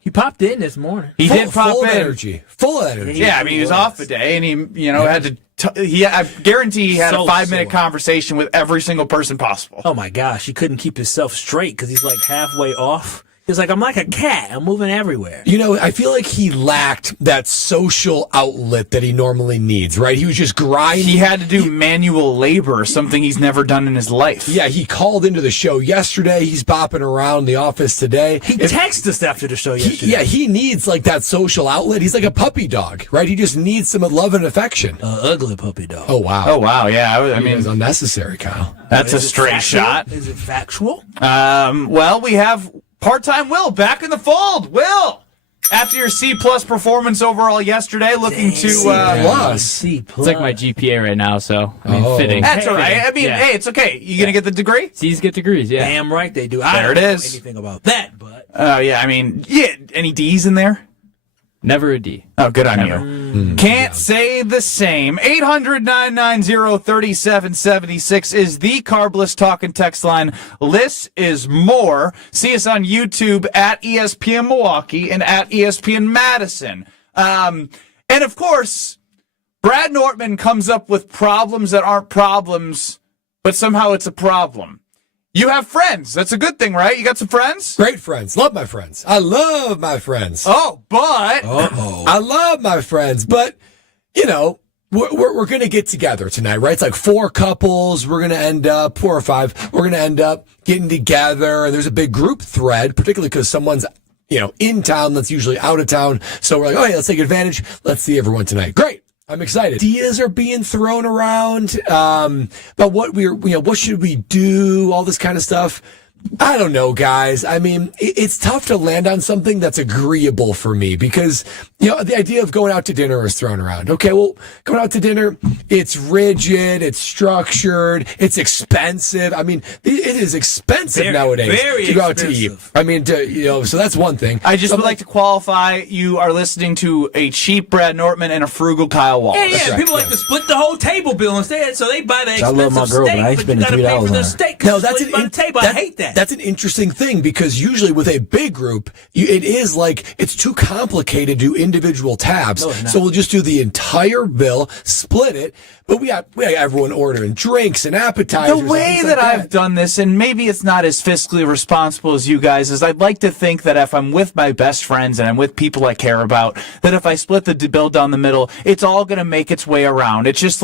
He popped in this morning. He did pop full in. Full energy. Yeah, I mean, he was off a day, and he, had to. I guarantee he had a 5-minute conversation with every single person possible. Oh my gosh, he couldn't keep himself straight because he's like halfway off. He's like, I'm like a cat. I'm moving everywhere. I feel like he lacked that social outlet that he normally needs, right? He was just grinding. He had to do manual labor, something he's never done in his life. Yeah, he called into the show yesterday. He's bopping around the office today. He texted us after the show yesterday. He needs like that social outlet. He's like a puppy dog, right? He just needs some love and affection. Ugly puppy dog. Oh, wow. Oh, wow, yeah. I mean, it's unnecessary, Kyle. That's a straight shot. Is it factual? Well, we have part-time Will back in the fold. Will, after your C-plus performance overall yesterday, looking to C+. It's like my GPA right now, so fitting. That's all right. I mean, hey, it's okay. You gonna get the degree? C's get degrees, yeah. Damn right they do. There it is. Anything about that, but Yeah. I mean, any D's in there? Never a D. Oh, good on you. Can't say the same. 800-990-3776 is the Carbless talk and text line. Less is more. See us on YouTube at ESPN Milwaukee and at ESPN Madison. And of course, Brad Nortman comes up with problems that aren't problems, but somehow it's a problem. You have friends. That's a good thing, right? You got some friends? Great friends. Love my friends. I love my friends. Oh, but I love my friends, but we're going to get together tonight, right? It's like 4 couples. We're going to end up 4 or 5. We're going to end up getting together, and there's a big group thread, particularly because someone's in town that's usually out of town. So we're like, oh yeah, let's take advantage. Let's see everyone tonight. Great. I'm excited. Ideas are being thrown around about what should we do, all this kind of stuff. I don't know, guys. I mean, it's tough to land on something that's agreeable for me because, the idea of going out to dinner is thrown around. Okay, well, going out to dinner, it's rigid, it's structured, it's expensive. I mean, it is expensive nowadays to go out to eat. I mean, so that's one thing. I just would like to qualify, you are listening to a cheap Brad Nortman and a frugal Kyle Wallace. Yeah, Right. people like to split the whole table bill instead, so they buy the expensive I love my girl, steak, but I ain't but you spending gotta pay for $3 the on her. steak. No, that's by the table. I hate that. That's an interesting thing because usually with a big group, it is like it's too complicated to do individual tabs. No, it's not. So we'll just do the entire bill, split it. But we got everyone ordering drinks and appetizers. The way that I've done this, and maybe it's not as fiscally responsible as you guys, is I'd like to think that if I'm with my best friends and I'm with people I care about, that if I split the bill down the middle, it's all going to make its way around. It's just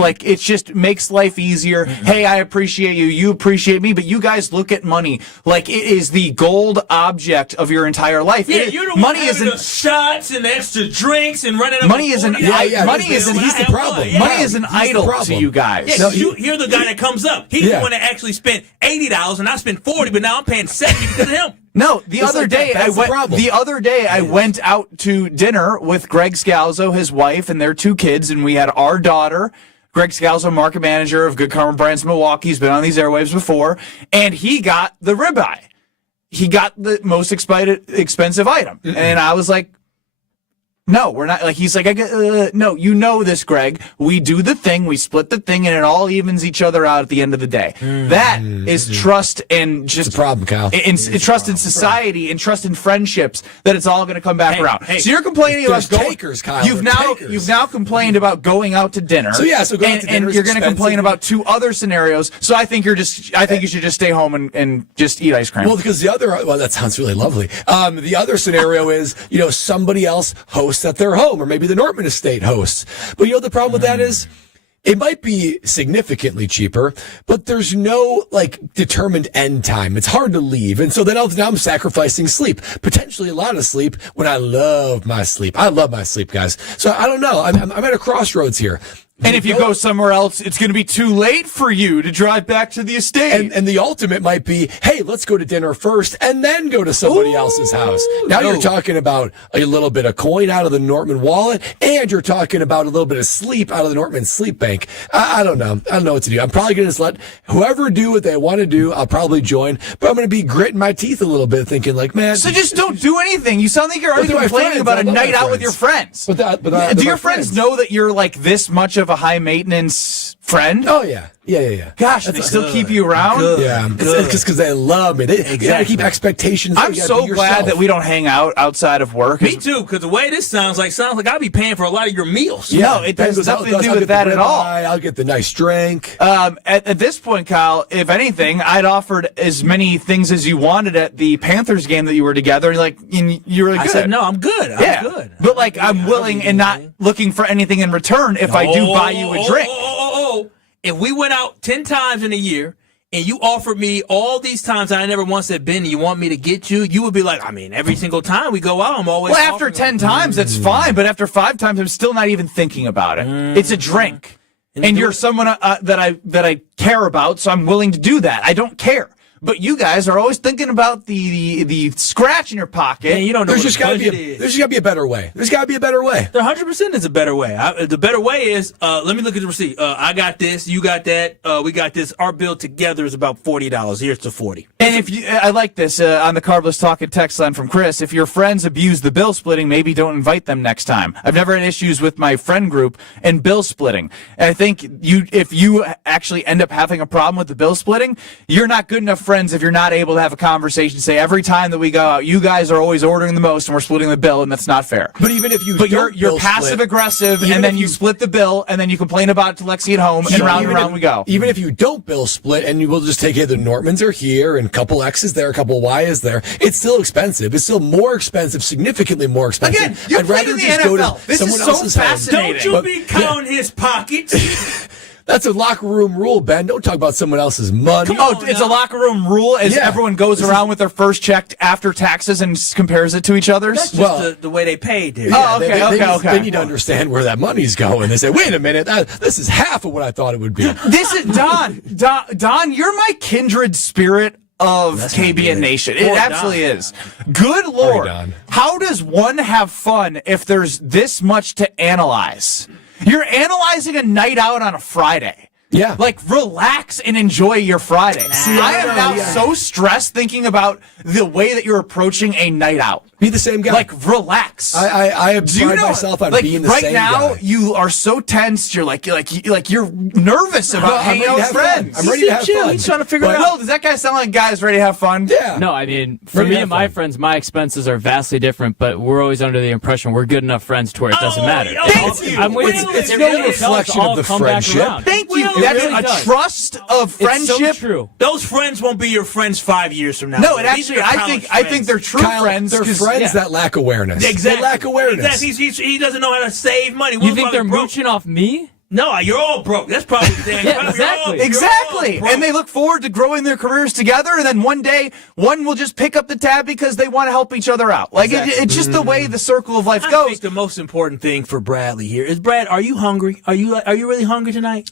makes life easier. Mm-hmm. Hey, I appreciate you. You appreciate me. But you guys look at money like it is the gold object of your entire life. Yeah, you're the one having the shots and extra drinks and running up. Money isn't. He's the problem. Yeah. Money is an idol to you guys. Yeah, you're the guy that comes up. He's the one that actually spent $80 and I spent $40, but now I'm paying $70 because of him. No, the other day I went out to dinner with Greg Scalzo, his wife, and their 2 kids, and we had our daughter. Greg Scalzo, market manager of Good Karma Brands Milwaukee, has been on these airwaves before, and he got the ribeye. He got the most expensive item, and I was like, no, we're not. Like, he's like, no, this, Greg. We do the thing, we split the thing, and it all evens each other out at the end of the day. That is trust and just it's a problem, Kyle. And trust in society and trust in friendships that it's all going to come back around. So you're complaining about takers, Kyle. You've now complained about going out to dinner. So going out to dinner and you're going to complain about 2 other scenarios. So I think you should just stay home and just eat ice cream. Well, because that sounds really lovely. The other scenario is, somebody else hosts at their home, or maybe the Nortman estate hosts. But the problem with that is it might be significantly cheaper, but there's no determined end time. It's hard to leave. And so now I'm sacrificing sleep, potentially a lot of sleep when I love my sleep. I love my sleep, guys. So I don't know. I'm at a crossroads here. And if you go somewhere else, it's going to be too late for you to drive back to the estate. And the ultimate might be, hey, let's go to dinner first and then go to somebody else's house. Now you're talking about a little bit of coin out of the Nortman wallet, and you're talking about a little bit of sleep out of the Nortman sleep bank. I don't know. I don't know what to do. I'm probably going to just let whoever do what they want to do. I'll probably join, but I'm going to be gritting my teeth a little bit thinking man. So just don't do anything. You sound like you're already complaining about a night out with your friends. But do your friends know that you're this much of a high maintenance friend. Oh, yeah. Yeah. Gosh, they still keep you around? Good. Yeah, it's just because they love me. They gotta keep expectations. I'm so glad that we don't hang out outside of work. Me too, because the way this sounds like I'll be paying for a lot of your meals. Yeah, no, it has nothing to do with that at all. I'll get the nice drink. At this point, Kyle, if anything, I'd offered as many things as you wanted at the Panthers game that you were together. And you're really good. I said, no, I'm good. I'm good. But I'm willing and not looking for anything in return if I do buy you a drink. If we went out 10 times in a year and you offered me all these times and I never once said, Ben, you want me to get you? You would be like, I mean, every single time we go out, I'm always. Well, after 10 times, that's fine. But after 5 times, I'm still not even thinking about it. It's a drink. And you're someone that I care about, so I'm willing to do that. I don't care. But you guys are always thinking about the scratch in your pocket. And you don't know There's just got to be a better way. There's got to be a better way. There 100% is a better way. The better way is, let me look at the receipt. I got this, you got that, we got this. Our bill together is about $40. Here's the 40. And I like this on the Carbless Talking text line from Chris. If your friends abuse the bill splitting, maybe don't invite them next time. I've never had issues with my friend group and bill splitting. And I think if you actually end up having a problem with the bill splitting, you're not good enough friends if you're not able to have a conversation, say every time that we go out, you guys are always ordering the most and we're splitting the bill, and that's not fair. But even if you're passive aggressive, and then you split the bill, and then you complain about it to Lexi at home, and round and round we go. Even if you don't bill split, and you will just take the Nortmans are here, and a couple X's there, a couple Y's there, it's still expensive. It's still more expensive, significantly more expensive. Again, you're playing in the NFL. This is so fascinating. Don't you be counting his pockets. That's a locker room rule, Ben. Don't talk about someone else's money. It's a locker room rule as everyone goes around with their first check after taxes and compares it to each other's? That's just the way they pay, dude. Okay. They need to understand where that money's going. They say, wait a minute, this is half of what I thought it would be. This is Don, you're my kindred spirit of KBN Nation. It absolutely is. Good Lord. How does one have fun if there's this much to analyze? You're analyzing a night out on a Friday. Yeah. Relax and enjoy your Friday. I am now so stressed thinking about the way that you're approaching a night out. Be the same guy. Relax. I pride myself on being the same guy. Right now, you are so tense. You're you're nervous about hanging out with friends. I'm ready to have fun. He's trying to figure it out. No, does that guy sound like a guy who's ready to have fun? Yeah. No, I mean, for me and my friends, my expenses are vastly different, but we're always under the impression we're good enough friends to where it doesn't matter. Thank you. I'm with It's no reflection of the friendship. Thank you. That's a trust of friendship. It's so true. Those friends won't be your friends 5 years from now. No, it actually, I think they're true friends. They're friends that lack awareness. Exactly. They lack awareness. Exactly. He doesn't know how to save money. You think they're mooching off me? No, you're all broke. That's probably the thing. Exactly. And they look forward to growing their careers together, and then one day, one will just pick up the tab because they want to help each other out. It's just the way the circle of life goes. I think the most important thing for Bradley here is, Brad, are you hungry? Are you really hungry tonight?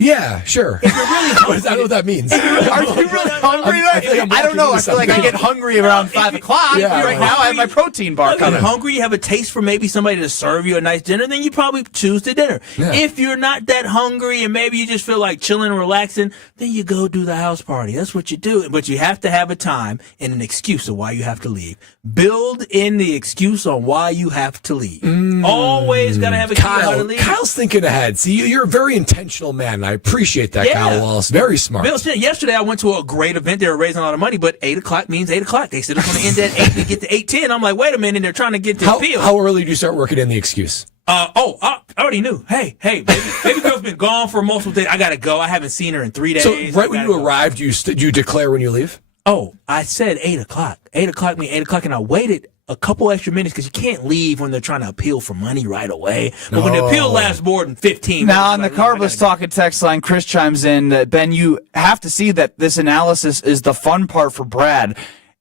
Yeah, sure. If you're really hungry, I don't know what that means. Are you really hungry? I don't know. I feel like I get hungry around 5 o'clock. Yeah, right now, I have my protein bar If you're coming. hungry, you have a taste for maybe somebody to serve you a nice dinner, then you probably choose the dinner. Yeah. If you're not that hungry and maybe you just feel like chilling and relaxing, then you go do the house party. That's what you do. But you have to have a time and an excuse of why you have to leave. Build in the excuse on why you have to leave. Always got to have a excuse how to leave. Kyle's thinking ahead. See, you're a very intentional man, and I appreciate that, Kyle Wallace. Very smart. Bill said yesterday I went to a great event. They were raising a lot of money, but 8 o'clock means 8 o'clock. They said it's going to end at 8 to get to 8:10. I'm like, wait a minute. They're trying to get this bill. How early do you start working in the excuse? I already knew. Hey, baby girl's been gone for multiple days. I got to go. I haven't seen her in 3 days. So right when you arrived, you declare when you leave? Oh, I said 8 o'clock. 8 o'clock means 8 o'clock, and I waited a couple extra minutes because you can't leave when they're trying to appeal for money right away. But when the appeal lasts more than 15 minutes. Now, on the Carbless Talking text line, Chris chimes in, Ben, you have to see that this analysis is the fun part for Brad.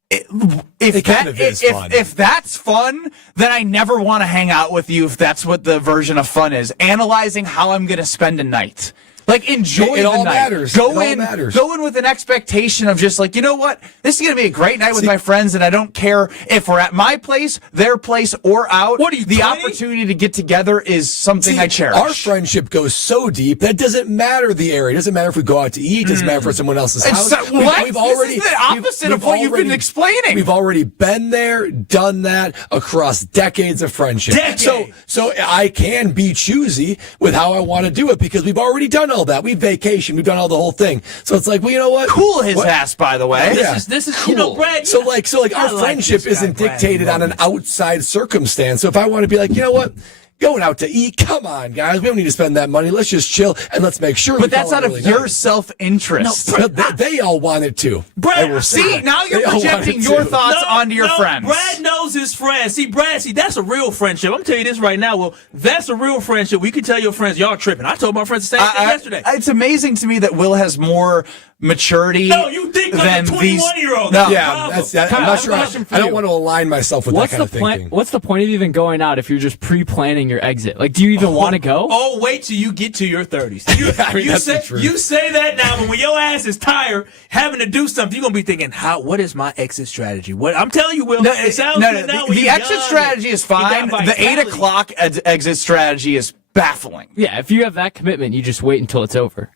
If that's fun, then I never want to hang out with you if that's what the version of fun is. Analyzing how I'm going to spend a night. Enjoy the night. Matters. Go in with an expectation of just you know what? This is going to be a great night with my friends, and I don't care if we're at my place, their place, or out. What are you, the 20? opportunity to get together is something I cherish. Our friendship goes so deep that it doesn't matter the area. It doesn't matter if we go out to eat. It doesn't matter if it's someone else's house. We've already, this is the opposite of what you've been explaining. We've already been there, done that across decades of friendship. So I can be choosy with how I want to do it because we've already done all all that. We vacation. We've done all the whole thing. So it's like, well, you know what? Cool his ass, by the way. This is cool. Brad. So our friendship isn't dictated on an outside circumstance. So if I want to be like, you know what? Going out to eat, come on, guys. We don't need to spend that money. Let's just chill and let's make sure. But that's out of your self-interest. No, they all wanted to. Brad, see, now you're projecting your thoughts onto your friends. Brad knows his friends. See, that's a real friendship. I'm telling you this right now. Well, that's a real friendship. We can tell your friends, y'all tripping. I told my friends the same thing yesterday. It's amazing to me that Will has more maturity. No, you think like a 21-year-old. No. Yeah, I'm not sure. I don't want to align myself with that kind of thinking. What's the point of even going out if you're just pre-planning your exit? Like, do you even want to go? Oh, wait till you get to your 30s. You say that now, but when your ass is tired having to do something, you're going to be thinking, what is my exit strategy? What I'm telling you, Will, it sounds good now. The exit strategy is fine. The 8 o'clock exit strategy is baffling. Yeah, if you have that commitment, you just wait until it's over.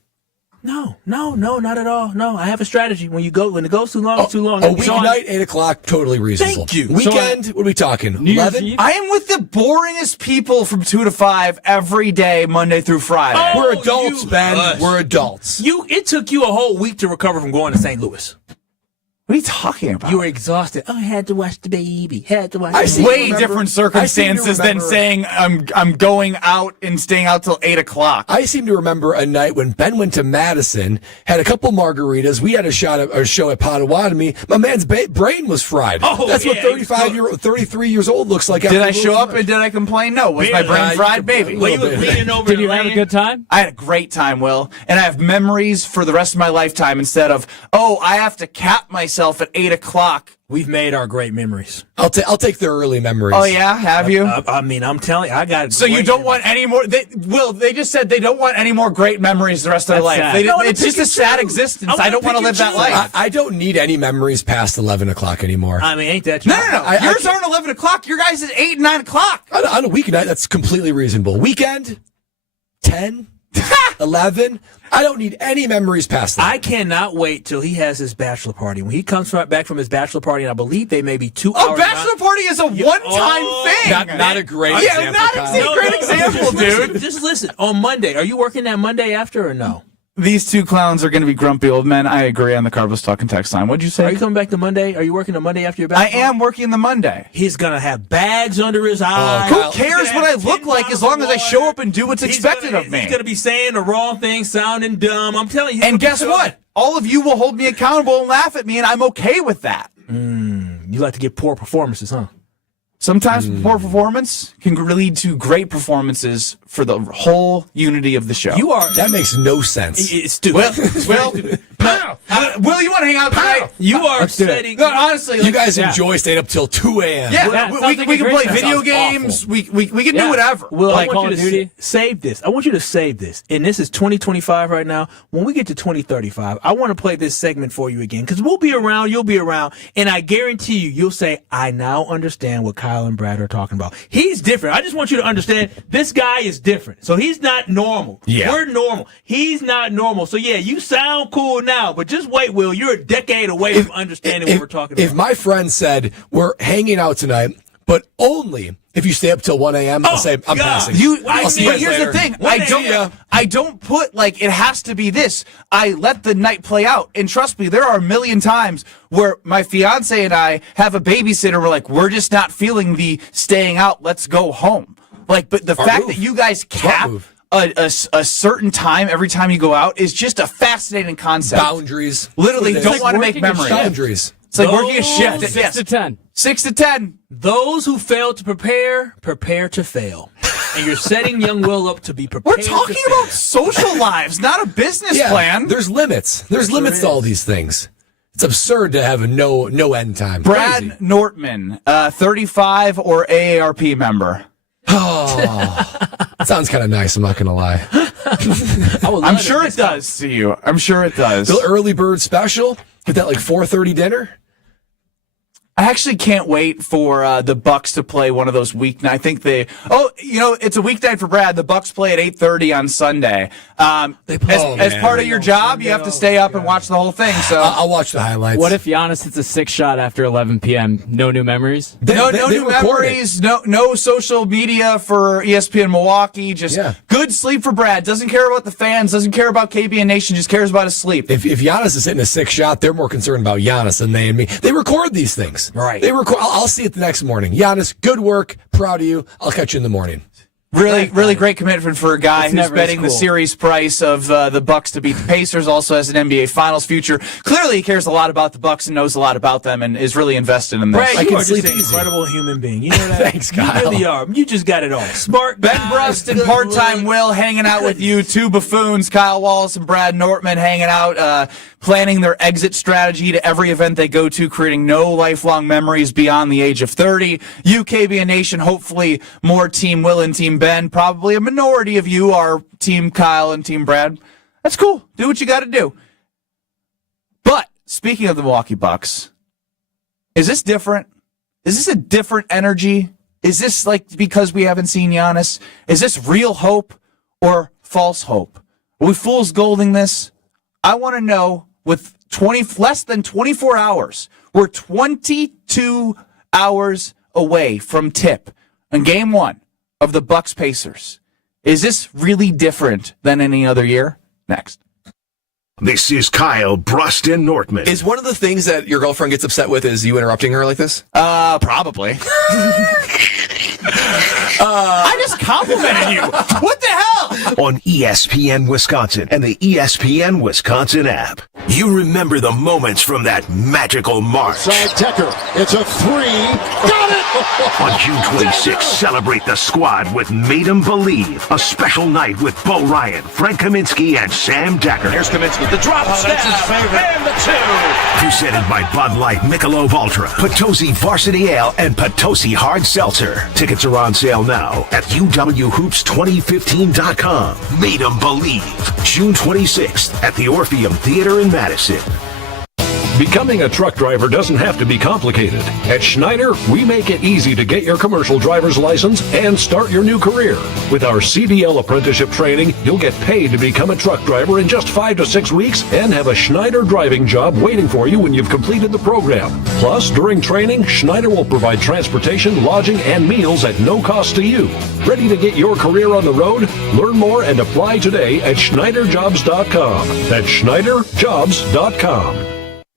No, not at all. No, I have a strategy. When it goes too long, it's too long. A weeknight, 8 o'clock, totally reasonable. Thank you. Weekend, what are we talking? 11? I am with the boringest people from 2 to 5 every day, Monday through Friday. Oh, We're adults, Ben. We're adults. It took you a whole week to recover from going to St. Louis. What are you talking about? You were exhausted. I had to watch the baby. Way different circumstances than saying I'm going out and staying out till 8 o'clock. I seem to remember a night when Ben went to Madison, had a couple margaritas. We had a show at Potawatomi. My man's brain was fried. Oh, that's what 33 years old looks like. Did I show up and did I complain? No. Was my brain fried? Baby. Well, you were leaning over. Did you have a good time? I had a great time, Will. And I have memories for the rest of my lifetime instead of, I have to cap myself at 8 o'clock. We've made our great memories. I'll take the early memories. Oh, yeah? Have you? I mean, I'm telling you, I got. So you don't want any more? They just said they don't want any more great memories the rest of their life. It's just a sad existence. I don't want to live that life. I don't need any memories past 11 o'clock anymore. I mean, ain't that true? No. Yours aren't 11 o'clock. Your guys is 8 and 9 o'clock. On a weeknight, that's completely reasonable. Weekend, 10, 11. I don't need any memories past that. I cannot wait till he has his bachelor party. When he comes back from his bachelor party, and I believe they may be 2 hours. A bachelor party is a one-time thing. Not a great example. Yeah, not a great example, dude. Just listen. On Monday, are you working that Monday after or no? These two clowns are going to be grumpy old men. I agree on the Carlos Talking text line. What'd you say? Are you coming back to Monday? Are you working the Monday after your bachelor? I am working the Monday. He's going to have bags under his eyes. Who cares what I look like as long as I show up and do what's expected of me? He's going to be saying the wrong thing, sounding dumb. I'm telling you. And guess what? All of you will hold me accountable and laugh at me, and I'm okay with that. You like to get poor performances, huh? Sometimes poor performance can lead to great performances for the whole unity of the show. That makes no sense. It's stupid. Will, you want to hang out tonight? You are setting. No, honestly, you guys enjoy staying up till 2 a.m. Yeah, we can play video games. We can do whatever. Will, I want you to save this. I want you to save this. And this is 2025 right now. When we get to 2035, I want to play this segment for you again because we'll be around. You'll be around, and I guarantee you'll say, "I now understand what Kyle and Brad are talking about." He's different. I just want you to understand this guy is different. So he's not normal. Yeah. We're normal. He's not normal. So yeah, you sound cool now, but just wait, Will. You're a decade away from understanding what we're talking about. If my friend said, we're hanging out tonight, but only if you stay up till 1 a.m., I'll say, I'm passing. But here's the thing. I don't put, like, it has to be this. I let the night play out. And trust me, there are a million times where my fiance and I have a babysitter. We're like, we're just not feeling the staying out. Let's go home. Like, but the fact that you guys cap a certain time every time you go out is just a fascinating concept. Boundaries. Literally, don't want to make memories. Boundaries. It's like working a shift. 6 to 10. 6 to 10. Those who fail to prepare to fail. And you're setting young Will up to be prepared. We're talking about social lives, not a business plan. There's limits. There's limits to all these things. It's absurd to have a no end time. Brad Crazy. Nortman, 35 or AARP member. Oh, sounds kind of nice. I'm not going to lie. I'm sure it does to you. I'm sure it does. The early bird special with that like 4:30 dinner. I actually can't wait for the Bucks to play one of those weeknights. I think it's a weeknight for Brad. The Bucks play at 8:30 on Sunday. As part of your job, you have to stay up and watch the whole thing. So I'll watch the highlights. What if Giannis hits a 6-shot after 11 p.m.? No new memories? No new memories. No social media for ESPN Milwaukee. Just good sleep for Brad. Doesn't care about the fans. Doesn't care about KBN Nation. Just cares about his sleep. If Giannis is hitting a 6-shot, they're more concerned about Giannis than they and me. They record these things. Right. They record. I'll see it the next morning. Giannis, good work. Proud of you. I'll catch you in the morning. Really great commitment for a guy who's betting the series price of the Bucks to beat the Pacers. Also has an NBA Finals future. Clearly, he cares a lot about the Bucks and knows a lot about them and is really invested in this. Brad, you are just an incredible human being. You know that? Thanks, Kyle. You really are. You just got it all. Smart Ben guy, Brust and part-time Will hanging out with you. Two buffoons, Kyle Wallace and Brad Nortman, hanging out, planning their exit strategy to every event they go to, creating no lifelong memories beyond the age of 30. You, KBN Nation, hopefully more Team Will and Team Ben. Probably a minority of you are Team Kyle and Team Brad. That's cool. Do what you got to do. But speaking of the Milwaukee Bucks, is this different? Is this a different energy? Is this like because we haven't seen Giannis? Is this real hope or false hope? Are we fool's golding this? I want to know with less than 24 hours. We're 22 hours away from tip in game 1 of the Bucks Pacers. Is this really different than any other year? Next. This is Kyle Brust and Nortman. Is one of the things that your girlfriend gets upset with is you interrupting her like this? Probably. I just complimented you. What the hell? On ESPN Wisconsin and the ESPN Wisconsin app. You remember the moments from that magical March. Side Decker. It's a 3. Got it! On June 26th, celebrate the squad with Made 'em Believe. A special night with Bo Ryan, Frank Kaminsky, and Sam Decker. Here's Kaminsky. The drop stab. That's his favorite. And the 2. Presented by Bud Light, Michelob Ultra, Potosi Varsity Ale, and Potosi Hard Seltzer. Tickets are on sale now at uwhoops2015.com. Made 'em Believe. June 26th at the Orpheum Theater in Madison. Becoming a truck driver doesn't have to be complicated. At Schneider, we make it easy to get your commercial driver's license and start your new career. With our CDL apprenticeship training, you'll get paid to become a truck driver in just 5 to 6 weeks and have a Schneider driving job waiting for you when you've completed the program. Plus, during training, Schneider will provide transportation, lodging, and meals at no cost to you. Ready to get your career on the road? Learn more and apply today at SchneiderJobs.com. That's SchneiderJobs.com.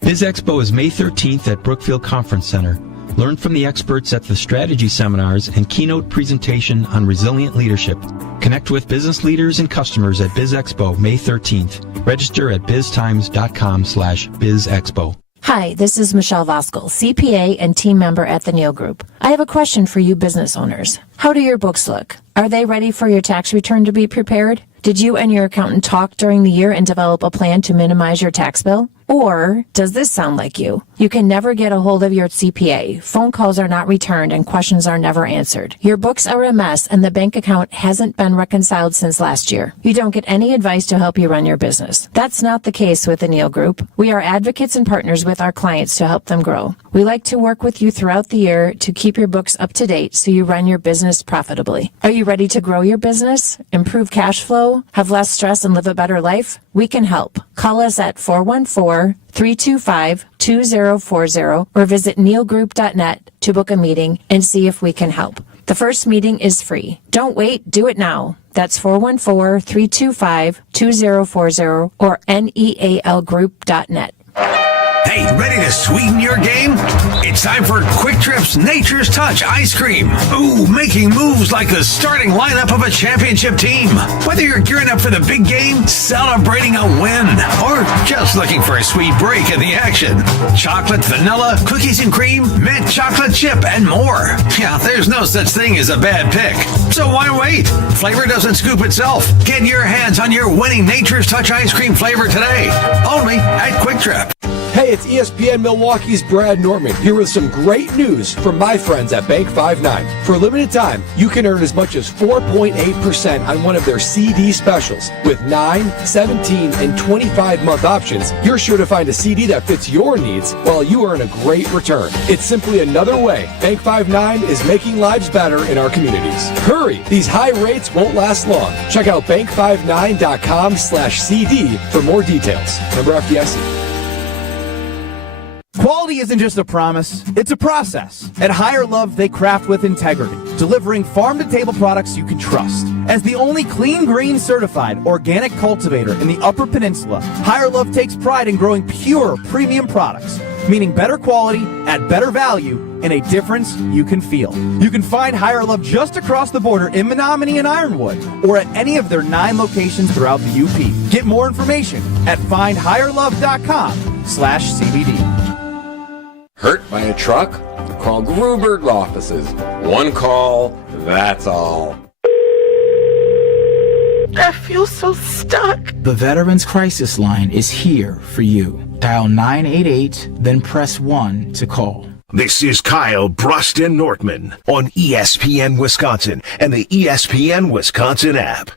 Biz Expo is May 13th at Brookfield Conference Center. Learn from the experts at the strategy seminars and keynote presentation on resilient leadership. Connect with business leaders and customers at Biz Expo May 13th. Register at biztimes.com/bizexpo. Hi, this is Michelle Voskel, CPA and team member at the Neal Group. I have a question for you business owners. How do your books look? Are they ready for your tax return to be prepared? Did you and your accountant talk during the year and develop a plan to minimize your tax bill? Or does this sound like you? You can never get a hold of your CPA. Phone calls are not returned and questions are never answered. Your books are a mess and the bank account hasn't been reconciled since last year. You don't get any advice to help you run your business. That's not the case with the Neal Group. We are advocates and partners with our clients to help them grow. We like to work with you throughout the year to keep your books up to date so you run your business profitably. Are you ready to grow your business, improve cash flow, have less stress, and live a better life? We can help. Call us at 414-325-2040 or visit nealgroup.net to book a meeting and see if we can help. The first meeting is free. Don't wait, do it now. That's 414-325-2040 or nealgroup.net. Hey, ready to sweeten your game? It's time for Quick Trip's Nature's Touch Ice Cream. Ooh, making moves like the starting lineup of a championship team. Whether you're gearing up for the big game, celebrating a win, or just looking for a sweet break in the action. Chocolate, vanilla, cookies and cream, mint chocolate chip, and more. Yeah, there's no such thing as a bad pick. So why wait? Flavor doesn't scoop itself. Get your hands on your winning Nature's Touch Ice Cream flavor today. Only at Quick Trip. Hey, Hey, it's ESPN Milwaukee's Brad Nortman here with some great news from my friends at Bank 5.9. For a limited time, you can earn as much as 4.8% on one of their CD specials. With 9, 17, and 25-month options, you're sure to find a CD that fits your needs while you earn a great return. It's simply another way Bank 5.9 is making lives better in our communities. Hurry! These high rates won't last long. Check out bank59.com/CD for more details. Member FDIC. Quality isn't just a promise, it's a process. At Higher Love, they craft with integrity, delivering farm-to-table products you can trust. As the only clean green certified organic cultivator in the Upper Peninsula, Higher Love takes pride in growing pure premium products, meaning better quality at better value and a difference you can feel. You can find Higher Love just across the border in Menominee and Ironwood, or at any of their 9 locations throughout the UP. Get more information at findhigherlove.com/CBD. Hurt by a truck? Call Gruberg offices. One call, that's all. I feel so stuck. The Veterans Crisis Line is here for you. Dial 988, then press 1 to call. This is Kyle Bruston Nortman on ESPN Wisconsin and the ESPN Wisconsin app.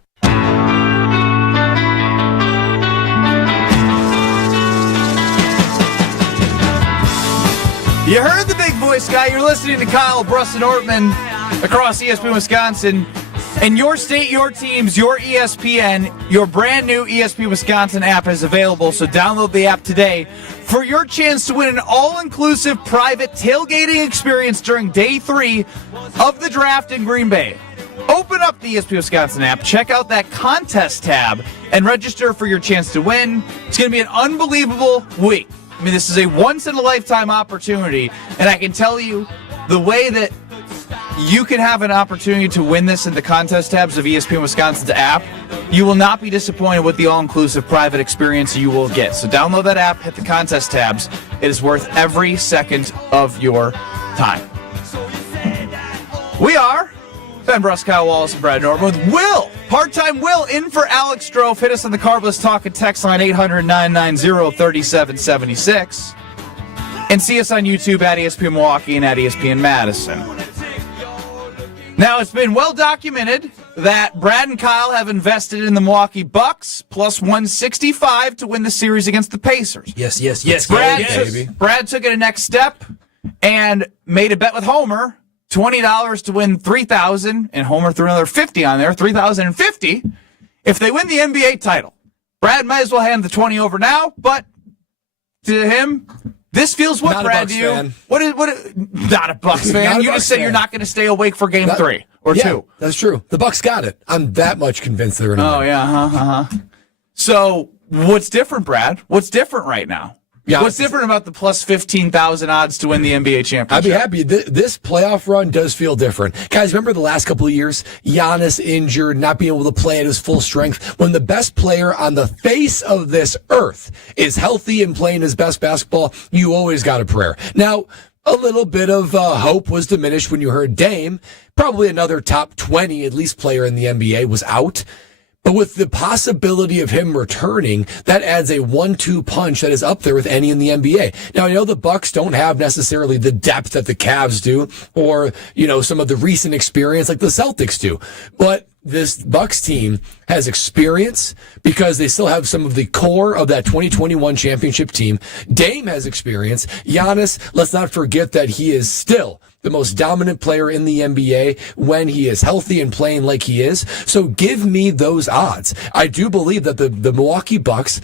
You heard the big voice guy. You're listening to Kyle Bruston Ortman across ESPN Wisconsin. And your state, your teams, your ESPN, your brand new ESPN Wisconsin app is available. So download the app today for your chance to win an all-inclusive private tailgating experience during day 3 of the draft in Green Bay. Open up the ESPN Wisconsin app, check out that contest tab, and register for your chance to win. It's going to be an unbelievable week. I mean, this is a once-in-a-lifetime opportunity, and I can tell you the way that you can have an opportunity to win this in the contest tabs of ESPN Wisconsin's app, you will not be disappointed with the all-inclusive private experience you will get. So download that app, hit the contest tabs. It is worth every second of your time. We are Ben Bruss, Kyle Wallace, and Brad Norman with Will. Part-time Will in for Alex Strofe. Hit us on the Carbless Talk and text line 800-990-3776. And see us on YouTube at ESPN Milwaukee and at ESPN Madison. Now, it's been well documented that Brad and Kyle have invested in the Milwaukee Bucks plus 165 to win the series against the Pacers. Yes. Brad took it a next step and made a bet with Homer. $20 to win $3,000, and Homer threw another $50 on there, $3,050 if they win the NBA title. Brad might as well hand the 20 over now, but to him, this feels what, not Brad, to you? Fan. What is not a Bucks fan. You just said you're not going to stay awake for game 3 or 2. That's true. The Bucks got it. I'm that much convinced they're going to win. Oh, yeah, So, what's different, Brad? What's different right now? Yeah, what's different about the plus 15,000 odds to win the NBA championship? I'd be happy. This playoff run does feel different. Guys, remember the last couple of years? Giannis injured, not being able to play at his full strength. When the best player on the face of this earth is healthy and playing his best basketball, you always got a prayer. Now, a little bit of hope was diminished when you heard Dame, probably another top 20 at least player in the NBA, was out. But with the possibility of him returning, that adds a 1-2 punch that is up there with any in the NBA. Now, I know the Bucks don't have necessarily the depth that the Cavs do, or, some of the recent experience like the Celtics do. But this Bucks team has experience because they still have some of the core of that 2021 championship team. Dame has experience. Giannis, let's not forget that he is still the most dominant player in the NBA when he is healthy and playing like he is. So give me those odds. I do believe that the Milwaukee Bucks,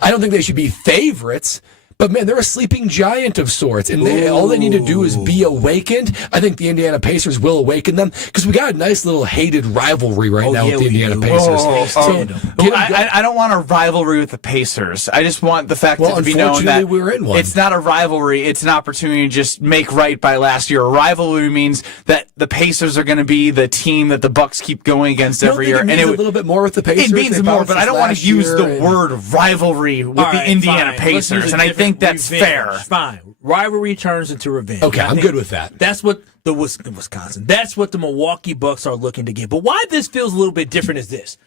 I don't think they should be favorites, but man, they're a sleeping giant of sorts, and all they need to do is be awakened. I think the Indiana Pacers will awaken them because we got a nice little hated rivalry right now with the Indiana Pacers. I don't want a rivalry with the Pacers. I just want the fact that to be known that we're in one. It's not a rivalry. It's an opportunity to just make right by last year. A rivalry means that the Pacers are going to be the team that the Bucks keep going against every year. It means a little bit more with the Pacers. It means more, but I don't want to use the word rivalry with the Indiana Pacers, and I think that's fair. Fine. Rivalry turns into revenge. Okay, I'm good with that. That's what the Wisconsin. That's what the Milwaukee Bucks are looking to get. But why this feels a little bit different is this.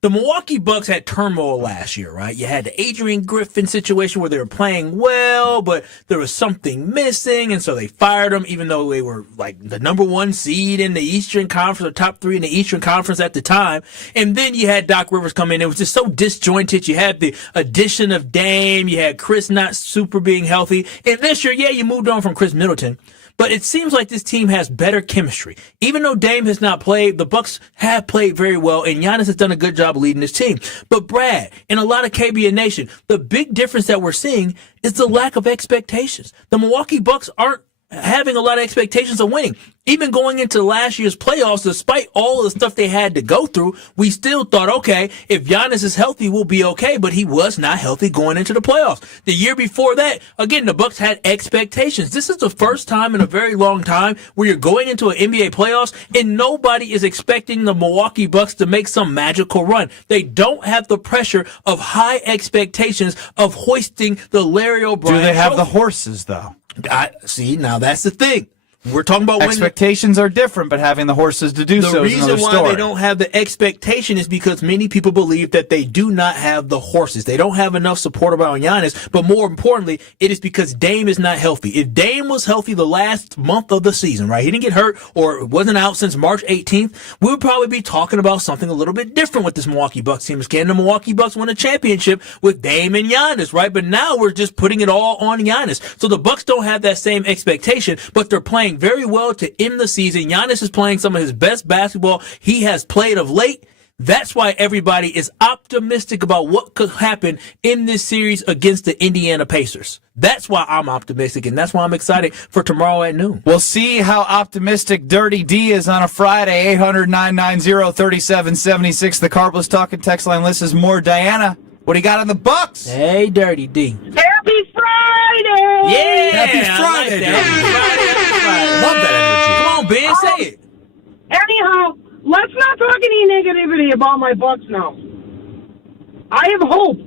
The Milwaukee Bucks had turmoil last year, right? You had the Adrian Griffin situation where they were playing well, but there was something missing, and so they fired him, even though they were like the number 1 seed in the Eastern Conference, or top 3 in the Eastern Conference at the time. And then you had Doc Rivers come in. It was just so disjointed. You had the addition of Dame. You had Chris not super being healthy. And this year, yeah, you moved on from Chris Middleton. But it seems like this team has better chemistry. Even though Dame has not played, the Bucks have played very well, and Giannis has done a good job leading this team. But Brad, in a lot of KBN Nation, the big difference that we're seeing is the lack of expectations. The Milwaukee Bucks aren't having a lot of expectations of winning. Even going into last year's playoffs, despite all of the stuff they had to go through, we still thought, okay, if Giannis is healthy, we'll be okay, but he was not healthy going into the playoffs. The year before that, again, the Bucks had expectations. This is the first time in a very long time where you're going into an NBA playoffs and nobody is expecting the Milwaukee Bucks to make some magical run. They don't have the pressure of high expectations of hoisting the Larry O'Brien. Do they have trophy. the horses, though? See, now that's the thing. We're talking about expectations are different, but having the horses to do so is another story. The reason why they don't have the expectation is because many people believe that they do not have the horses. They don't have enough support around Giannis, but more importantly, it is because Dame is not healthy. If Dame was healthy the last month of the season, right, he didn't get hurt or wasn't out since March 18th, we would probably be talking about something a little bit different with this Milwaukee Bucks team. Can the Milwaukee Bucks win a championship with Dame and Giannis, right? But now we're just putting it all on Giannis. So the Bucks don't have that same expectation, but they're playing very well to end the season. Giannis is playing some of his best basketball he has played of late. That's why everybody is optimistic about what could happen in this series against the Indiana Pacers. That's why I'm optimistic, and that's why I'm excited for tomorrow at noon. We'll see how optimistic Dirty D is on a Friday. 800-990-3776. The Carbless Talking text line list is more. Diana, what do you got on the Bucks? Hey, Dirty D. Happy Friday! Yeah! Happy Friday, Like that. Friday. Love that energy. Come on, Ben, say it. Anyhow, let's not talk any negativity about my Bucks now. I have hope.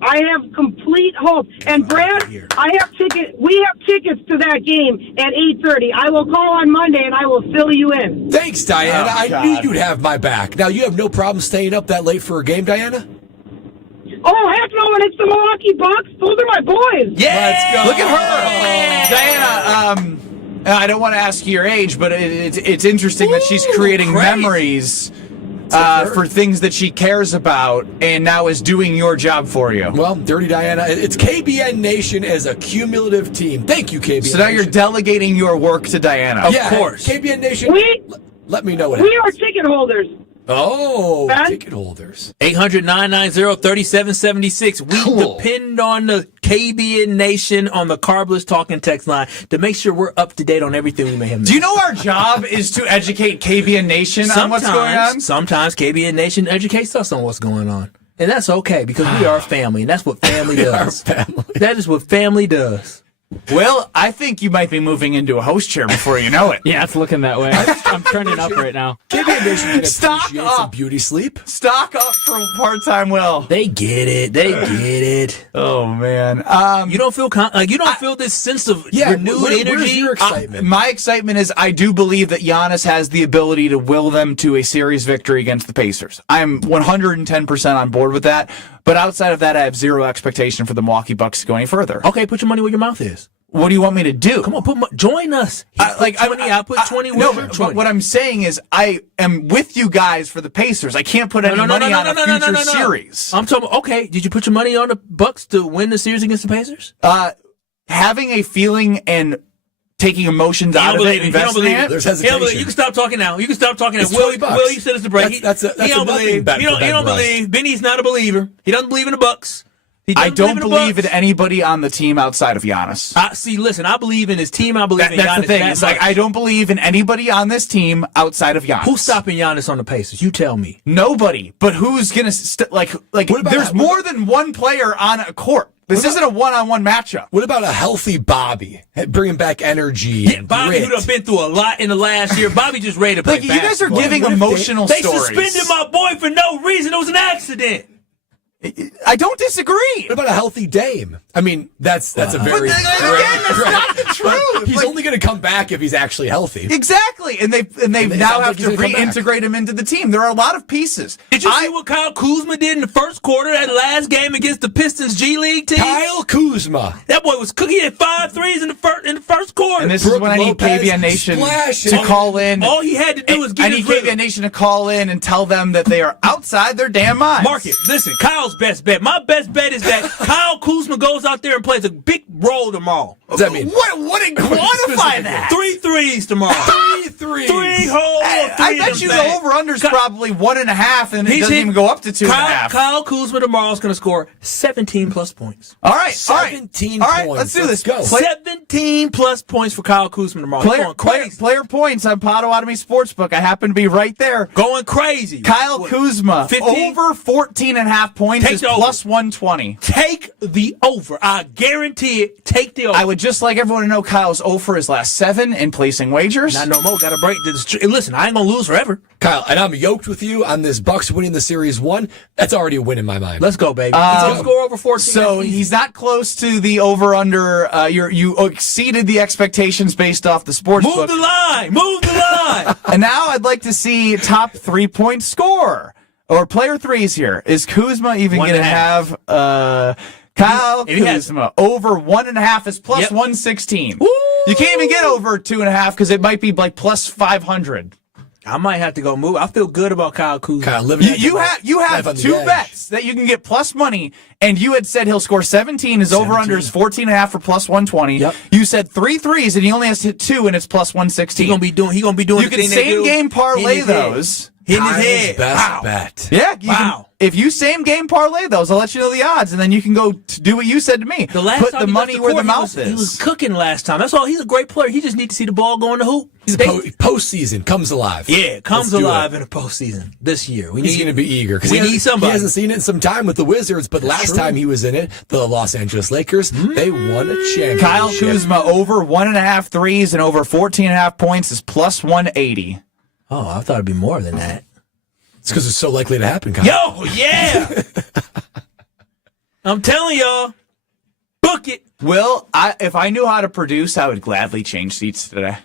I have complete hope. And Brad, I have tickets. We have tickets to that game at 8:30. I will call on Monday and I will fill you in. Thanks, Diana. I knew you'd have my back. Now, you have no problem staying up that late for a game, Diana? Oh, heck no, and it's the Milwaukee Bucks. Those are my boys. Yeah, let's go. Look at her. Diana, I don't want to ask you your age, but it's interesting that she's creating memories for things that she cares about and now is doing your job for you. Well, Dirty Diana, it's KBN Nation as a cumulative team. Thank you, KBN So now Nation. you're delegating your work to Diana. Of course. KBN Nation, let me know what We happens. are ticket holders. Oh, Ben? ticket holders. 800-990-3776. We depend on the KBN Nation on the Carbless Talking text line to make sure we're up to date on everything we may have missed. Do you know our job is to educate KBN Nation on what's going on? Sometimes KBN Nation educates us on what's going on. And that's okay because we are family, and that's what family does. That is what family does. Well, I think you might be moving into a host chair before you know it. Yeah, it's looking that way. I'm turning up right now. KBN Nation can Stock appreciate up. some beauty sleep. Stock up for part-time Will. They get it. They get it. Oh, man. You don't feel feel this sense of renewed energy? Where's your excitement? My excitement is I do believe that Giannis has the ability to will them to a series victory against the Pacers. I'm 110% on board with that. But outside of that, I have zero expectation for the Milwaukee Bucks to go any further. Okay, put your money where your mouth is. What do you want me to do? Come on, join us. I put 20. No, but what I'm saying is I am with you guys for the Pacers. I can't put any money on a future series. I'm talking. Okay, did you put your money on the Bucks to win the series against the Pacers? Having a feeling and taking emotions out of it, investing in it. There's hesitation. You can stop talking now. It's $20. Will, you said it's a break. That's a nothing bet. He don't believe. Benny's not a believer. He doesn't believe in the Bucks. I don't believe in anybody on the team outside of Giannis. Listen, I believe in his team. I believe in Giannis. That's the thing. It's like I don't believe in anybody on this team outside of Giannis. Who's stopping Giannis on the Pacers? You tell me. Nobody. But who's gonna there's more than one player on a court. This isn't a one-on-one matchup. What about a healthy Bobby? Bringing back energy and Bobby, grit. who'd have been through a lot in the last year. Bobby just ready to play basketball. You guys are giving emotional they stories. suspended my boy for no reason. It was an accident. I don't disagree. What about a healthy Dame? I mean, that's a very But again, that's not the truth. He's only going to come back if he's actually healthy. Exactly, and they now have to reintegrate him into the team. There are a lot of pieces. Did you see what Kyle Kuzma did in the first quarter that last game against the Pistons G League team? Kyle Kuzma, that boy was cooking. He had 5 threes in the first quarter. And this is when I need KBN Nation to call in. All he had to do was get I need KBN Nation to call in and tell them that they are outside their damn minds. Mark it. Listen, Kyle's best bet. My best bet is that Kyle Kuzma goes out there and plays a big role tomorrow. What does that mean? What quantify that? 3 threes tomorrow. 3 threes. 3 whole. I bet you the over-under's probably 1.5, and it doesn't even go up to 2.5. Kyle Kuzma tomorrow is going to score 17 plus points. All right. 17 All right, points. let's do this. Go. 17 plus points for Kyle Kuzma tomorrow. Player points on Potawatomi Sportsbook. I happen to be right there. Going crazy. Kyle Kuzma, 15? over 14.5 points is plus 120. Take the over. I guarantee it. Take the over. I would just like everyone to know Kyle's 0 for his last 7 in placing wagers. Not no more. Got to break. Listen, I ain't going to lose forever. Kyle, and I'm yoked with you on this Bucks winning the Series 1. That's already a win in my mind. Let's go, baby. Let's score over 14. So he's not close to the over-under. You exceeded the expectations based off the sports Move book. the line. Move the line. And now I'd like to see top 3-point score. Or player threes here. Is Kuzma even going to have Kyle Kuzma over 1.5 is plus 116. Woo! You can't even get over 2.5 because it might be like plus 500. I might have to go move. I feel good about Kyle Kuzma. Kyle, you have 2 bets that you can get plus money, and you had said he'll score 17. His over-under is 14.5 for plus 120. Yep. You said 3 threes, and he only has to hit 2, and it's plus 116. He gonna be doing. You can same game parlay those. In his head. Best bet. Yeah. Can, if you same game parlay those, I'll let you know the odds, and then you can go to do what you said to me. The last Put time the he money left where the court, mouth is. He was cooking last time. That's all. He's a great player. He just needs to see the ball go in the hoop. He's postseason comes alive. Yeah, comes alive in a postseason this year. He's going to be eager because we need somebody. He hasn't seen it in some time with the Wizards, but last time he was in it, the Los Angeles Lakers, they won a championship. Kyle Kuzma over 1.5 threes and over 14.5 points is plus 180. Oh, I thought it'd be more than that. It's because it's so likely to happen, Kyle. Yo, yeah. I'm telling y'all, book it. Will, if I knew how to produce, I would gladly change seats today.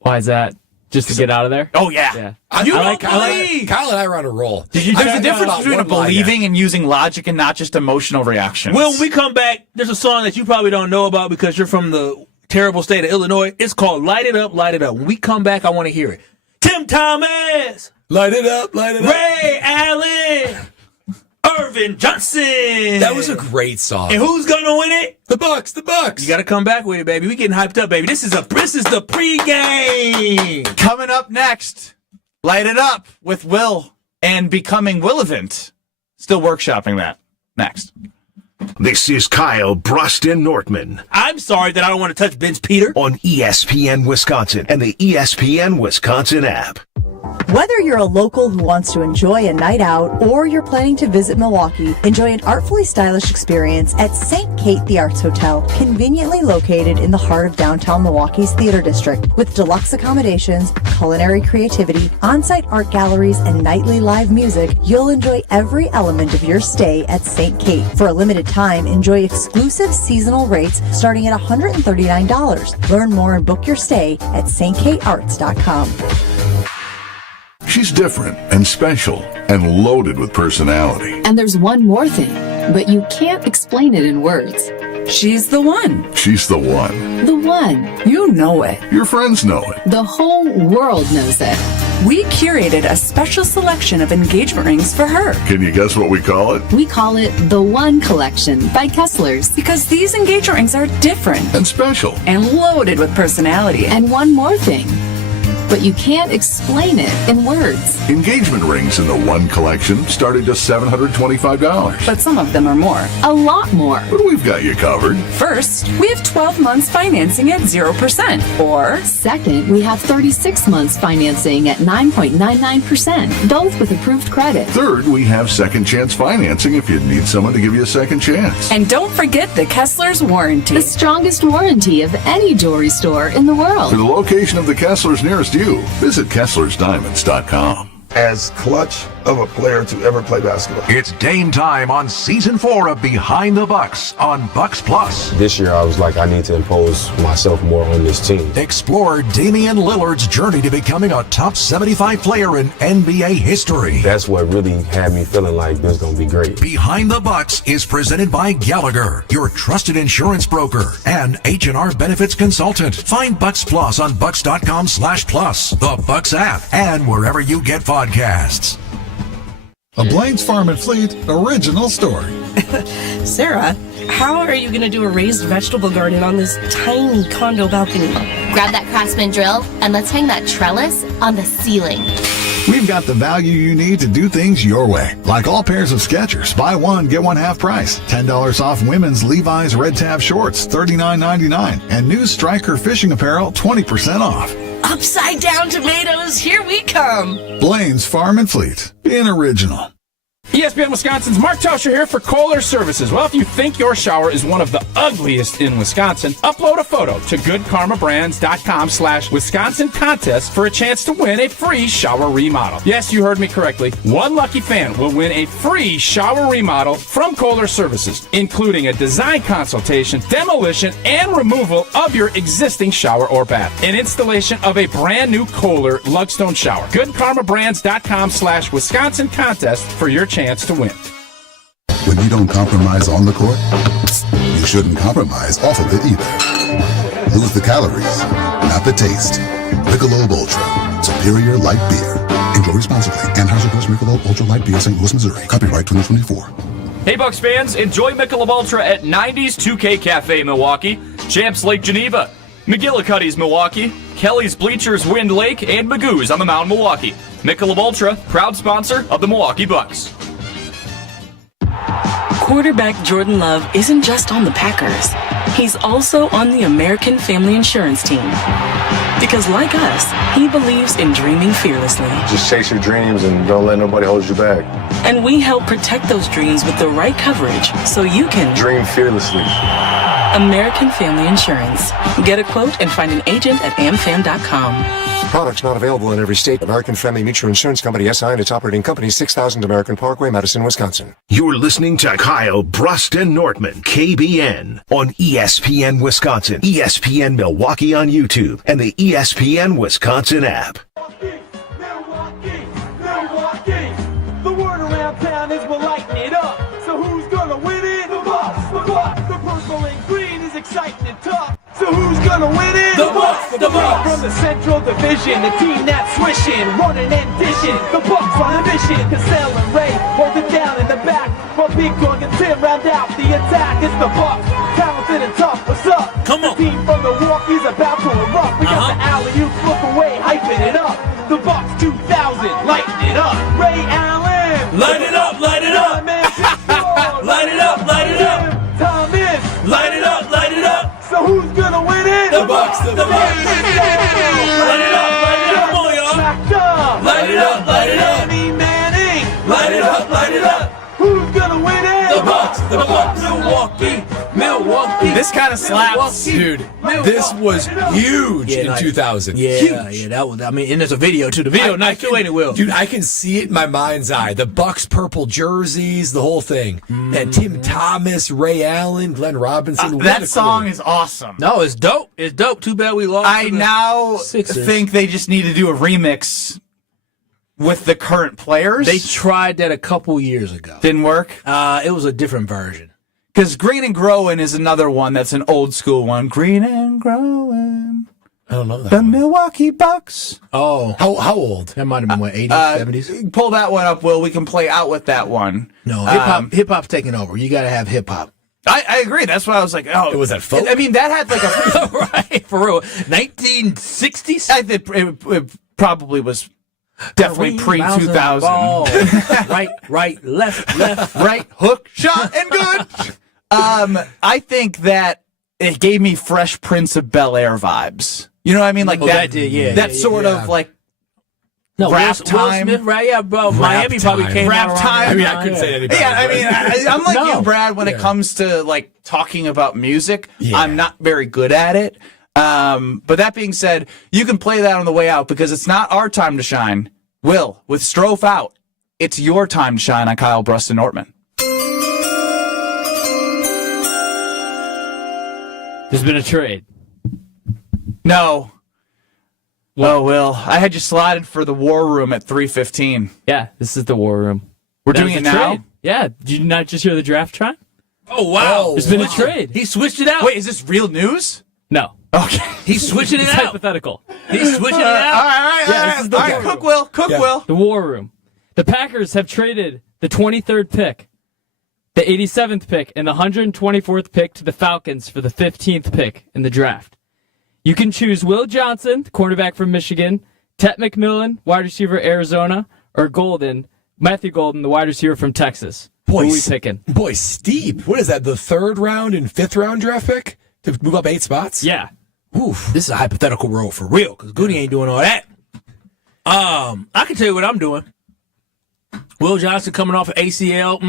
Why is that? Just to get out of there? Oh, yeah. Kyle and I are on a roll. There's a difference between believing and using logic and not just emotional reactions. Will, when we come back, there's a song that you probably don't know about because you're from the terrible state of Illinois. It's called Light It Up, Light It Up. When we come back, I want to hear it. Tim Thomas. Light it up, light it up. Ray Allen. Irvin Johnson. That was a great song. And who's gonna win it? The Bucks. The Bucks. You gotta come back with it, baby. We getting hyped up, baby. This is the pregame. Coming up next, Light It Up with Will and becoming Willivant. Still workshopping that. Next. This is Kyle Broston Nortman. I'm sorry that I don't want to touch Vince Peter. On ESPN Wisconsin and the ESPN Wisconsin app. Whether you're a local who wants to enjoy a night out or you're planning to visit Milwaukee, enjoy an artfully stylish experience at St. Kate the Arts Hotel, conveniently located in the heart of downtown Milwaukee's Theater District. With deluxe accommodations, culinary creativity, on-site art galleries, and nightly live music, you'll enjoy every element of your stay at St. Kate. For a limited time, enjoy exclusive seasonal rates starting at $139. Learn more and book your stay at stkatearts.com. She's different and special and loaded with personality. And there's one more thing, but you can't explain it in words. She's the one. She's the one. The one. You know it. Your friends know it. The whole world knows it. We curated a special selection of engagement rings for her. Can you guess what we call it? We call it the One Collection by Kessler's. Because these engagement rings are different. And special. And loaded with personality. And one more thing. But you can't explain it in words. Engagement rings in the One Collection start at just $725. But some of them are more. A lot more. But we've got you covered. First, we have 12 months financing at 0%. Or second, we have 36 months financing at 9.99%, both with approved credit. Third, we have second chance financing if you need someone to give you a second chance. And don't forget the Kessler's warranty. The strongest warranty of any jewelry store in the world. For the location of the Kessler's nearest you, visit KesslersDiamonds.com. As clutch of a player to ever play basketball. It's game time on season 4 of Behind the Bucks on Bucks Plus. This year, I was like, I need to impose myself more on this team. Explore Damian Lillard's journey to becoming a top 75 player in NBA history. That's what really had me feeling like this is going to be great. Behind the Bucks is presented by Gallagher, your trusted insurance broker and H&R benefits consultant. Find Bucks Plus on bucks.com/plus, the Bucks app, and wherever you get podcasts. A Blaine's Farm and Fleet original story. Sarah, how are you going to do a raised vegetable garden on this tiny condo balcony? Grab that Craftsman drill and let's hang that trellis on the ceiling. We've got the value you need to do things your way. Like all pairs of Skechers, buy one, get one half price. $10 off women's Levi's Red Tab shorts, $39.99. And new Striker fishing apparel, 20% off. Upside down tomatoes, here we come. Blaine's Farm and Fleet, being original. ESPN Wisconsin's Mark Tauscher here for Kohler Services. Well, if you think your shower is one of the ugliest in Wisconsin, upload a photo to goodkarmabrands.com/Wisconsin contest for a chance to win a free shower remodel. Yes, you heard me correctly. One lucky fan will win a free shower remodel from Kohler Services, including a design consultation, demolition, and removal of your existing shower or bath, and installation of a brand new Kohler Lugstone shower. goodkarmabrands.com/Wisconsin contest for your chance to win. When you don't compromise on the court, you shouldn't compromise off of it either. Lose the calories, not the taste. Michelob Ultra, superior light beer. Enjoy responsibly. Anheuser-Busch Michelob Ultra Light Beer, St. Louis, Missouri. Copyright 2024. Hey Bucks fans, enjoy Michelob Ultra at 90s 2K Cafe Milwaukee, Champs Lake Geneva, McGillicuddy's Milwaukee, Kelly's Bleachers Wind Lake, and Magoo's on the Mound Milwaukee. Michelob Ultra, proud sponsor of the Milwaukee Bucks. Quarterback Jordan Love isn't just on the Packers. He's also on the American Family Insurance team. Because like us, he believes in dreaming fearlessly. Just chase your dreams and don't let nobody hold you back. And we help protect those dreams with the right coverage so you can dream fearlessly. American Family Insurance. Get a quote and find an agent at amfam.com. Products not available in every state. American Family Mutual Insurance Company, SI, and its operating company, 6000 American Parkway, Madison, Wisconsin. You're listening to Kyle Brust and Nortman, KBN, on ESPN Wisconsin, ESPN Milwaukee on YouTube, and the ESPN Wisconsin app. Milwaukee. The word around town is we're lighting it up. So who's gonna win it? The Bucks. The purple and green is exciting and tough. So who's gonna win it? The Bucks. From the Central Division, the team that's swishing, running and dishing. The Bucks on a mission. Cassell and Ray hold it down in the back, while Big Dog and Tim round out the attack. It's the Bucks, talented and tough. What's up? Come on. The team from Milwaukee's about to erupt. We got the alley-oop, look away, hyping it up. The Bucks 2000, lighting it up. Ray Allen, light it up, light it up. Light it up, light it up. Thomas, light it up, light it up. So who's gonna win it? The Bucks, the Bucks. Light it up, come on, y'all. Light it up, light it up. Manning, light it up, light it up. Who's gonna win it? The Bucks, Milwaukee. This kind of slaps, dude. This was huge in 2000. Yeah, that was. I mean, and there's a video too. The video, nice too, ain't it, Will? Dude, I can see it in my mind's eye. The Bucks purple jerseys, the whole thing. And Tim Thomas, Ray Allen, Glenn Robinson. That song is awesome. No, it's dope. It's dope. Too bad we lost. I now think they just need to do a remix with the current players. They tried that a couple years ago. Didn't work? It was a different version. Because Green and Growin' is another one that's an old school one. Green and Growin'. I don't know that. The Milwaukee Bucks. Oh. How old? That might have been, what, 80s, 70s? Pull that one up, Will. We can play out with that one. No, hip-hop's taking over. You got to have hip-hop. I agree. That's why I was like, oh. Was that folk? I mean, that had like a... right, for real. 1960s? I think it probably was... Definitely pre-2000. Right, left. Right, hook, shot, and good. I think that it gave me Fresh Prince of Bel-Air vibes. You know what I mean? Like that did, yeah. That sort of like rap time. Will Smith, right? Yeah, bro. Miami probably came rap time. I mean, I couldn't say anything. Yeah, I mean, I'm like you, Brad, when it comes to like talking about music. Yeah. I'm not very good at it. But that being said, you can play that on the way out because it's not our time to shine. Will, with Strofe out, it's your time to shine on Kyle Bruston Nortman. There's been a trade. No. Oh, Will. I had you slotted for the War Room at 3:15. Yeah, this is the War Room. We're doing it now? Trade. Yeah. Did you not just hear the draft chime? Oh, wow. There's been a trade. He switched it out. Wait, is this real news? No. Okay. He's switching it It's out. hypothetical. He's switching it out. All right. This is the War Room. Cook Will. Cook Will. The War Room. The Packers have traded the 23rd pick, the 87th pick, and the 124th pick to the Falcons for the 15th pick in the draft. You can choose Will Johnson, the cornerback from Michigan, Tet McMillan, wide receiver Arizona, or Matthew Golden, the wide receiver from Texas. Boy, Who are we picking? Boy, steep. What is that, the 3rd round and 5th round draft pick to move up 8 spots? Yeah. Oof. This is a hypothetical role for real, because Goody ain't doing all that. I can tell you what I'm doing. Will Johnson coming off of ACL.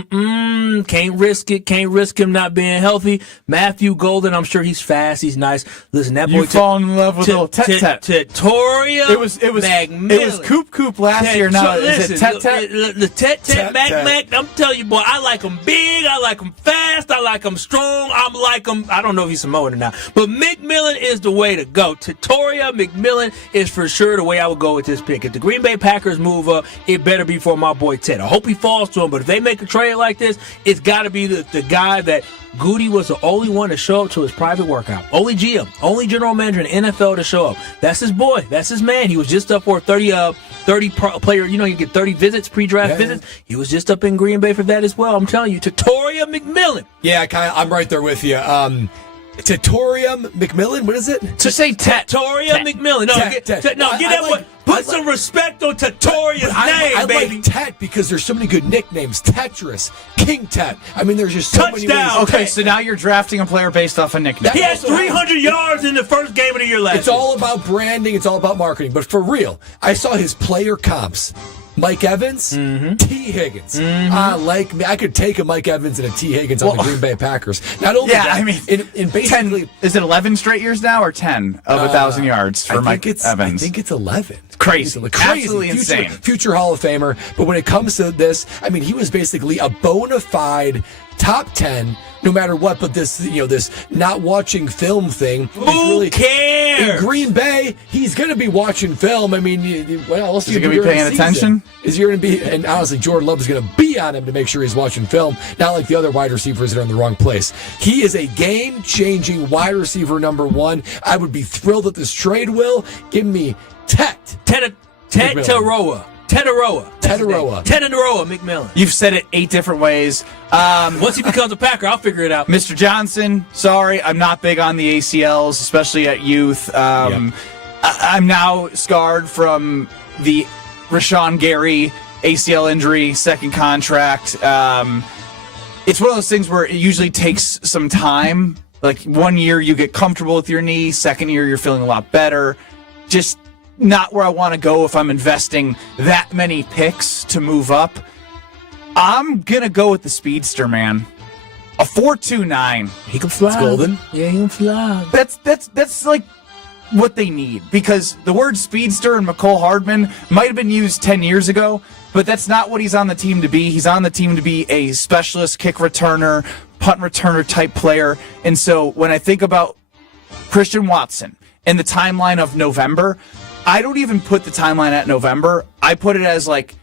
Can't risk it. Can't risk him not being healthy. Matthew Golden, I'm sure he's fast. He's nice. Listen, that boy. You fallen in love with little Tet. Tatoria. It was Coop last year. Now is it Tet? The Tet Mac. I'm telling you, boy, I like him big. I like him fast. I like him strong. I like him. I don't know if he's Samoan or not, but McMillan is the way to go. Tatoria McMillan is for sure the way I would go with this pick. If the Green Bay Packers move up, it better be for my boy Tet. I hope he falls to him, but if they make a trade like this, it's got to be the guy that Goody was the only one to show up to his private workout. Only GM, only general manager in the NFL to show up. That's his boy. That's his man. He was just up for a 30 player, you get 30 visits, pre-draft visits. He was just up in Green Bay for that as well. I'm telling you, Tatoria McMillan. Yeah, I'm right there with you. Tatorium McMillan, what is it? To say Tatoria McMillan. No, get that one. Put some respect on Tatoria's name, I baby. like Tet because there's so many good nicknames. Tetris, King Tet. I mean, there's just so many ways. Okay, so now you're drafting a player based off a nickname. He had 300 yards in the first game of the year last year. It's all about branding. It's all about marketing. But for real, I saw his player comps. Mike Evans, T. Higgins. Like me, I could take a Mike Evans and a T. Higgins on the Green Bay Packers. Not only that, I mean, in basically 10, is it 11 straight years now or 10 of 1,000 yards for Mike Evans? I think it's 11. It's crazy. Absolutely insane. Future Hall of Famer. But when it comes to this, I mean, he was basically a bona fide top 10 no matter what, but this not watching film thing. Who cares? In Green Bay, he's going to be watching film. I mean, what else is he going to be paying attention? Is he going to be? And honestly, Jordan Love is going to be on him to make sure he's watching film. Not like the other wide receivers that are in the wrong place. He is a game-changing wide receiver number 1. I would be thrilled at this trade. Will give me Tetaroa McMillan. You've said it 8 different ways. Once he becomes a Packer, I'll figure it out. Mr. Johnson, sorry, I'm not big on the ACLs, especially at youth. I'm now scarred from the Rashawn Gary ACL injury, second contract. It's one of those things where it usually takes some time. Like 1 year you get comfortable with your knee, second year you're feeling a lot better. Just not where I want to go if I'm investing that many picks to move up. I'm going to go with the speedster, man. A 4.29. He can fly. It's golden. Yeah, he can fly. That's like what they need, because the word speedster and McCole Hardman might have been used 10 years ago, but that's not what he's on the team to be. He's on the team to be a specialist kick returner, punt returner type player. And so when I think about Christian Watson and the timeline of November, I don't even put the timeline at November. I put it as like,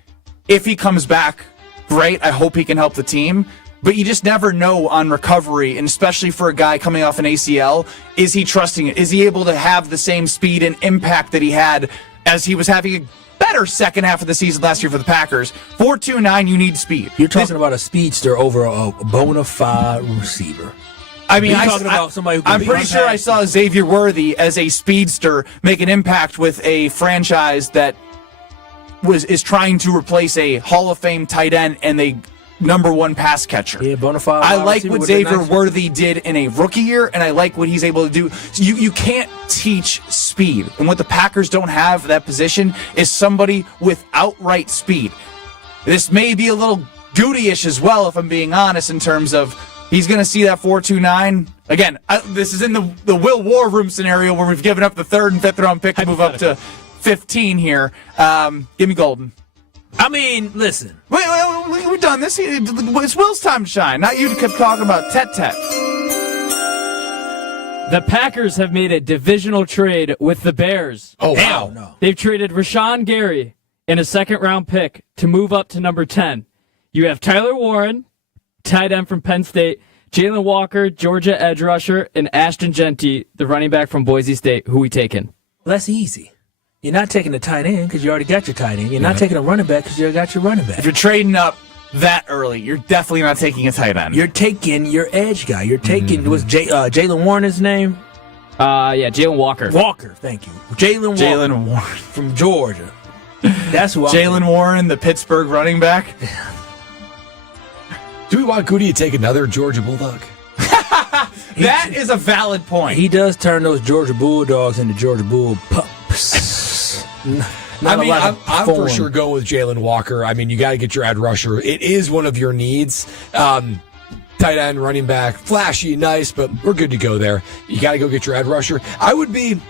if he comes back, great. I hope he can help the team. But you just never know on recovery, and especially for a guy coming off an ACL, is he trusting it? Is he able to have the same speed and impact that he had as he was having a better second half of the season last year for the Packers? 4.29, you need speed. You're talking about a speedster over a bona fide receiver. I mean, I'm pretty sure I saw Xavier Worthy as a speedster make an impact with a franchise that is trying to replace a Hall of Fame tight end and a number 1 pass catcher. Yeah, bona fide. I like what Xavier Worthy did in a rookie year, and I like what he's able to do. You can't teach speed, and what the Packers don't have at that position is somebody with outright speed. This may be a little Goody-ish as well, if I'm being honest, in terms of he's going to see that 4.29. Again, this is in the Will War Room scenario where we've given up the 3rd and 5th round pick to move up to 15 here. Give me Golden. I mean, listen. Wait, we've done this. It's Will's time to shine. Not you kept talking about Tet. The Packers have made a divisional trade with the Bears. Oh, wow. No. They've traded Rashawn Gary and a second-round pick to move up to number 10. You have Tyler Warren, tight end from Penn State, Jalen Walker, Georgia edge rusher, and Ashton Genty, the running back from Boise State. Who we taking? Well, that's easy. You're not taking a tight end because you already got your tight end. You're not taking a running back because you already got your running back. If you're trading up that early, you're definitely not taking a tight end. You're taking your edge guy. You're taking, was Jalen Warren his name? Yeah, Jalen Walker. Walker, thank you. Jalen Warren. From Georgia. That's who Jalen Warren, the Pittsburgh running back. Do we want Goody to take another Georgia Bulldog? That is a valid point. He does turn those Georgia Bulldogs into Georgia Bull pups. I'm for sure going with Jalen Walker. I mean, you got to get your edge rusher. It is one of your needs. Tight end, running back, flashy, nice, but we're good to go there. You got to go get your edge rusher. I would be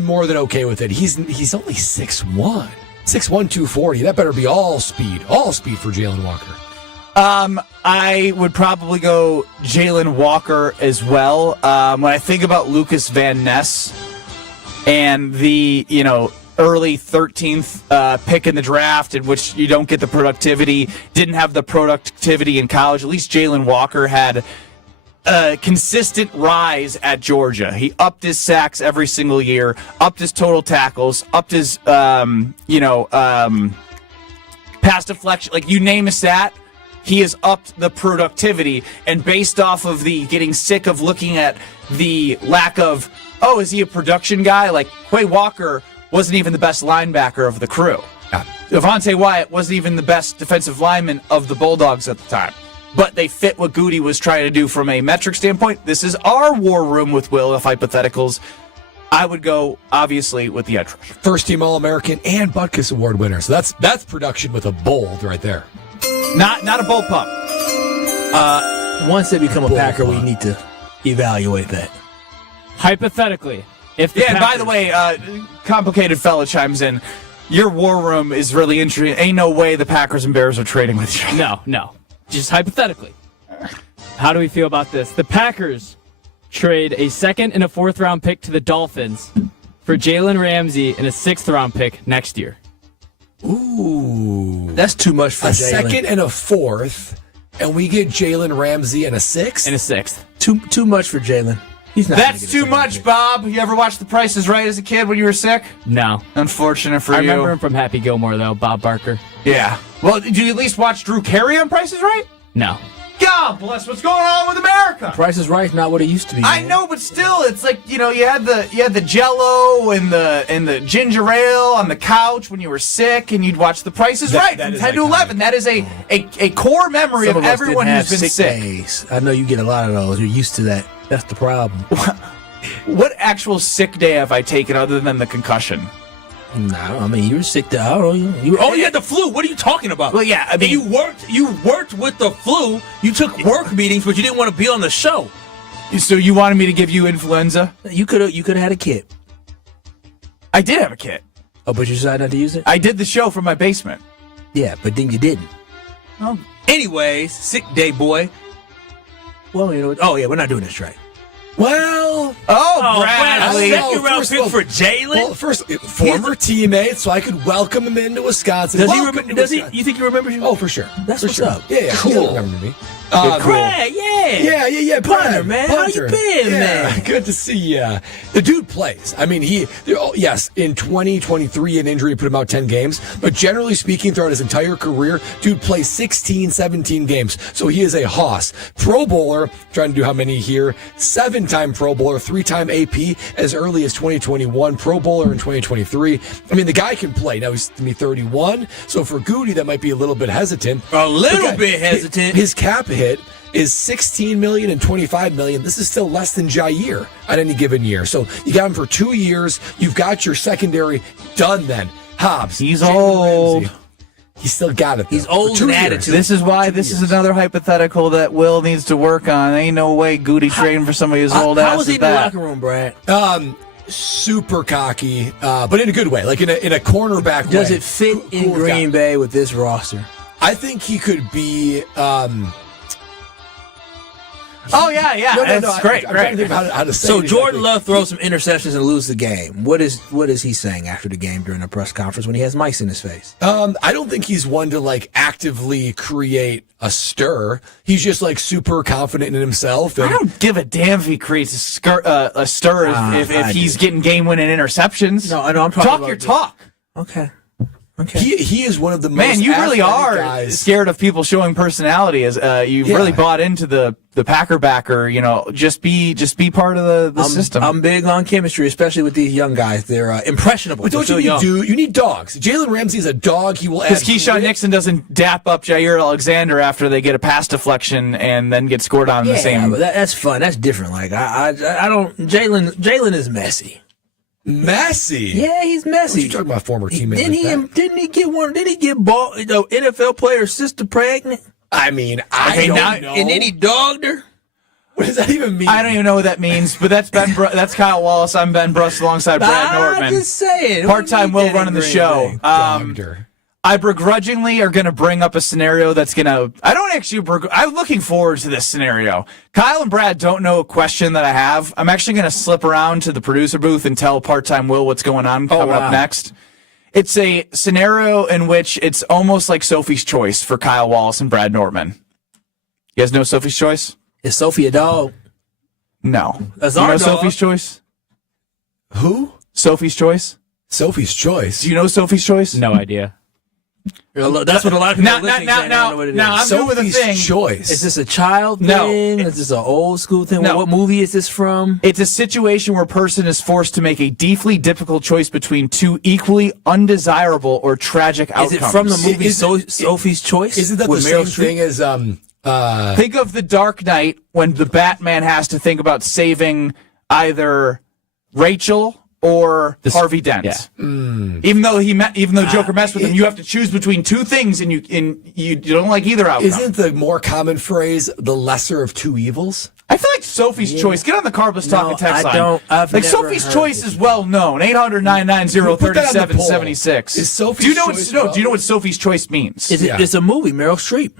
more than okay with it. He's only 6'1", 240. That better be all speed for Jalen Walker. I would probably go Jalen Walker as well. When I think about Lucas Van Ness and the, early 13th pick in the draft in which you don't get the productivity, didn't have the productivity in college, at least Jalen Walker had a consistent rise at Georgia. He upped his sacks every single year, upped his total tackles, upped his, pass deflection, like you name a stat. He has upped the productivity, and based off of the getting sick of looking at the lack of, is he a production guy? Like, Quay Walker wasn't even the best linebacker of the crew. Devontae Wyatt wasn't even the best defensive lineman of the Bulldogs at the time. But they fit what Goody was trying to do from a metric standpoint. This is our war room with Will of hypotheticals. I would go, obviously, with the edge rusher. First-team All-American and Butkus Award winner. So that's production with a bold right there. Not a bold pup. Once they become a Packer, we need to evaluate that. Hypothetically, if the Packers... by the way, complicated fella chimes in. Your war room is really interesting. Ain't no way the Packers and Bears are trading with each other. No. Just hypothetically. How do we feel about this? The Packers trade a second and a fourth-round pick to the Dolphins for Jalen Ramsey and a sixth-round pick next year. Ooh. That's too much for Jalen. A second and a fourth, and we get Jalen Ramsey and a sixth? And a sixth. Too much for Jalen. He's not. That's too much, Bob. You ever watch The Price is Right as a kid when you were sick? No. Unfortunate for you. I remember him from Happy Gilmore, though, Bob Barker. Yeah. Well, did you at least watch Drew Carey on Price is Right? No. God bless what's going on with America. Price is Right, not what it used to be. I know, but still, it's like you had the Jell-O and the ginger ale on the couch when you were sick, and you'd watch The Price is Right from 10 to 11. That is a core memory of everyone who's been sick. Days. I know you get a lot of those. You're used to that. That's the problem. What actual sick day have I taken other than the concussion? No, I mean you were sick. You had the flu. What are you talking about? Well, yeah, I mean you worked with the flu. You took work meetings, but you didn't want to be on the show. So you wanted me to give you influenza? You could have had a kit. I did have a kit. Oh, but you decided not to use it? I did the show from my basement. Yeah, but then you didn't. Oh. Anyways, sick day, boy. Well, we're not doing this right. Well, Bradley. Second round pick for Jalen. Well, first, former teammate, so I could welcome him into Wisconsin. Does he remember? You think he remembers you? Oh, for sure. That's for what's sure. up. Yeah, cool. He'll remember me. Craig, yeah. Punter, man. How you been, man? Good to see you. The dude plays. I mean, yes, in 2023, an injury put him out 10 games, but generally speaking, throughout his entire career, dude plays 16, 17 games. So he is a hoss. Pro Bowler, trying to do how many here? 7-time Pro Bowler, 3-time AP as early as 2021, Pro Bowler in 2023. I mean, the guy can play. Now he's 31, so for Goody, that might be a little bit hesitant. A little bit hesitant. His cap hit is $16 million and $25 million. This is still less than Jair on any given year. So you got him for 2 years. You've got your secondary done then. Hobbs. He's old. Ramsey. He's still got it, though. He's old in attitude. This is why this is another hypothetical that Will needs to work on. Ain't no way Goody trading for somebody as old as that. How was he in the locker room, Brad? super cocky, but in a good way, like in a cornerback way. Does it fit in Green Bay with this roster? I think he could be. Oh, yeah. That's great. I'm trying to think about how to say So it Jordan exactly. Love throws some interceptions and loses the game. What is he saying after the game during the press conference when he has mics in his face? I don't think he's one to like actively create a stir. He's just like super confident in himself. And I don't give a damn if he creates a stir if he's getting game-winning interceptions. No, I know. I'm talking talk about your the- talk. Okay. He is one of the most Man, you really are guys. scared of people showing personality. As you've really bought into the Packer backer. Just be part of the system. I'm big on chemistry, especially with these young guys. They're impressionable. But don't They're you still need young. you need dogs. Jalen Ramsey is a dog. He will add Because Keyshawn Nixon doesn't dap up Jair Alexander after they get a pass deflection and then get scored on in the same. But that's fun. That's different. Like I don't. Jalen is messy. Messy. Yeah, he's messy. What you talking about, former teammate? Didn't he get one? Did he get NFL player's sister pregnant? I mean, I don't know. And then he dogged her. What does that even mean? I don't even know what that means, but that's that's Kyle Wallace. I'm Ben Bruss alongside Brad Nortman. I'm just saying. Part-time Will running the show. Dogged her. I begrudgingly are going to bring up a scenario that's going to... I'm looking forward to this scenario. Kyle and Brad don't know a question that I have. I'm actually going to slip around to the producer booth and tell Part-time Will what's going on coming up next. It's a scenario in which it's almost like Sophie's Choice for Kyle Wallace and Brad Nortman. You guys know Sophie's Choice? Is Sophie a dog? No. That's you our know dog. Sophie's Choice? Who? Sophie's Choice? Sophie's Choice. Do you know Sophie's Choice? No idea. That's what a lot of people are listening saying. I don't know what it is. Now, I'm doing with a Sophie's thing. Choice. Is this a child No. thing? Is this an old school thing? No. What movie is this from? It's a situation where a person is forced to make a deeply difficult choice between two equally undesirable or tragic outcomes. Is it from the movie Sophie's Choice? Isn't that the with same Meryl Streep? thing as Think of The Dark Knight when the Batman has to think about saving either Rachel or Harvey Dent. Yeah. Even though Joker messed with him, you have to choose between two things, and you don't like either outcome. Isn't the more common phrase the lesser of two evils? I feel like Sophie's Choice. Get on the Carbless Talking text line. I've like never Sophie's heard Choice this. is well known. 800-990-3776. Is Sophie's Do you know Choice do you know what Sophie's Choice means? It's a movie. Meryl Streep.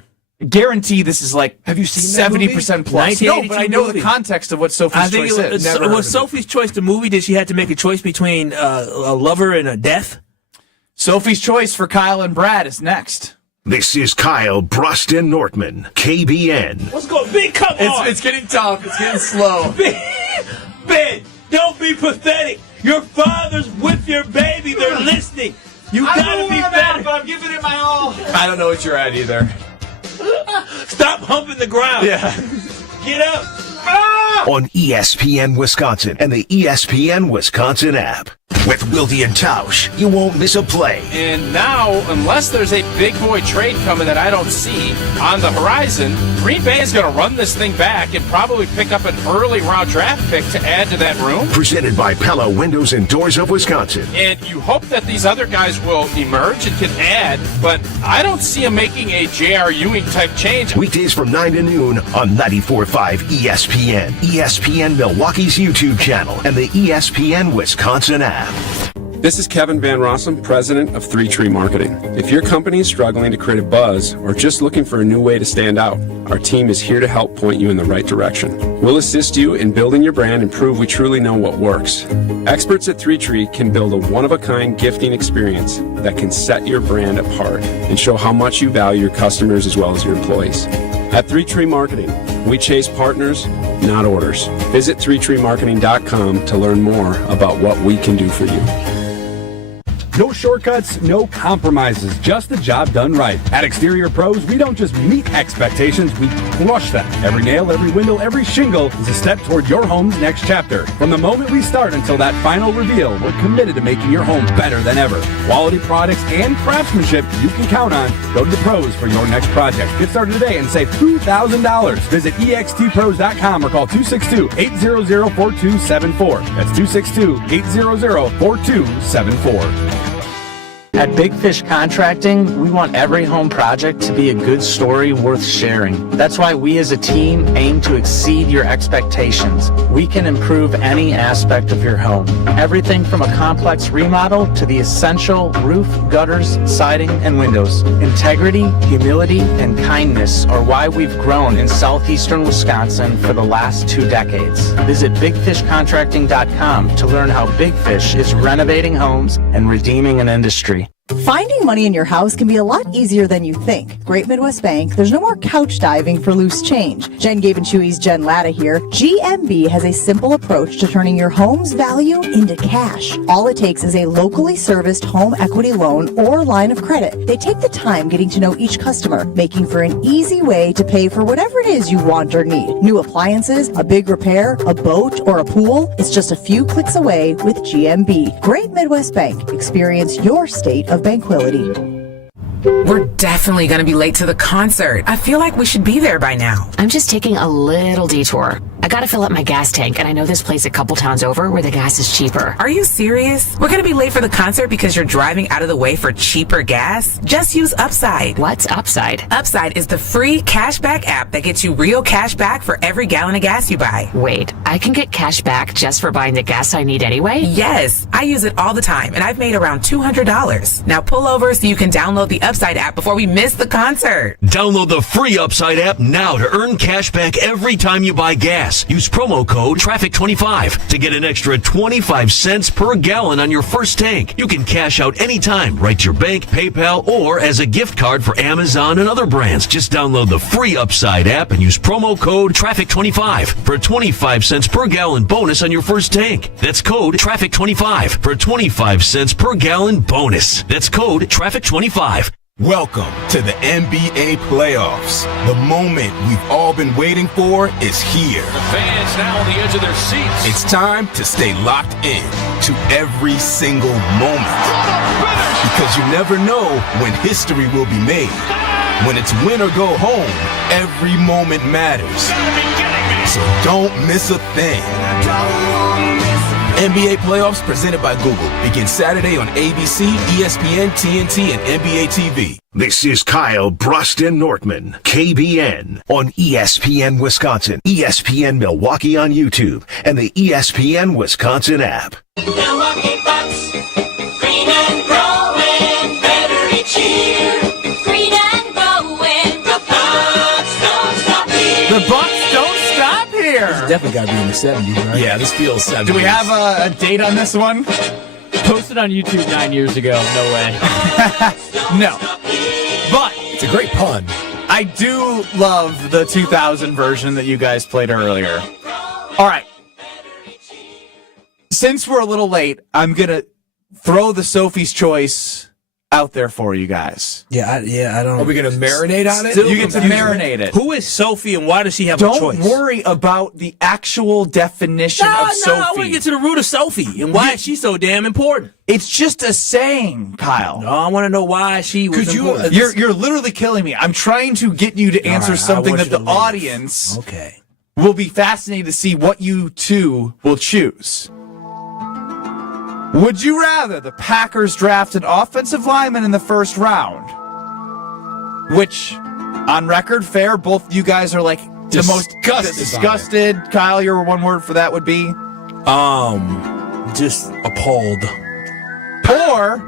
Guarantee this is like Have you seen that 70% plus. No, but I know the context of what Sophie's Choice is. Was Sophie's Choice the movie? Did she have to make a choice between a lover and a death? Sophie's Choice for Kyle and Brad is next. This is Kyle Broston Nortman, KBN. Let's go, Big. Come on. It's getting tough. It's getting slow. Ben, don't be pathetic. Your father's with your baby. They're listening. You gotta be better. But I'm giving it my all. I don't know what you're at either. Stop humping the ground. Yeah. Get up. On ESPN Wisconsin and the ESPN Wisconsin app. With Wilde and Tausch, you won't miss a play. And now, unless there's a big boy trade coming that I don't see on the horizon, Green Bay is going to run this thing back and probably pick up an early round draft pick to add to that room. Presented by Pella Windows and Doors of Wisconsin. And you hope that these other guys will emerge and can add, but I don't see them making a J.R. Ewing type change. Weekdays from 9 to noon on 94.5 ESPN, ESPN Milwaukee's YouTube channel, and the ESPN Wisconsin app. This is Kevin Van Rossum, president of Three Tree Marketing. If your company is struggling to create a buzz or just looking for a new way to stand out, our team is here to help point you in the right direction. We'll assist you in building your brand and prove we truly know what works. Experts at Three Tree can build a one-of-a-kind gifting experience that can set your brand apart and show how much you value your customers as well as your employees. At Three Tree Marketing, we chase partners, not orders. Visit threetreemarketing.com to learn more about what we can do for you. No shortcuts, no compromises, just the job done right. At Exterior Pros, we don't just meet expectations, we crush them. Every nail, every window, every shingle is a step toward your home's next chapter. From the moment we start until that final reveal, we're committed to making your home better than ever. Quality products and craftsmanship you can count on. Go to the pros for your next project. Get started today and save $2,000. Visit extpros.com or call 262-800-4274. That's 262-800-4274. At Big Fish Contracting, we want every home project to be a good story worth sharing. That's why we as a team aim to exceed your expectations. We can improve any aspect of your home. Everything from a complex remodel to the essential roof, gutters, siding, and windows. Integrity, humility, and kindness are why we've grown in southeastern Wisconsin for the last 2 decades. Visit bigfishcontracting.com to learn how Big Fish is renovating homes and redeeming an industry. Finding money in your house can be a lot easier than you think. Great Midwest Bank, there's no more couch diving for loose change. Jen Gabe and Chewy's Jen Latta here. GMB has a simple approach to turning your home's value into cash. All it takes is a locally serviced home equity loan or line of credit. They take the time getting to know each customer, making for an easy way to pay for whatever it is you want or need. New appliances, a big repair, a boat, or a pool. It's just a few clicks away with GMB. Great Midwest Bank. Experience your state of banquility. We're definitely going to be late to the concert. I feel like we should be there by now. I'm just taking a little detour. I gotta fill up my gas tank, and I know this place a couple towns over where the gas is cheaper. Are you serious? We're going to be late for the concert because you're driving out of the way for cheaper gas? Just use Upside. What's Upside? Upside is the free cashback app that gets you real cash back for every gallon of gas you buy. Wait, I can get cash back just for buying the gas I need anyway? Yes, I use it all the time, and I've made around $200. Now pull over so you can download the Upside app before we miss the concert. Download the free Upside app now to earn cash back every time you buy gas. Use promo code TRAFFIC25 to get an extra 25 cents per gallon on your first tank. You can cash out anytime, right to your bank, PayPal, or as a gift card for Amazon and other brands. Just download the free Upside app and use promo code TRAFFIC25 for a 25 cents per gallon bonus on your first tank. That's code TRAFFIC25 for a 25 cents per gallon bonus. That's code TRAFFIC25. Welcome to the NBA playoffs. The moment we've all been waiting for is here. The fans now on the edge of their seats. It's time to stay locked in to every single moment. Because you never know when history will be made. When it's win or go home, every moment matters. So don't miss a thing. NBA playoffs presented by Google begin Saturday on ABC, ESPN, TNT, and NBA TV. This is Kyle Broston Nortman, KBN, on ESPN Wisconsin, ESPN Milwaukee on YouTube, and the ESPN Wisconsin app. Milwaukee Bucks, green and growing, better each year. Green and growing, the Bucks don't stop here. The Bucks don't stop here. It's definitely got to be in the 70s, right? Yeah, this feels 70s. Do we have a date on this one? Posted on YouTube 9 years ago. No way. No. But it's a great pun. I do love the 2000 version that you guys played earlier. All right. Since we're a little late, I'm going to throw the Sophie's Choice out there for you guys. I don't. Are we going to marinate on it? You get to marinate it. Who is Sophie and why does she have a choice? Don't worry about the actual definition of Sophie. I want to get to the root of Sophie and why is she so damn important. It's just a saying, Kyle. No, I want to know why she was important. You're literally killing me. I'm trying to get you to answer something that the audience will be fascinated to see what you two will choose. Would you rather the Packers draft an offensive lineman in the first round? Which, on record, fair, both you guys are like the most disgusted. Kyle, your one word for that would be? Just appalled. Or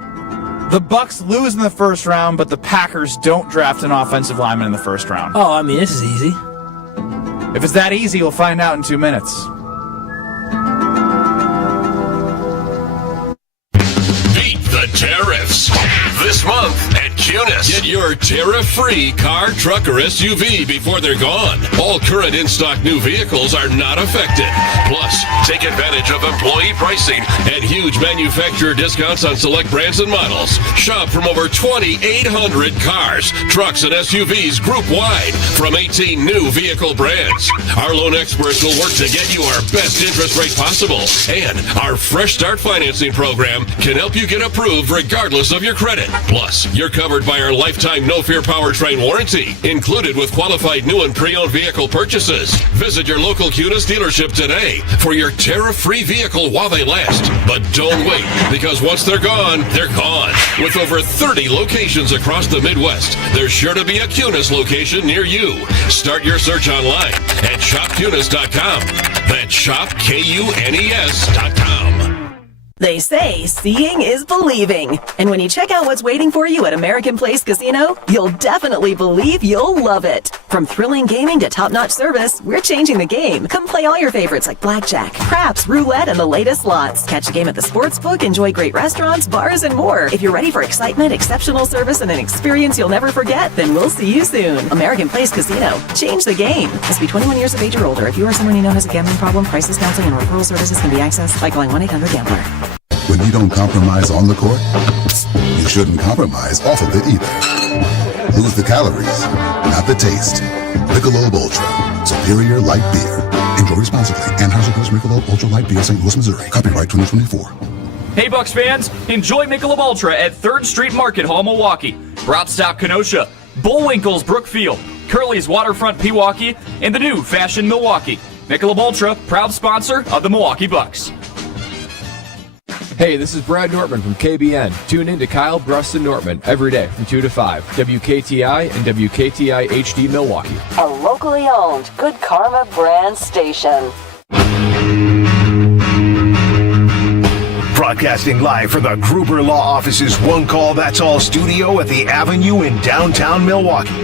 the Bucks lose in the first round, but the Packers don't draft an offensive lineman in the first round. Oh, I mean, this is easy. If it's that easy, we'll find out in 2 minutes. Beat the tariffs. This month at Cunis. Get your tariff-free car, truck, or SUV before they're gone. All current in-stock new vehicles are not affected. Plus, take advantage of employee pricing and huge manufacturer discounts on select brands and models. Shop from over 2,800 cars, trucks, and SUVs group-wide from 18 new vehicle brands. Our loan experts will work to get you our best interest rate possible. And our Fresh Start financing program can help you get approved regardless of your credit. Plus, you're covered by our lifetime no-fear powertrain warranty, included with qualified new and pre-owned vehicle purchases. Visit your local Cunis dealership today for your tariff-free vehicle while they last. But don't wait, because once they're gone, they're gone. With over 30 locations across the Midwest, there's sure to be a Cunis location near you. Start your search online at shopcunis.com. That's shopkunes.com. They say seeing is believing. And when you check out what's waiting for you at American Place Casino, you'll definitely believe you'll love it. From thrilling gaming to top-notch service, we're changing the game. Come play all your favorites like blackjack, craps, roulette, and the latest slots. Catch a game at the sportsbook, enjoy great restaurants, bars, and more. If you're ready for excitement, exceptional service, and an experience you'll never forget, then we'll see you soon. American Place Casino. Change the game. Must be 21 years of age or older. If you or someone you know has a gambling problem, crisis counseling and referral services can be accessed by calling 1-800-GAMBLER. When you don't compromise on the court, you shouldn't compromise off of it either. Lose the calories, not the taste. Michelob Ultra, superior light beer. Enjoy responsibly. Anheuser-Busch Michelob Ultra Light Beer, St. Louis, Missouri. Copyright 2024. Hey, Bucks fans, enjoy Michelob Ultra at 3rd Street Market Hall, Milwaukee, Prop Stop Kenosha, Bullwinkle's Brookfield, Curly's Waterfront Pewaukee, and the new Fashion Milwaukee. Michelob Ultra, proud sponsor of the Milwaukee Bucks. Hey, this is Brad Nortman from KBN. Tune in to Kyle Brust and Nortman every day from 2 to 5. WKTI and WKTI HD Milwaukee. A locally owned Good Karma brand station. Broadcasting live from the Gruber Law Office's One Call That's All studio at the Avenue in downtown Milwaukee.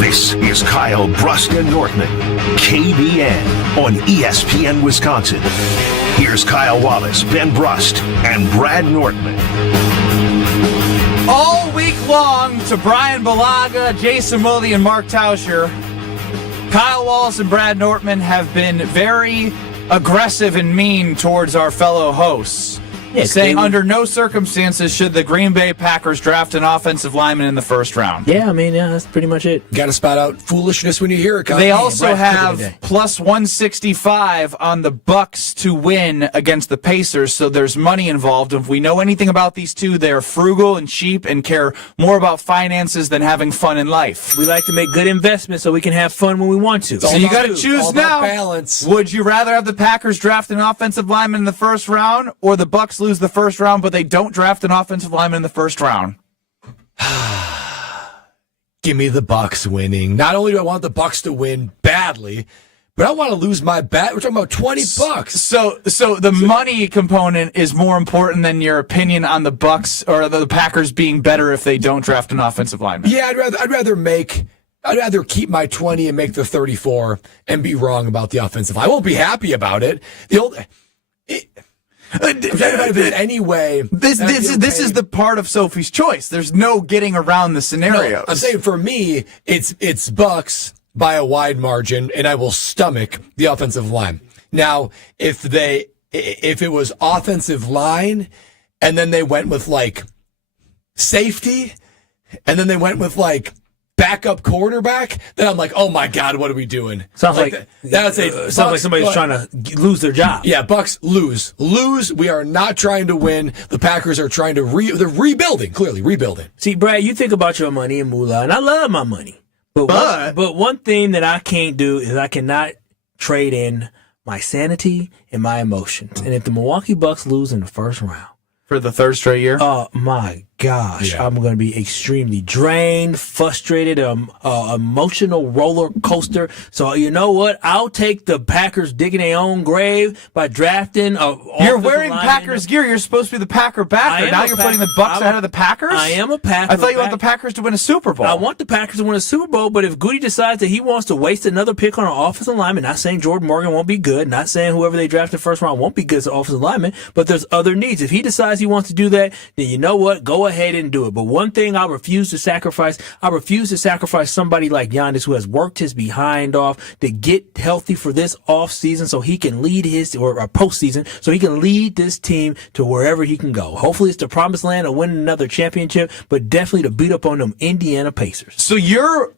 This is Kyle Brust and Nortman, KBN on ESPN Wisconsin. Here's Kyle Wallace, Ben Brust, and Brad Nortman. All week long to Brian Balaga, Jason Wilde, and Mark Tauscher, Kyle Wallace and Brad Nortman have been very aggressive and mean towards our fellow hosts. Yeah, saying under no circumstances should the Green Bay Packers draft an offensive lineman in the first round. Yeah, I mean, yeah, that's pretty much it. Got to spot out foolishness when you hear it. They also have plus 165 on the Bucks to win against the Pacers, so there's money involved. If we know anything about these two, they're frugal and cheap and care more about finances than having fun in life. We like to make good investments so we can have fun when we want to. So you got to choose now. Balance. Would you rather have the Packers draft an offensive lineman in the first round, or the Bucks lose the first round, but they don't draft an offensive lineman in the first round? Give me the Bucks winning. Not only do I want the Bucks to win badly, but I want to lose my bet. We're talking about $20. So the money component is more important than your opinion on the Bucks or the Packers being better if they don't draft an offensive lineman. Yeah, I'd rather keep my 20 and make the 34 and be wrong about the offensive line. I won't be happy about it. Anyway, this is the part of Sophie's choice. There's no getting around the scenarios. No, I'm saying for me, it's Bucks by a wide margin, and I will stomach the offensive line. Now, if it was offensive line, and then they went with like safety, and then they went with like backup quarterback, then I'm like, oh my God, what are we doing? Sounds like somebody's trying to lose their job. Yeah, Bucks lose. We are not trying to win. The Packers are trying to they're rebuilding, clearly rebuilding. See, Brad, you think about your money and moolah, and I love my money. But one thing that I can't do is I cannot trade in my sanity and my emotions. And if the Milwaukee Bucks lose in the first round, for the third straight year? Oh, my gosh. Yeah. I'm going to be extremely drained, frustrated, emotional roller coaster. So, you know what? I'll take the Packers digging their own grave by drafting You're wearing Packers gear. You're supposed to be the Packer backer. Now you're putting the Bucks ahead of the Packers? I am a Packer. I thought you want the Packers to win a Super Bowl. I want the Packers to win a Super Bowl, but if Goody decides that he wants to waste another pick on an offensive lineman, not saying Jordan Morgan won't be good, not saying whoever they draft in the first round won't be good as an offensive lineman, but there's other needs. If he decides he wants to do that, then you know what? Go ahead and do it. But one thing I refuse to sacrifice somebody like Giannis, who has worked his behind off to get healthy for this off season so he can lead or postseason, so he can lead this team to wherever he can go. Hopefully it's the promised land of winning another championship, but definitely to beat up on them Indiana Pacers. So you're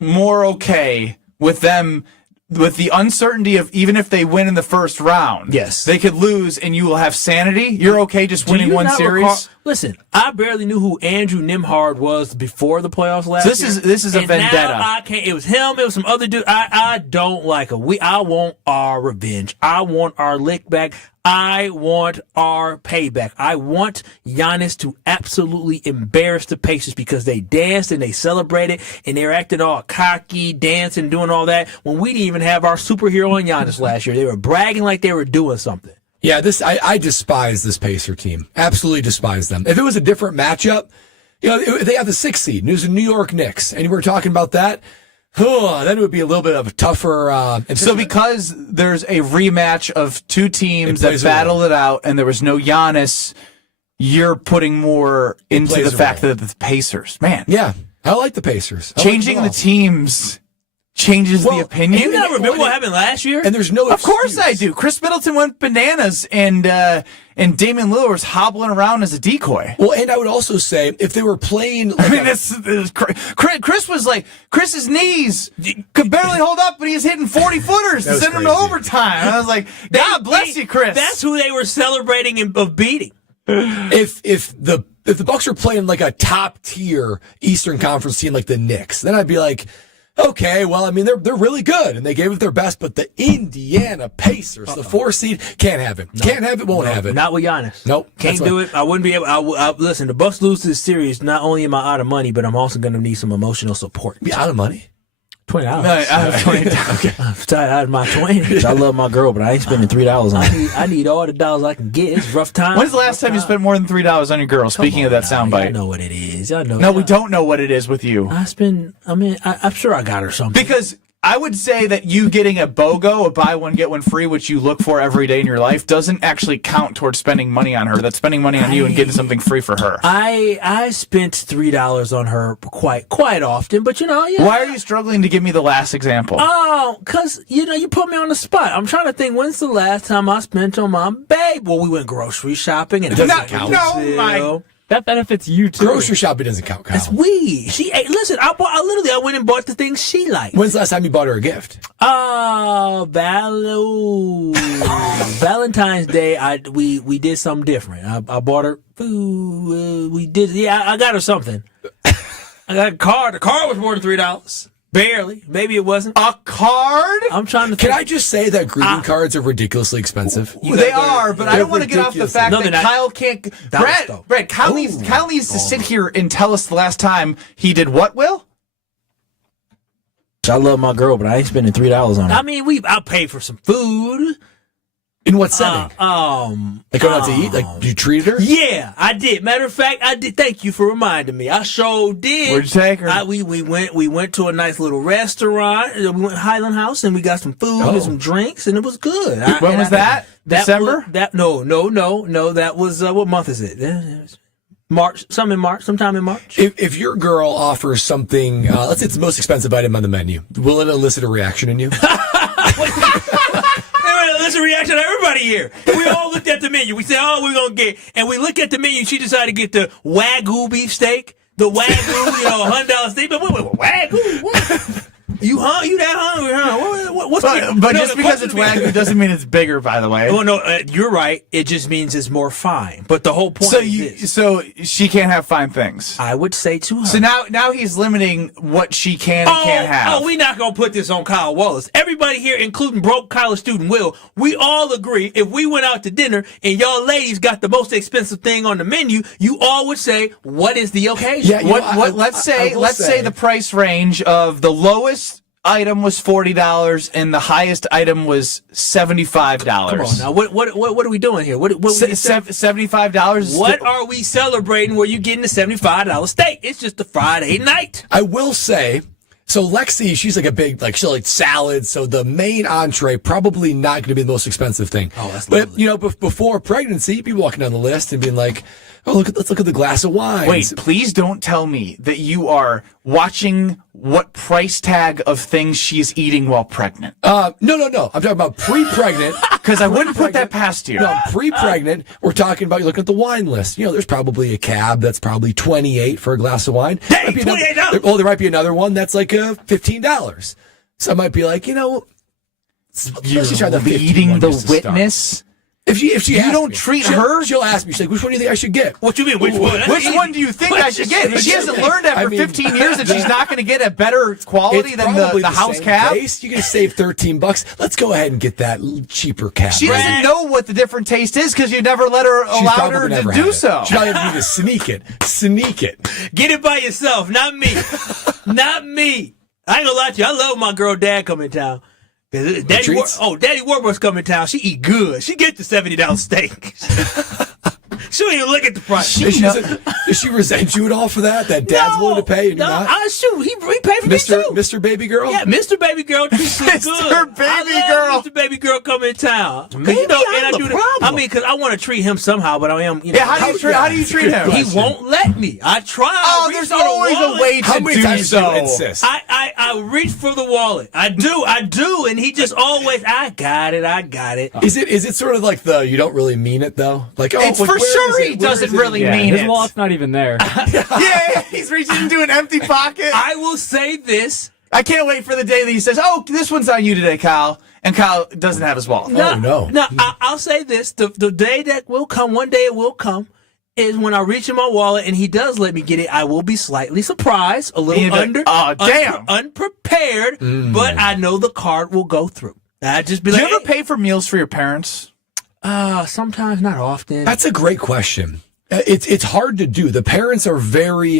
more okay with them with the uncertainty of even if they win in the first round, yes, they could lose and you will have sanity. You're okay just winning one series. Listen, I barely knew who Andrew Nimhard was before the playoffs last year. This is a vendetta. Now I can't. It was him. It was some other dude. I don't like him. I want our revenge. I want our lick back. I want our payback. I want Giannis to absolutely embarrass the Pacers because they danced and they celebrated and they're acting all cocky, dancing, doing all that when we didn't even have our superhero on Giannis last year. They were bragging like they were doing something. Yeah, I despise this Pacer team. Absolutely despise them. If it was a different matchup, if they have the 6th seed and it was the New York Knicks and we're talking about that, then it would be a little bit of a tougher. So because there's a rematch of two teams that battled it out and there was no Giannis, you're putting more into the fact that the Pacers. Man. Yeah, I like the Pacers. Changing the teams changes the opinion. You gotta remember what happened last year? And there's no Of course I do. Chris Middleton went bananas and Damian Lillard was hobbling around as a decoy. Well, and I would also say if they were playing, Chris was like, Chris's knees could barely hold up, but he was hitting 40-footers to send him to overtime. I was like, God bless you, Chris. That's who they were celebrating of beating. If the Bucks were playing like a top tier Eastern Conference team like the Knicks, then I'd be like, okay, well, I mean, they're really good, and they gave it their best, but the Indiana Pacers, the 4 seed, can't have it. Can't have it, won't have it. Not with Giannis. Nope. Can't do it. I wouldn't be able. Listen, the Bucks lose to this series, not only am I out of money, but I'm also going to need some emotional support. Be out of money? $20. No, out of $20. Okay. I'm out of my 20. I love my girl, but I ain't spending $3 on her. I need all the dollars I can get. It's rough time. When's the last time you spent more than $3 on your girl? Speaking of that soundbite. I know what it is. I know. No, we don't know what it is with you. I'm sure I got her something. Because I would say that you getting a BOGO, a buy one, get one free, which you look for every day in your life, doesn't actually count towards spending money on her. That's spending money on you and getting something free for her. I spent $3 on her quite often, but Why are you struggling to give me the last example? Oh, because, you put me on the spot. I'm trying to think, when's the last time I spent on my babe? Well, we went grocery shopping. And that benefits you, too. Grocery shopping doesn't count, Kyle. It's we. Listen, I went and bought the things she liked. When's the last time you bought her a gift? Valentine's Day, we did something different. I bought her food. I got her something. I got a card. The card was more than $3. Barely. Maybe it wasn't. A card? I'm trying to think. Can I just say that greeting cards are ridiculously expensive? They are, but I don't want to get off the fact that Kyle can't... Brett, Kyle needs to sit here and tell us the last time he did what, Will? I love my girl, but I ain't spending $3 on her. I mean, I paid for some food. In what setting? Like going out to eat? Like you treated her? Yeah, I did. Matter of fact, I did. Thank you for reminding me. I sure did. Where'd you take her? We went to a nice little restaurant. We went to Highland House and we got some food and some drinks and it was good. When was that? December? No. That was what month is it? March, sometime in March. If your girl offers something, let's say it's the most expensive item on the menu, will it elicit a reaction in you? That's a reaction to everybody here. We all looked at the menu. We said, we're going to get, and we look at the menu. She decided to get the Wagyu beef steak, the Wagyu, $100 steak. But wait, Wagyu? What? You that hungry, huh? But just because it's Wagyu doesn't mean it's bigger, by the way. Well, no, you're right. It just means it's more fine. But the whole point is this. So she can't have fine things. I would say to her. So now he's limiting what she can and can't have. We're not going to put this on Kyle Wallace. Everybody here, including broke college student Will, we all agree if we went out to dinner and y'all ladies got the most expensive thing on the menu, you all would say, what is the occasion? Yeah, let's say the price range of the lowest item was $40 and the highest item was $75. Come on now, what are we doing here? What $75? What are we celebrating where you getting the $75 steak? It's just a Friday night. I will say, so Lexi, she's like a big, she'll like salad, so the main entree probably not going to be the most expensive thing. Oh, that's lovely. But before pregnancy, you'd be walking down the list and being like, let's look at the glass of wine. Wait, please don't tell me that you are watching what price tag of things she's eating while pregnant. No. I'm talking about pre-pregnant. Because I wouldn't put that past you. No, pre-pregnant, we're talking about, you're looking at the wine list. There's probably a cab that's probably $28 for a glass of wine. Hey, $28! There might be another one that's like $15. So I might be like, Especially try the leading the 15 to start. witness. If she You asks don't me, treat she'll- her? She'll ask me. She's like, "Which one do you think I should get?" What you mean? Which one? Which one do you think I should get? If she hasn't learned after 15 years that she's not going to get a better quality It's than probably the house same cab. taste. You're going to save $13. Let's go ahead and get that cheaper cab. She doesn't know what the different taste is because you never let her She's allowed probably her never to had do it. so. She probably had to sneak it. Sneak it. Get it by yourself, not me. Not me. I ain't gonna lie to you. I love my girl dad coming in town. Daddy Warburg's coming in town. She eat good. She get the $70 steak. She don't even look at the price. Does she resent you at all for that? That dad's willing to pay and you're not? Shoot, he paid for me too. Mr. Baby Girl? Yeah, Mr. Baby Girl treats me good. Mr. Baby I love Mr. Baby Girl coming in town. Maybe I'm the problem. I mean, because I want to treat him somehow, but I am. You know, Yeah, how do you treat him? He won't let me. I try. Oh, there's always a way How to many do times do you so. insist? I reach for the wallet. I do, and he just always, I got it. Is it sort of like you don't really mean it though? Like, oh, It's for where sure is it? he Where doesn't is it? really Yeah, mean his it. wallet's not even there. Yeah, he's reaching into an empty pocket. I will say this. I can't wait for the day that he says, "Oh, this one's on you today, Kyle," and Kyle doesn't have his wallet. No. I'll say this: the day that will come, one day it will come, is when I reach in my wallet and he does let me get it. I will be slightly surprised, a little unprepared, but I know the card will go through. I just be Do like, you ever pay for meals for your parents? sometimes, not often. That's a great question. It's hard to do. The parents are very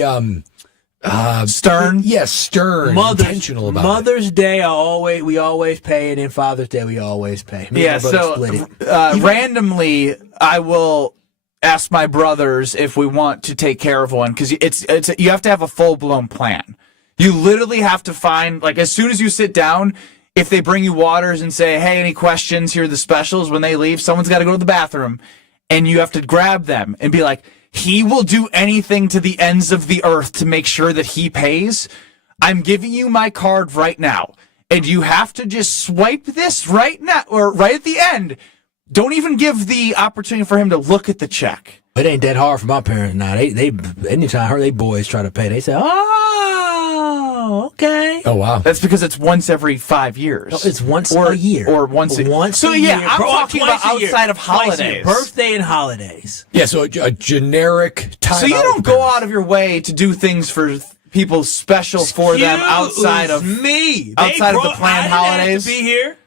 stern. Yes, stern. Intentional about it. Mother's Day, we always pay, and then Father's Day we always pay. Me and my brother split it. Randomly, I will ask my brothers if we want to take care of one because you have to have a full blown plan. You literally have to find, like, as soon as you sit down, if they bring you waters and say, "Hey, any questions? Here are the specials." When they leave, someone's got to go to the bathroom, and you have to grab them and be like, "He will do anything to the ends of the earth to make sure that he pays. I'm giving you my card right now, and you have to just swipe this right now or right at the end. Don't even give the opportunity for him to look at the check." It ain't that hard for my parents now. They anytime they boys try to pay, they say, "Oh, okay." Oh wow, that's because it's once every 5 years. No, it's once a year, or once. So a yeah, year. I'm talking about outside of holidays, birthday and holidays. Yeah, so a generic time. So you don't go out of your way to do things for people special for them outside of me. Outside of the planned holidays.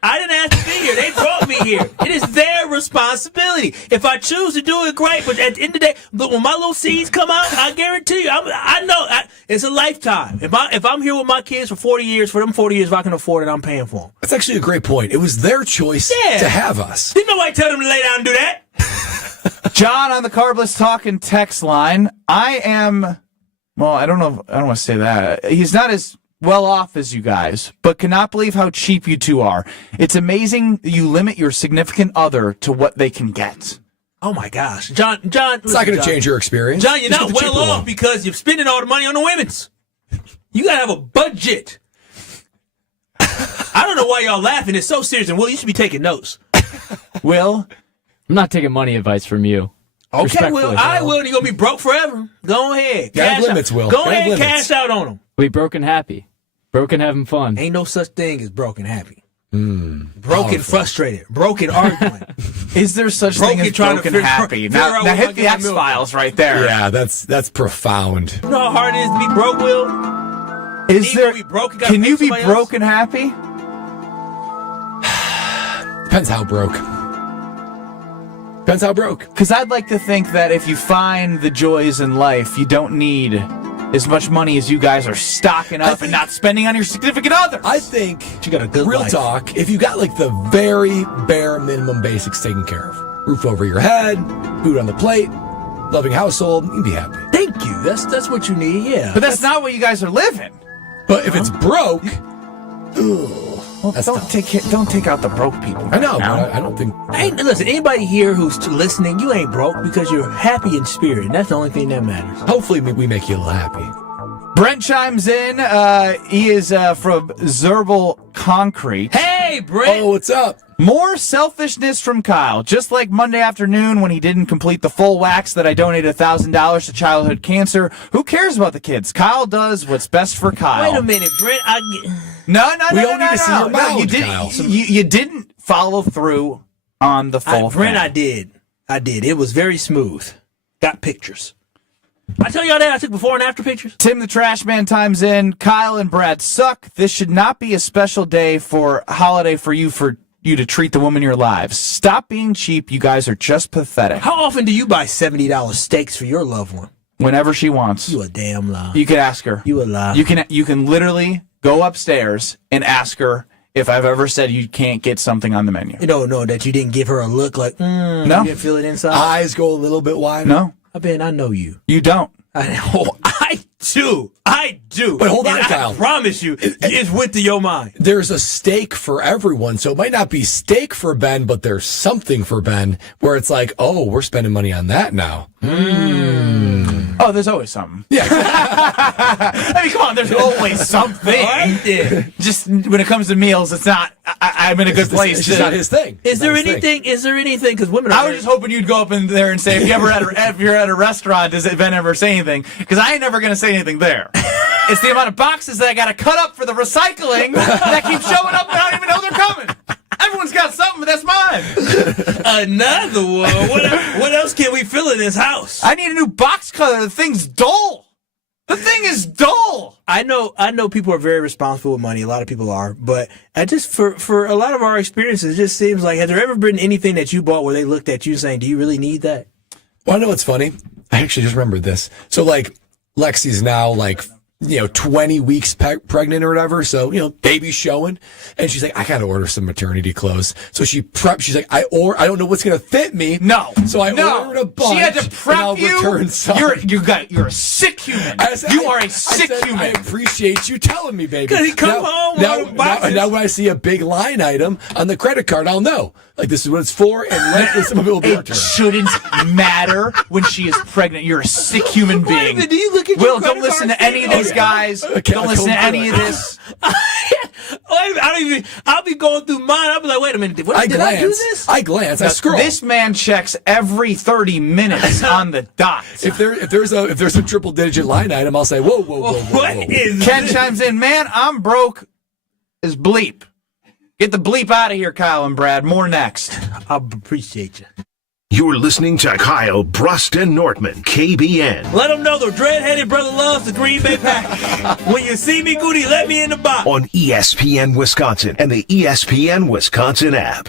I didn't ask to be here. They brought me here. It is their responsibility. If I choose to do it, great. But at the end of the day, look, when my little seeds come out, I guarantee you, I know it's a lifetime. If I'm here with my kids for 40 years, for them 40 years, if I can afford it, I'm paying for them. That's actually a great point. It was their choice to have us. Didn't nobody tell them to lay down and do that. John on the Carbless Talking text line. I am. Well, I don't know. I don't want to say that. He's not as well off as you guys, but cannot believe how cheap you two are. It's amazing you limit your significant other to what they can get. Oh my gosh, John! It's not going to change your experience. John, you're Just not get the well cheaper off one. because you're spending all the money on the women's. You gotta have a budget. I don't know why y'all laughing. It's so serious. And Will, you should be taking notes. Will, I'm not taking money advice from you. Okay, Will. I will. You're gonna be broke forever. Go ahead. Gotta have Cash limits, out. Will. Go Gotta ahead have and limits. cash out on them. We broken happy. Broken having fun. Ain't no such thing as broken happy. Broken Powerful. frustrated. Broken arguing. Is there such thing as trying to broken figure happy? out Now where I hit the get my milk X-Files right there. Yeah, that's profound. You know how hard it is to be broke, Will? Is there? Be broke, gotta Can pay you be somebody else? broken happy? Depends how broke. Depends how broke. Because I'd like to think that if you find the joys in life, you don't need as much money as you guys are stocking up and not spending on your significant other. I think you got a good real life. talk. If you got like the very bare minimum basics taken care of, roof over your head, food on the plate, loving household, you'd be happy. Thank you. That's what you need. Yeah. But that's not what you guys are living. But if it's broke, Well, don't take out the broke people. I know, now. but I don't think. Listen, anybody here who's listening, you ain't broke because you're happy in spirit, and that's the only thing that matters. Hopefully, we make you a little happy. Brent chimes in. He is from Zerbal Concrete. Hey, Brent. Oh, what's up? More selfishness from Kyle. Just like Monday afternoon when he didn't complete the full wax that I donated $1,000 to childhood cancer. Who cares about the kids? Kyle does what's best for Kyle. Wait a minute, Brent. No. We don't need to see your mouth, you Kyle. didn't. You didn't follow through on the full thing. Brent, I did. It was very smooth. Got pictures. I tell y'all that I took before and after pictures. Tim the Trash Man times in. Kyle and Brad suck. This should not be a special day for holiday for you to treat the woman in your lives. Stop being cheap. You guys are just pathetic. How often do you buy $70 steaks for your loved one? Whenever she wants. You a damn lie. You can ask her. You a lie. You can literally go upstairs and ask her if I've ever said you can't get something on the menu. You don't know that you didn't give her a look like, no. You didn't feel it inside? Eyes go a little bit wider. No. I know you. You don't. I do. But hold on, and Kyle. I promise you, it's with your mind. There's a steak for everyone, so it might not be steak for Ben, but there's something for Ben where it's like, oh, we're spending money on that now. Oh, there's always something. Yeah. I mean, come on, there's always something. Right. Just when it comes to meals, it's not. I'm in a good place. It's just not his thing. Is there anything? Because women are. I was just hoping you'd go up in there and say, if you're at a restaurant, does Ben ever say anything? Because I ain't never going to say anything there. It's the amount of boxes that I got to cut up for the recycling that keep showing up and I don't even know they're coming. Everyone's got something, but that's mine. Another one. What else can we fill in this house? I need a new box cutter. The thing's dull. The thing is dull. I know people are very responsible with money. A lot of people are, but I just for a lot of our experiences, it just seems like, has there ever been anything that you bought where they looked at you saying, "Do you really need that?" Well, I know what's funny. I actually just remembered this. So, like, Lexi's now 20 weeks pregnant or whatever. So, baby's showing. And she's like, I got to order some maternity clothes. So she prepped. She's like, I don't know what's going to fit me. No. So I ordered a bunch. She had to prep you. You're a sick human. You are a sick human. I appreciate you telling me, baby. Because he come home now when I see a big line item on the credit card, I'll know. Like, this is what it's for, and some of it will be It shouldn't matter when she is pregnant. You're a sick human being. Do you look at Will, don't listen to any of these guys. Don't listen to any of this. I'll be going through mine. I'll be like, wait a minute. Did I do this? I glance. I scroll. This man checks every 30 minutes on the dot. If there's a triple digit line item, I'll say, whoa. What is Ken this? chimes in, man, I'm broke as bleep. Get the bleep out of here, Kyle and Brad. More next. I appreciate you. You're listening to Kyle Brust and Nortman, KBN. Let them know the dread-headed brother loves the Green Bay Packers. When you see me, Goody, let me in the box. On ESPN Wisconsin and the ESPN Wisconsin app.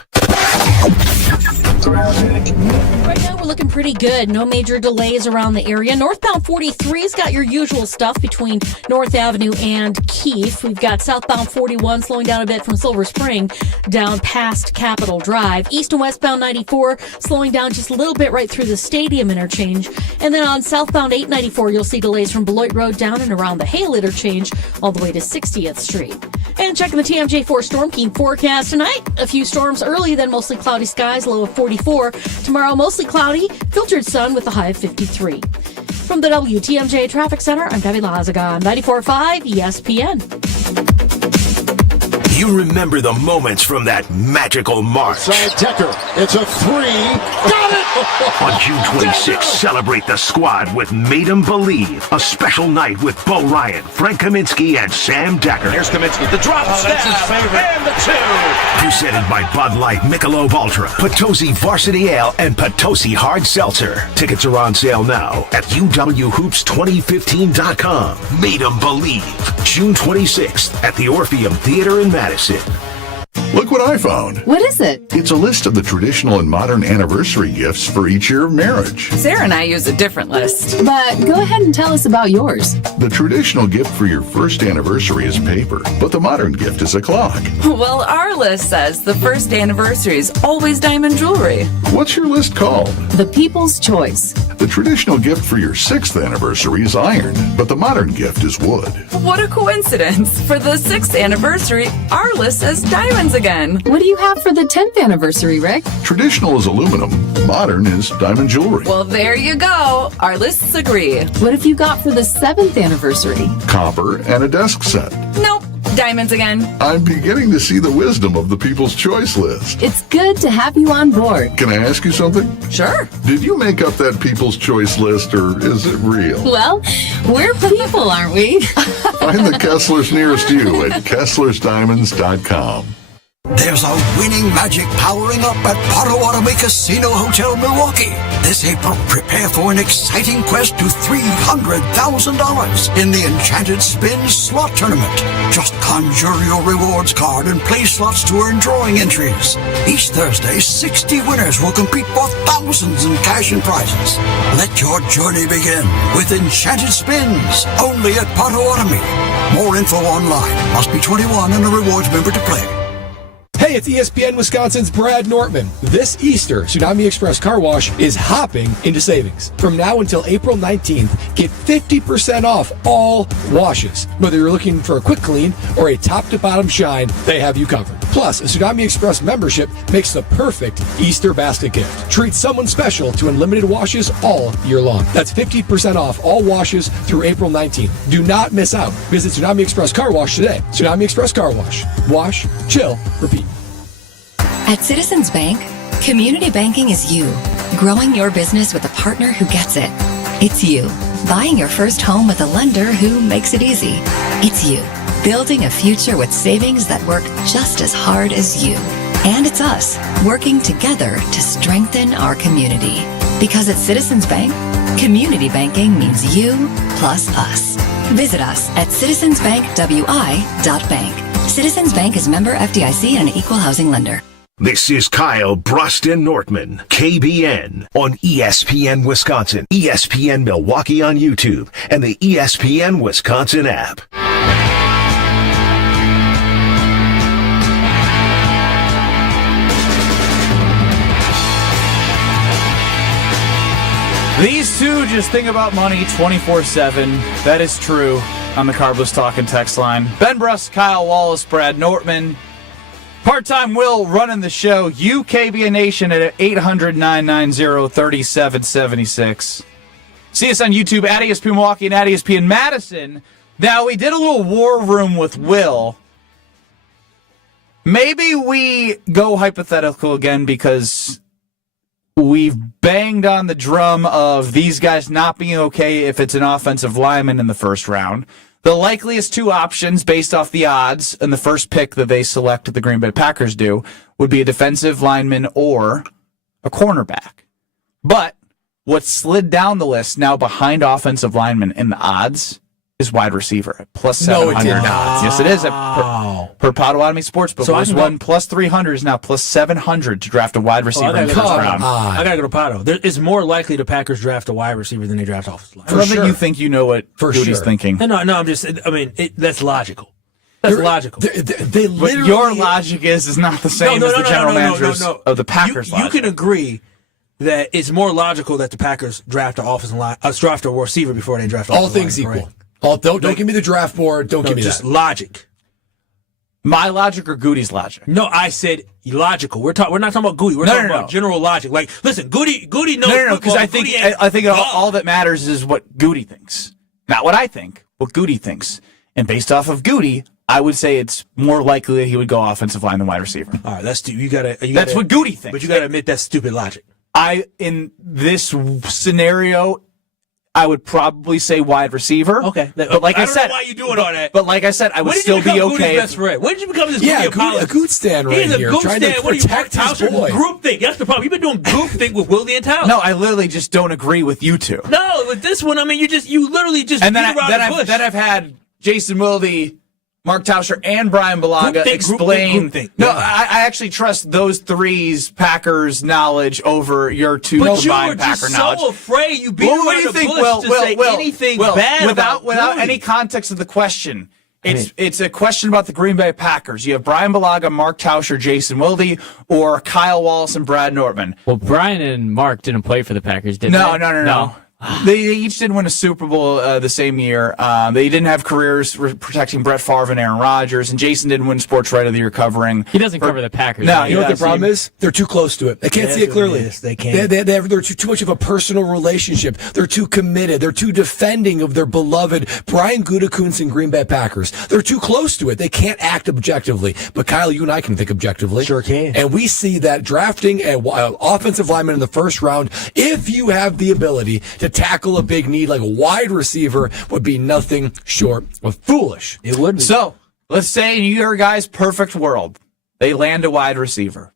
Right now, we're looking pretty good. No major delays around the area. Northbound 43's got your usual stuff between North Avenue and Keefe. We've got southbound 41 slowing down a bit from Silver Spring down past Capitol Drive. East and westbound 94 slowing down just a little bit right through the Stadium interchange. And then on southbound 894, you'll see delays from Beloit Road down and around the Hale interchange all the way to 60th Street. And checking the TMJ4 Storm King forecast tonight. A few storms early, then mostly cloudy skies, low of 44. Tomorrow, mostly cloudy, filtered sun with a high of 53. From the WTMJ Traffic Center, I'm Debbie Lazaga on 94.5 ESPN. You remember the moments from that magical March. Side Decker, it's a three. Got it! On June 26th, celebrate the squad with Made 'em Believe. A special night with Bo Ryan, Frank Kaminsky, and Sam Decker. Here's Kaminsky, the drop stab, and the two. Presented by Bud Light, Michelob Ultra, Potosi Varsity Ale, and Potosi Hard Seltzer. Tickets are on sale now at UWHoops2015.com. Made 'em Believe. June 26th at the Orpheum Theater in Madison. Look what I found. What is it? It's a list of the traditional and modern anniversary gifts for each year of marriage. Sarah and I use a different list. But go ahead and tell us about yours. The traditional gift for your first anniversary is paper, but the modern gift is a clock. Well, our list says the first anniversary is always diamond jewelry. What's your list called? The People's Choice. The traditional gift for your 6th anniversary is iron, but the modern gift is wood. What a coincidence. For the 6th anniversary, our list says diamonds again. What do you have for the 10th anniversary, Rick? Traditional is aluminum, modern is diamond jewelry. Well, there you go. Our lists agree. What if you got for the 7th anniversary? Copper and a desk set. Nope. Diamonds again. I'm beginning to see the wisdom of the People's Choice list. It's good to have you on board. Can I ask you something? Sure. Did you make up that People's Choice list, or is it real? Well, we're people, aren't we? Find the Kesslers nearest you at KesslersDiamonds.com. There's a winning magic powering up at Potawatomi Casino Hotel Milwaukee. This April, prepare for an exciting quest to $300,000 in the Enchanted Spins Slot Tournament. Just conjure your rewards card and play slots to earn drawing entries. Each Thursday, 60 winners will compete for thousands in cash and prizes. Let your journey begin with Enchanted Spins, only at Potawatomi. More info online. Must be 21 and a rewards member to play. Hey, it's ESPN Wisconsin's Brad Nortman. This Easter, Tsunami Express Car Wash is hopping into savings. From now until April 19th, get 50% off all washes. Whether you're looking for a quick clean or a top-to-bottom shine, they have you covered. Plus, a Tsunami Express membership makes the perfect Easter basket gift. Treat someone special to unlimited washes all year long. That's 50% off all washes through April 19th. Do not miss out. Visit Tsunami Express Car Wash today. Tsunami Express Car Wash. Wash, chill, repeat. At Citizens Bank, community banking is you. Growing your business with a partner who gets it. It's you. Buying your first home with a lender who makes it easy. It's you. Building a future with savings that work just as hard as you. And it's us, working together to strengthen our community. Because at Citizens Bank, community banking means you plus us. Visit us at citizensbankwi.bank. Citizens Bank is member FDIC and an equal housing lender. This is Kyle Bruston Nortman, KBN, on ESPN Wisconsin, ESPN Milwaukee on YouTube, and the ESPN Wisconsin app. These two just think about money 24/7. That is true on the Carbless Talking text line. Ben Bruss, Kyle Wallace, Brad Nortman. Part-time Will running the show. UKBN Nation at 800-990-3776. See us on YouTube at ESPN Milwaukee and at ESPN Madison. Now, we did a little war room with Will. Maybe we go hypothetical again because we've banged on the drum of these guys not being okay if it's an offensive lineman in the first round. The likeliest two options based off the odds and the first pick that they select, the Green Bay Packers do, would be a defensive lineman or a cornerback. But what slid down the list now behind offensive lineman in the odds is wide receiver at plus 700. No, it did not. Yes, it is. Per Potawatomi Sportsbook. So was one plus 300 is now plus 700 to draft a wide receiver in the first round. I got to go to Pato. It's more likely the Packers draft a wide receiver than they draft offensive line. I love that you think you know what Goody's thinking. No, I'm just, that's logical. That's logical. They literally, what your logic is not the same as the general managers of the Packers. You can agree that it's more logical that the Packers draft an offensive line, draft a receiver before they draft all things equal. Right? Don't give me the draft board. Don't give me just that. Logic. My logic or Goody's logic? No, I said illogical. We're not talking about Goody. We're talking about general logic. Like, listen, Goody knows. No, because I think all that matters is what Goody thinks, not what I think. What Goody thinks, and based off of Goody, I would say it's more likely that he would go offensive line than wide receiver. All right, that's what Goody thinks. But you got to admit that's stupid logic. In this scenario, I would probably say wide receiver. Okay. But like I said, don't know why you doing all that. But like I said, I would still be okay. Best friend? When did you become this a goot stand right He's here? A goot trying stand. to What are you, protect his boy. Group think. That's the problem. You've been doing group think with Willie and Towers. No, I literally just don't agree with you two. No, with this one, you literally just and then beat around the bush. Then I've had Jason Wilde, Mark Tauscher, and Brian Balaga explain. Group think. No, I actually trust those three's Packers knowledge over your two combined Packer knowledge. But you were just so afraid you beat around the bush to say anything bad without any context of the question. It's a question about the Green Bay Packers. You have Brian Balaga, Mark Tauscher, Jason Wilde, or Kyle Wallace and Brad Nortman. Well, Brian and Mark didn't play for the Packers, did they? No. They each didn't win a Super Bowl the same year. They didn't have careers protecting Brett Favre and Aaron Rodgers, and Jason didn't win Sports Right of the Year covering. He doesn't cover the Packers. No, you know what the problem is? They're too close to it. They can't see it clearly. They can't. They're too much of a personal relationship. They're too committed. They're too defending of their beloved Brian Gutekunst and Green Bay Packers. They're too close to it. They can't act objectively. But Kyle, you and I can think objectively. Sure can. And we see that drafting an offensive lineman in the first round, if you have the ability to tackle a big need like a wide receiver, would be nothing short of foolish. It would be. So, let's say in your guys' perfect world, they land a wide receiver.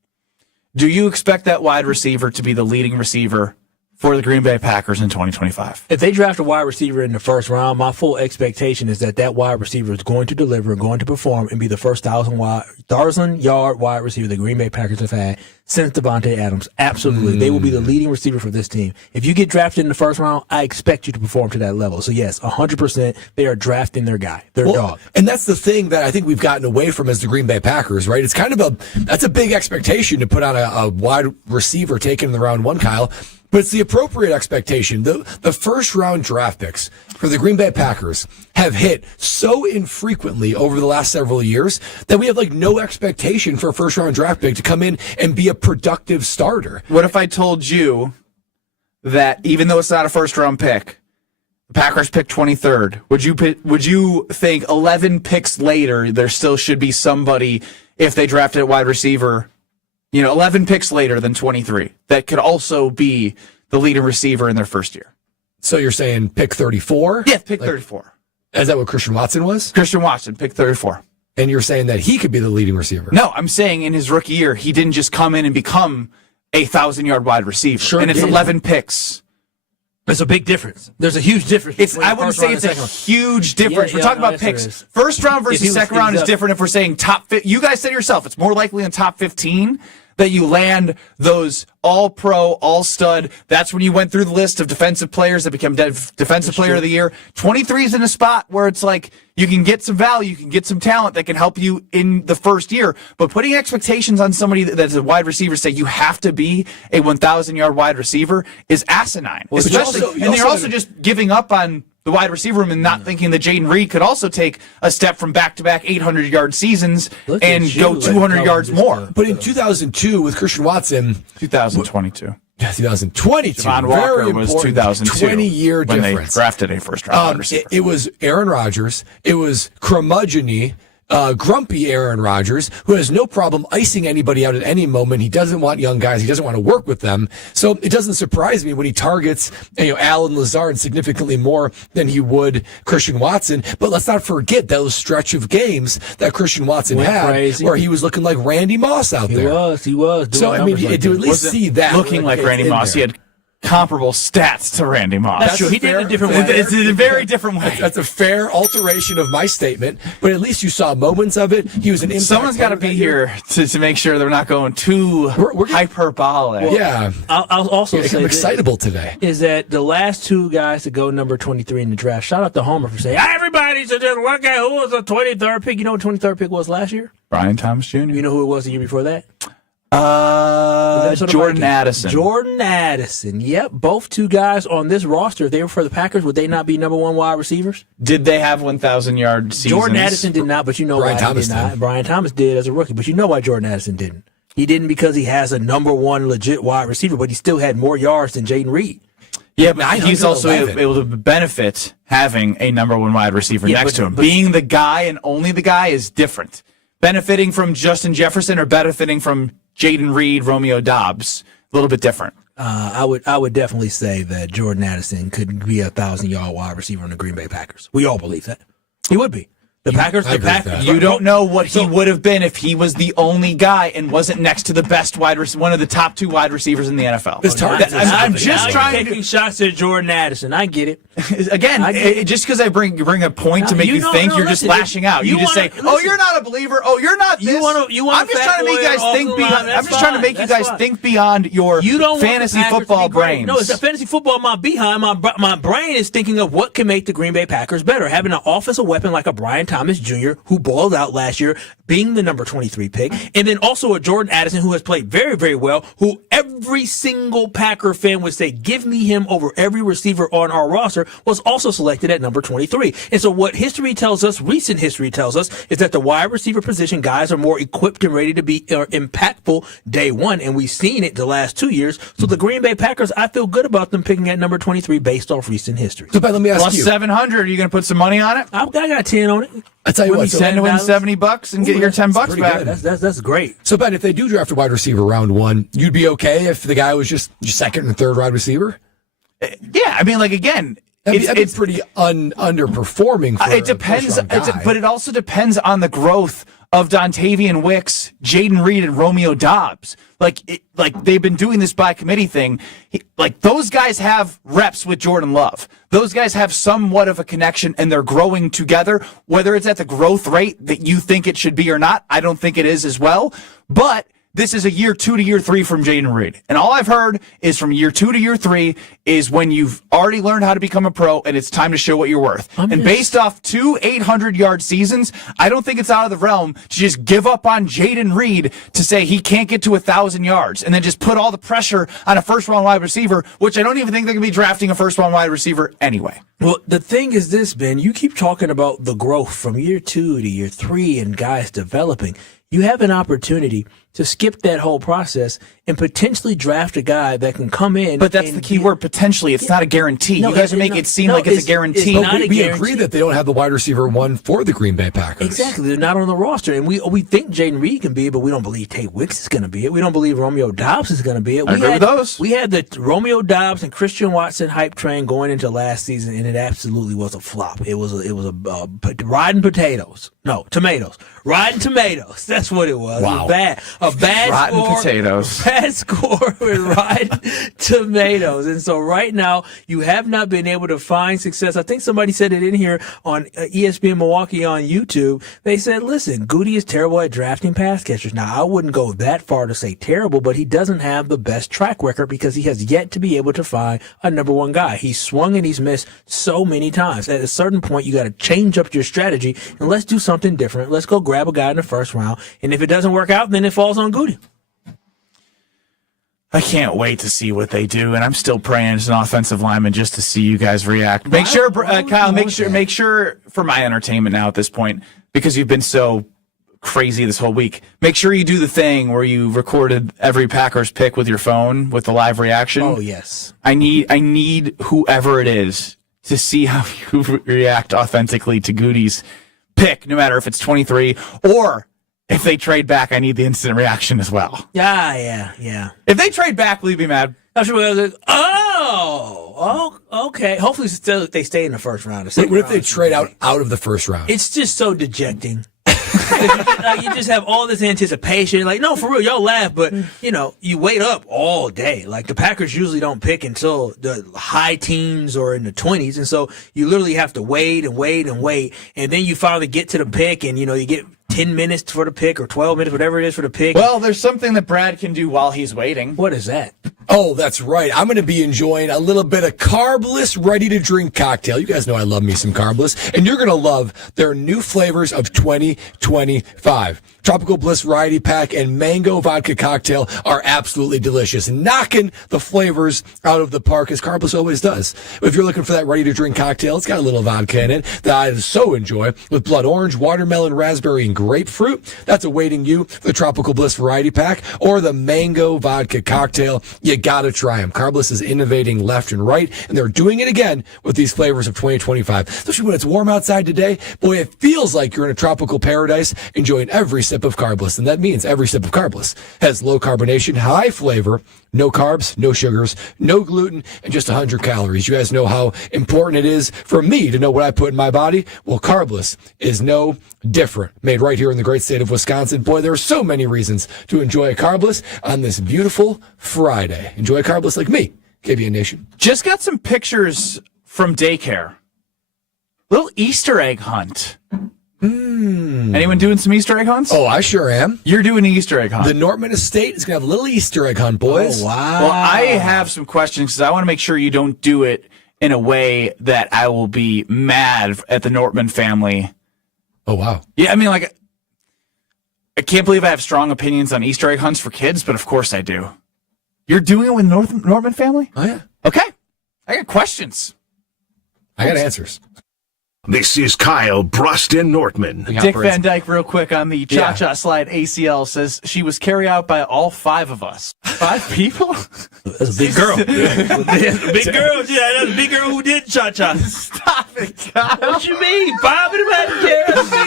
Do you expect that wide receiver to be the leading receiver for the Green Bay Packers in 2025? If they draft a wide receiver in the first round, my full expectation is that wide receiver is going to deliver, going to perform, and be the first 1,000-yard wide receiver the Green Bay Packers have had since Devontae Adams. Absolutely. They will be the leading receiver for this team. If you get drafted in the first round, I expect you to perform to that level. So, yes, 100%, they are drafting their guy, their dog. And that's the thing that I think we've gotten away from as the Green Bay Packers, right? It's kind of that's a big expectation to put on a wide receiver taken in the round one, Kyle. But it's the appropriate expectation. The first round draft picks for the Green Bay Packers have hit so infrequently over the last several years that we have like no expectation for a first round draft pick to come in and be a productive starter. What if I told you that even though it's not a first round pick, the Packers pick 23rd? Would you think 11 picks later there still should be somebody, if they drafted a wide receiver, 11 picks later than 23, that could also be the leading receiver in their first year? So you're saying pick 34? Yeah, pick 34. Is that what Christian Watson was? Christian Watson, pick 34. And you're saying that he could be the leading receiver? No, I'm saying in his rookie year, he didn't just come in and become a 1,000-yard wide receiver. Sure and it's did. 11 picks. There's a big difference. There's a huge difference. I wouldn't say it's a huge difference. Yeah, we're talking about yes, there picks. is. First round versus second round is different if we're saying top 15. You guys said yourself, it's more likely in top 15 that you land those all-pro, all-stud. That's when you went through the list of defensive players that became defensive player of the year. 23 is in a spot where it's like you can get some value, you can get some talent that can help you in the first year. But putting expectations on somebody that's a wide receiver, say you have to be a 1,000-yard wide receiver, is asinine. Well, They're also just giving up on the wide receiver room and not thinking that Jaden Reed could also take a step from back-to-back 800-yard seasons and go 200 yards more. But in 2002 with Christian Watson... 2022. Yeah, 2022. Javon Walker was 2002. 20-year when difference. They drafted a first-round wide receiver. It was Aaron Rodgers. It was curmudgeon-y, grumpy Aaron Rodgers, who has no problem icing anybody out at any moment. He doesn't want young guys. He doesn't want to work with them. So it doesn't surprise me when he targets Allen Lazard significantly more than he would Christian Watson. But let's not forget those stretch of games that Christian Watson had where he was looking like Randy Moss out there. He was. So, I mean, to at least see that. Looking like Randy Moss. He had comparable stats to Randy Moss. That's true. He did it a different way. It's in a very different way. That's a fair alteration of my statement, but at least you saw moments of it. He was an impact. Someone's got to be here to make sure they're not going too hyperbolic. Well, yeah. I'll also say I'm excitable today. Is that the last two guys to go number 23 in the draft? Shout out to Homer for saying, everybody should just look at who was the 23rd pick. You know what 23rd pick was last year? Brian Thomas Jr. You know who it was the year before that? Jordan Addison. Jordan Addison. Yep. Both two guys on this roster, if they were for the Packers, would they not be number one wide receivers? Did they have 1,000-yard seasons? Jordan Addison did not, but you know Brian why Thomas he did not. did. Brian Thomas did as a rookie, but you know why Jordan Addison didn't. He didn't because he has a number one legit wide receiver, but he still had more yards than Jaden Reed. Yeah, but he's also able to benefit having a number one wide receiver next to him. Being the guy and only the guy is different. Benefiting from Justin Jefferson or benefiting from Jaden Reed, Romeo Dobbs, a little bit different. I would definitely say that Jordan Addison could be a 1,000-yard wide receiver on the Green Bay Packers. We all believe that. He would be. The Packers. You don't know what he would have been if he was the only guy and wasn't next to the best one of the top two wide receivers in the NFL. I'm just trying taking shots at Jordan Addison. I get it. Again, just because I bring a point to make you think, you're just lashing out. You just say, "Oh, you're not a believer. Oh, you're not this." I'm just trying to make you guys think beyond. I'm just trying to make you guys think beyond your fantasy football brains. No, it's a fantasy football. My behind my brain is thinking of what can make the Green Bay Packers better. Having an offensive weapon like a Brian Thomas Jr., who balled out last year, being the number 23 pick, and then also a Jordan Addison who has played very, very well, who every single Packer fan would say, give me him over every receiver on our roster, was also selected at number 23. And so what history tells us, recent history tells us, is that the wide receiver position guys are more equipped and ready to be impactful day one, and we've seen it the last 2 years. So the Green Bay Packers, I feel good about them picking at number 23 based off recent history. So, Ben, let me ask Plus you. 700, are you going to put some money on it? I got 10 on it. I tell you what, so 10 to win $70 and get your $10 back. That's great. So, Ben, if they do draft a wide receiver round one, you'd be okay if the guy was just your second and third wide receiver? Yeah, I mean, like, again, it's pretty underperforming. For it depends, but it also depends on the growth of Dontavian Wicks, Jaden Reed, and Romeo Doubs. Like they've been doing this by committee thing. Like those guys have reps with Jordan Love. Those guys have somewhat of a connection, and they're growing together. Whether it's at the growth rate that you think it should be or not, I don't think it is as well. But this is a year 2 to year 3 from Jaden Reed. And all I've heard is from year 2 to year 3 is when you've already learned how to become a pro and it's time to show what you're worth. Based off 2 800-yard seasons, I don't think it's out of the realm to just give up on Jaden Reed to say he can't get to 1,000 yards and then just put all the pressure on a first-round wide receiver, which I don't even think they're going to be drafting a first-round wide receiver anyway. Well, the thing is this, Ben, you keep talking about the growth from year 2 to year 3 and guys developing. You have an opportunity to skip that whole process and potentially draft a guy that can come in. But that's the key word, potentially. It's not a guarantee. You guys are making it seem like it's a guarantee. We agree that they don't have the wide receiver one for the Green Bay Packers. Exactly. They're not on the roster. And we think Jaden Reed can be it, but we don't believe Tate Wicks is going to be it. We don't believe Romeo Doubs is going to be it. I agree with those. We had the Romeo Doubs and Christian Watson hype train going into last season, and it absolutely was a flop. It was a riding potatoes. No, tomatoes. Riding tomatoes. That's what it was. Wow. It was a bad rotten score. Potatoes. Bad score with riding tomatoes. And so right now, you have not been able to find success. I think somebody said it in here on ESPN Milwaukee on YouTube. They said, listen, Goody is terrible at drafting pass catchers. Now, I wouldn't go that far to say terrible, but he doesn't have the best track record because he has yet to be able to find a number one guy. He's swung and he's missed so many times. At a certain point, you got to change up your strategy and let's do something different. Let's go grab a guy in the first round. And if it doesn't work out, then it falls on Goody. I can't wait to see what they do, and I'm still praying as an offensive lineman just to see you guys react. Make sure, Kyle, make sure for my entertainment now at this point, because you've been so crazy this whole week. Make sure you do the thing where you recorded every Packers pick with your phone with the live reaction. Oh, yes. I need whoever it is to see how you react authentically to Goody's pick, no matter if it's 23 or if they trade back. I need the instant reaction as well. Yeah. If they trade back, will you be mad? That's what I was like, oh, okay. Hopefully they stay in the first round. What if they trade out of the first round? It's just so dejecting. You just have all this anticipation. Like, no, for real, y'all laugh, but, you wait up all day. Like, the Packers usually don't pick until the high teens or in the 20s, and so you literally have to wait, and then you finally get to the pick, and, you get 10 minutes for the pick or 12 minutes, whatever it is for the pick. Well, there's something that Brad can do while he's waiting. What is that? Oh, that's right. I'm going to be enjoying a little bit of Carbless ready-to-drink cocktail. You guys know I love me some Carbless, and you're going to love their new flavors of 2025. Tropical Bliss Variety Pack and Mango Vodka Cocktail are absolutely delicious, knocking the flavors out of the park as Carbless always does. If you're looking for that ready-to-drink cocktail, it's got a little vodka in it that I so enjoy with blood orange, watermelon, raspberry, and grapefruit. That's awaiting you for the Tropical Bliss Variety Pack or the Mango Vodka Cocktail. You gotta try them. Carbless is innovating left and right, and they're doing it again with these flavors of 2025. Especially when it's warm outside today. Boy, it feels like you're in a tropical paradise enjoying every sip of Carbless, and that means every sip of Carbless has low carbonation, high flavor, no carbs, no sugars, no gluten, and just 100 calories. You guys know how important it is for me to know what I put in my body. Well, Carbless is no different. Made right here in the great state of Wisconsin. Boy, there are so many reasons to enjoy a Carbless on this beautiful Friday. Enjoy a Carbless like me, KBN Nation. Just got some pictures from daycare. Little Easter egg hunt. Anyone doing some Easter egg hunts? Oh, I sure am. You're doing an Easter egg hunt. The Nortman Estate is going to have a little Easter egg hunt, boys. Oh, wow. Well, I have some questions because I want to make sure you don't do it in a way that I will be mad at the Nortman family Oh, wow. Yeah, I mean, like, I can't believe I have strong opinions on Easter egg hunts for kids, but of course I do. You're doing it with Norman family? Oh, yeah. Okay. I got questions. I got answers. This is Kyle Bruston Nortman. Dick Van Dyke, real quick on the cha-cha slide ACL, says she was carried out by all 5 of us. 5 people? That's a big girl. Big girl. Yeah, that's a big girl who did cha-cha. Stop it, Kyle. What you mean? 5 in the back chair. That's a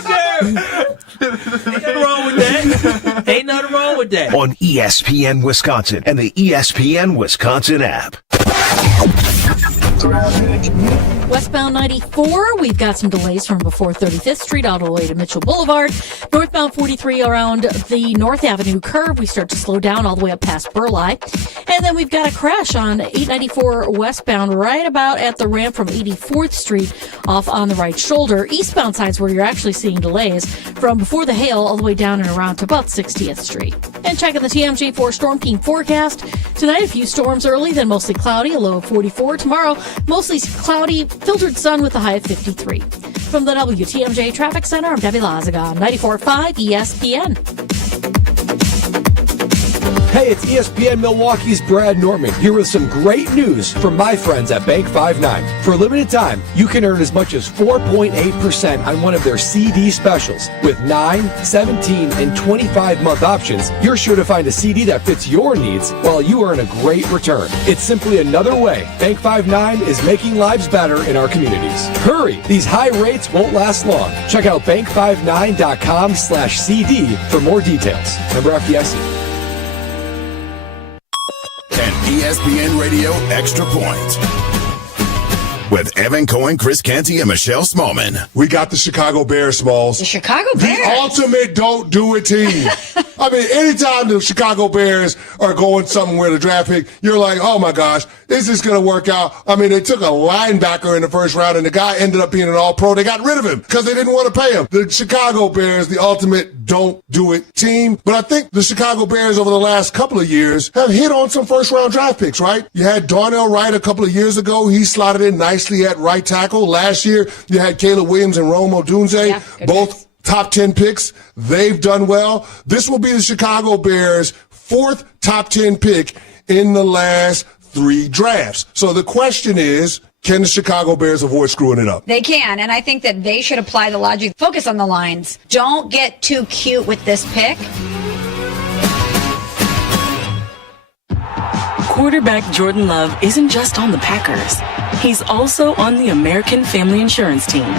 big girl. Ain't nothing wrong with that. Ain't nothing wrong with that. On ESPN Wisconsin and the ESPN Wisconsin app. Westbound 94, we've got some delays from before 35th Street all the way to Mitchell Boulevard. Northbound 43 around the North Avenue curve, we start to slow down all the way up past Burleigh. And then we've got a crash on 894 westbound right about at the ramp from 84th Street off on the right shoulder. Eastbound side's where you're actually seeing delays from before the hail all the way down and around to about 60th Street. And checking the TMJ4 Storm King forecast. Tonight, a few storms early, then mostly cloudy, a low of 44. Tomorrow, mostly cloudy, filtered sun with a high of 53. From the WTMJ Traffic Center, I'm Debbie Lazagon, 94.5 ESPN. Hey, it's ESPN Milwaukee's Brad Nortman here with some great news from my friends at Bank 59. For a limited time, you can earn as much as 4.8% on one of their CD specials. With 9, 17, and 25-month options, you're sure to find a CD that fits your needs while you earn a great return. It's simply another way Bank 59 is making lives better in our communities. Hurry! These high rates won't last long. Check out bank59.com/CD for more details. Member FDIC. An ESPN Radio Extra Point with Evan Cohen, Chris Canty, and Michelle Smallman. We got the Chicago Bears, Smalls. The Chicago Bears? The ultimate don't do it team. I mean, anytime the Chicago Bears are going somewhere to draft pick, you're like, oh my gosh, is this going to work out? I mean, they took a linebacker in the first round and the guy ended up being an all-pro. They got rid of him because they didn't want to pay him. The Chicago Bears, the ultimate don't do it team. But I think the Chicago Bears over the last couple of years have hit on some first-round draft picks, right? You had Darnell Wright a couple of years ago. He slotted in nicely at right tackle. Last year, you had Caleb Williams and Rome Odunze, both top 10 picks. They've done well. This will be the Chicago Bears' 4th top 10 pick in the last 3 drafts. So the question is, can the Chicago Bears avoid screwing it up? They can, and I think that they should apply the logic. Focus on the lines. Don't get too cute with this pick. Quarterback Jordan Love isn't just on the Packers. He's also on the American Family Insurance team.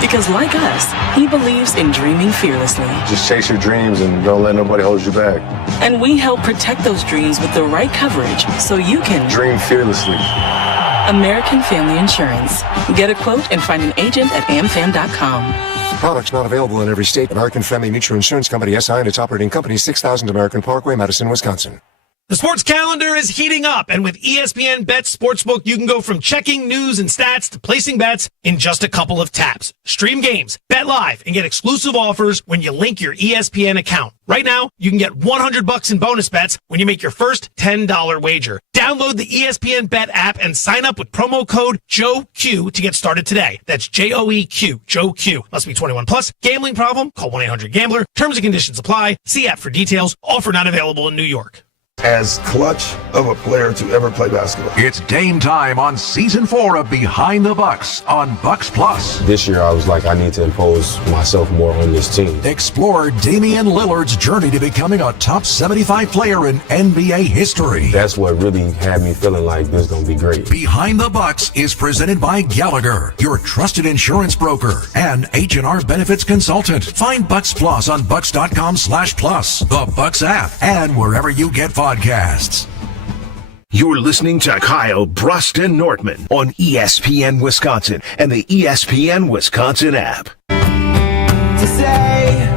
Because like us, he believes in dreaming fearlessly. Just chase your dreams and don't let nobody hold you back. And we help protect those dreams with the right coverage so you can dream fearlessly. American Family Insurance. Get a quote and find an agent at amfam.com. Products not available in every state. American Family Mutual Insurance Company, SI, and its operating company, 6000 American Parkway, Madison, Wisconsin. The sports calendar is heating up, and with ESPN Bet Sportsbook, you can go from checking news and stats to placing bets in just a couple of taps. Stream games, bet live, and get exclusive offers when you link your ESPN account. Right now, you can get $100 in bonus bets when you make your first $10 wager. Download the ESPN Bet app and sign up with promo code JOEQ to get started today. That's JOEQ, JOEQ. Must be 21 plus. Gambling problem? Call 1-800-GAMBLER. Terms and conditions apply. See app for details. Offer not available in New York. As clutch of a player to ever play basketball. It's game time on season 4 of Behind the Bucks on Bucks Plus. This year, I was like, I need to impose myself more on this team. Explore Damian Lillard's journey to becoming a top 75 player in NBA history. That's what really had me feeling like this is going to be great. Behind the Bucks is presented by Gallagher, your trusted insurance broker and H&R benefits consultant. Find Bucks Plus on bucks.com/plus, the Bucks app, and wherever you get podcasts. You're listening to Kyle Bruston Nortman on ESPN Wisconsin and the ESPN Wisconsin app. To say,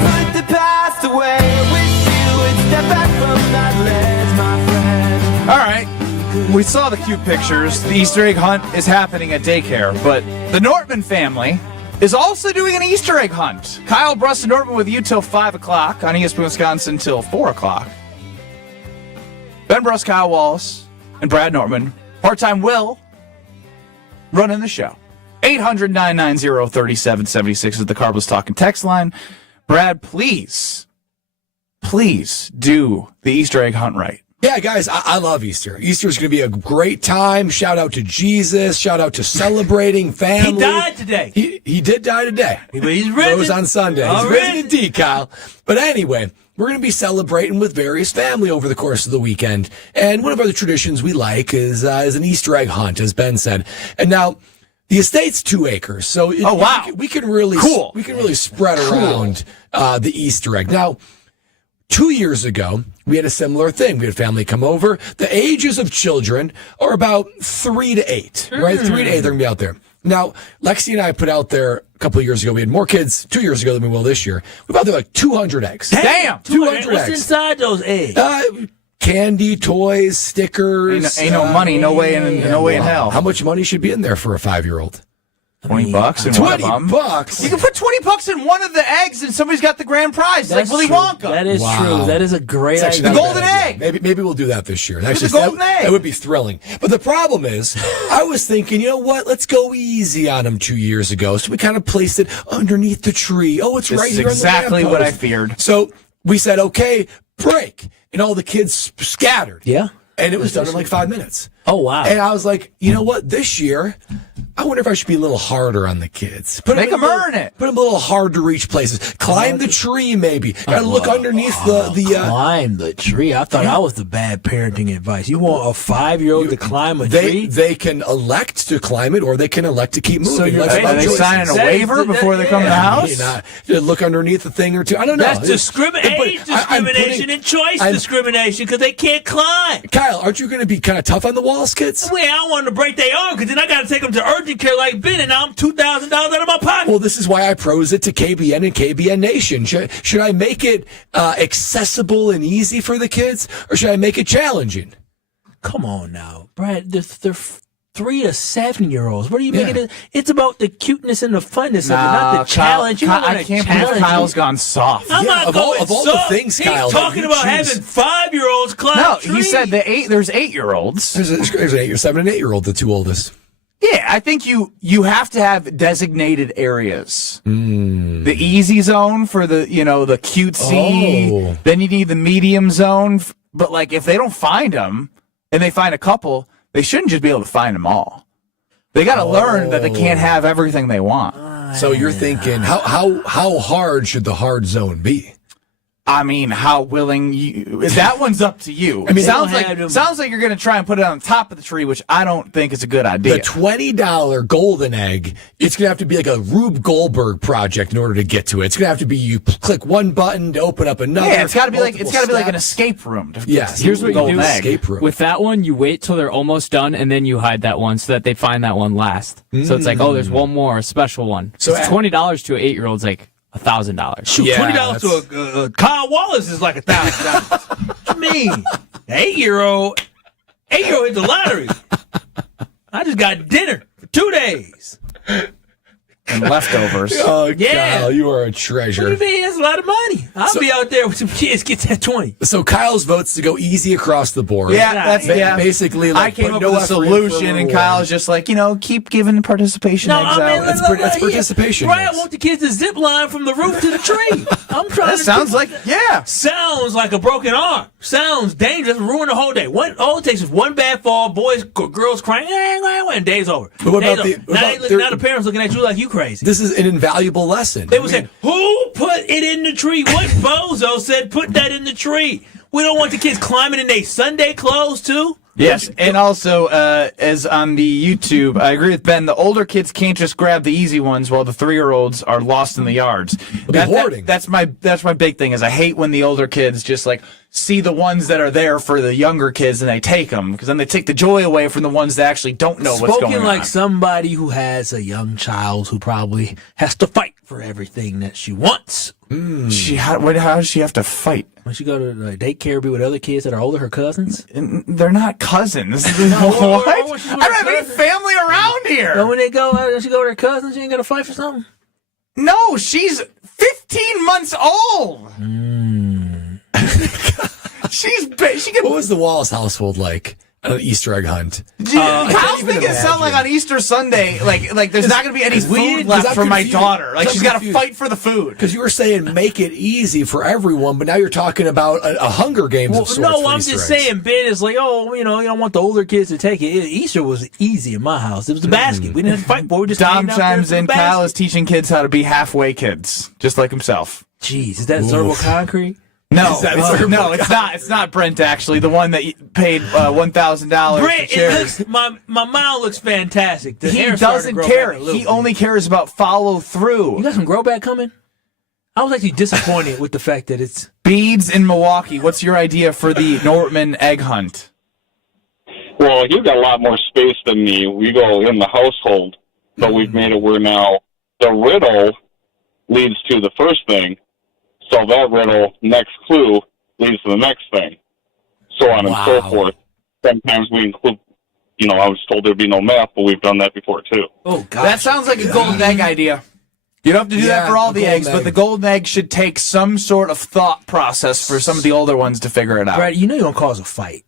put the past away, wish you would step back from that ledge, my friend. All right. We saw the cute pictures. The Easter egg hunt is happening at daycare, but the Nortman family is also doing an Easter egg hunt. Kyle Bruston Nortman with you till 5 o'clock on ESPN Wisconsin till 4 o'clock. Ben Bruss, Kyle Wallace, and Brad Nortman, part-time Will, running the show. 800-990-3776 is the Carbless Talking text line. Brad, please do the Easter egg hunt right. Yeah, guys, I love Easter. Easter is going to be a great time. Shout out to Jesus. Shout out to celebrating family. He died today. He did die today. But he's risen. Rose on Sunday. He's risen indeed, Kyle. But anyway, we're going to be celebrating with various family over the course of the weekend. And one of our traditions we like is an Easter egg hunt, as Ben said. And now, the estate's 2 acres. So we can really spread around the Easter egg. Now, 2 years ago, we had a similar thing. We had family come over. The ages of children are about 3 to 8, right? 3 to 8, they're going to be out there. Now, Lexi and I put out there a couple of years ago. We had more kids 2 years ago than we will this year. We've out there like 200 eggs. Damn! 200 eggs. What's inside those eggs? Candy, toys, stickers. Ain't no money, no way in hell. How much money should be in there for a 5-year-old? $20 in $20. You can put $20 in one of the eggs, and somebody's got the grand prize. Like Willy Wonka. That is true. That is a great idea. The golden egg. Maybe we'll do that this year. The golden egg. That would be thrilling. But the problem is, I was thinking, you know what? Let's go easy on them 2 years ago. So we kind of placed it underneath the tree. Oh, it's right here. Exactly what I feared. So we said, okay, break, and all the kids scattered. Yeah. And it was done in like 5 minutes. Oh, wow. And I was like, you know what? This year, I wonder if I should be a little harder on the kids. Make them earn it. Put them a little hard to reach places. Climb the tree, maybe. Got to look underneath the climb the tree. I thought that was the bad parenting advice. You want a 5-year-old to climb a tree? They can elect to climb it, or they can elect to keep moving. So are they signing a waiver before they come to the house? Look underneath a thing or two. I don't know. That's discrimination and choice discrimination because they can't climb. Kyle, aren't you going to be kind of tough on the walls, kids? Well, I don't want them to break their arm because then I got to take them to urgent care like Ben, and now I'm $2,000 out of my pocket. Well, this is why I pros it to KBN and KBN Nation. Should I make it accessible and easy for the kids, or should I make it challenging? Come on now, Brad. They're 3 to 7-year-olds. What are you making it? It's about the cuteness and the funness of it, not the challenge. I can't believe Kyle's gone soft. I'm not going of all soft. the things, Kyle. He's talking about having 5-year-olds climb trees. He said there's 8-year-olds. There's an 7 and 8-year-old, the 2 oldest. Yeah, I think you have to have designated areas. The easy zone for the cutesy. Oh. Then you need the medium zone. But like if they don't find them and they find a couple, they shouldn't just be able to find them all. They got to learn that they can't have everything they want. So you're thinking, how hard should the hard zone be? I mean, how willing you? That one's up to you. I mean, sounds like you're going to try and put it on top of the tree, which I don't think is a good idea. The $20 golden egg, it's going to have to be like a Rube Goldberg project in order to get to it. It's going to have to be you click one button to open up another. Yeah, it's got to be like an escape room. Yes. Here's what you do. Escape room. With that one, you wait till they're almost done, and then you hide that one so that they find that one last. So it's like, oh, there's one more, a special one. So it's $20 to an 8-year-old's like $1,000. Shoot, $20 to a Kyle Wallace is like $1,000. What you mean? The 8-year-old hit the lottery. I just got dinner for 2 days. And leftovers. Oh, yeah. Kyle, you are a treasure. What do you mean? That's a lot of money. I'll be out there with some kids, get that 20. So Kyle's votes to go easy across the board. Yeah, that's basically like I came up with a solution, and Kyle's just like, keep giving participation eggs out. That's participation. Right, I want the kids to zip line from the roof to the tree. I'm trying that to sounds like sounds like a broken arm. Sounds dangerous. Ruin the whole day. All it takes is one bad fall, boys, girls crying, and day's over. But what about now the parents looking at you like you crazy. This is an invaluable lesson. They would say, who put it in the tree? What bozo said put that in the tree? We don't want the kids climbing in their Sunday clothes, too? Yes, and also, as on the YouTube, I agree with Ben, the older kids can't just grab the easy ones while the 3-year-olds are lost in the yards. That's my big thing, is I hate when the older kids just like see the ones that are there for the younger kids and they take them, because then they take the joy away from the ones that actually don't know what's going on. Spoken like somebody who has a young child who probably has to fight for everything that she wants. How does she have to fight? When she go to daycare, be with other kids that are older, her cousins? They're not cousins. What? I don't have any family around here. But when they go, does she go to her cousins? She ain't got to fight for something? No, she's 15 months old. What was the Wallace household like? an Easter egg hunt. Kyle's making it sound like on Easter Sunday, like there's not going to be any food left for my daughter. Like she's got to fight for the food. Because you were saying make it easy for everyone, but now you're talking about a Hunger Games of sorts. No, for I'm Easter just eggs. saying, Ben is like, you don't want the older kids to take it. Easter was easy in my house. It was a basket. We didn't have to fight for it. We just Dom hanged out there chimes for the in. basket. Kyle is teaching kids how to be halfway kids, just like himself. Jeez, is that Zerbo Concrete? No, no, it's not. It's not Brent. Actually, the one that paid $1,000. Brent, my mom looks fantastic. The He hair started to doesn't grow care. back a little He bit. only cares about follow through. You got some grow back coming? I was actually disappointed with the fact that it's Beads in Milwaukee. What's your idea for the Nortman egg hunt? Well, you've got a lot more space than me. We go in the household, but we've made it where now the riddle leads to the first thing. So that riddle, next clue, leads to the next thing. So on and so forth. Sometimes we include, I was told there'd be no math, but we've done that before too. Oh, God. That sounds like a golden egg idea. You don't have to do that for all the eggs, but the golden egg should take some sort of thought process for some of the older ones to figure it out. Brad, you're going to cause a fight.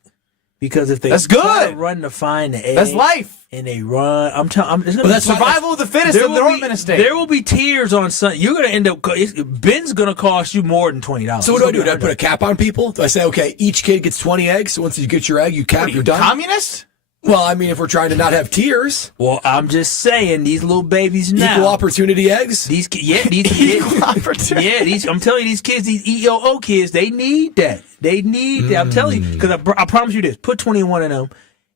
Because if they That's try good. to run to find the egg, That's life. And they run, I'm telling. That's survival of the fittest of the Nortman estate. There will be tears on Sunday. You're going to end up. Ben's going to cost you more than $20. So what do I do? Do I put a cap on people? Do I say, okay, each kid gets 20 eggs? So once you get your egg, you cap, you're done? Communist? Well, I mean, if we're trying to not have tiers. Well, I'm just saying, these little babies now. Equal opportunity eggs? These kids. Equal opportunity. Yeah, I'm telling you, these kids, these EOO kids, they need that. They need that. I'm telling you, because I promise you this, put 21 in them,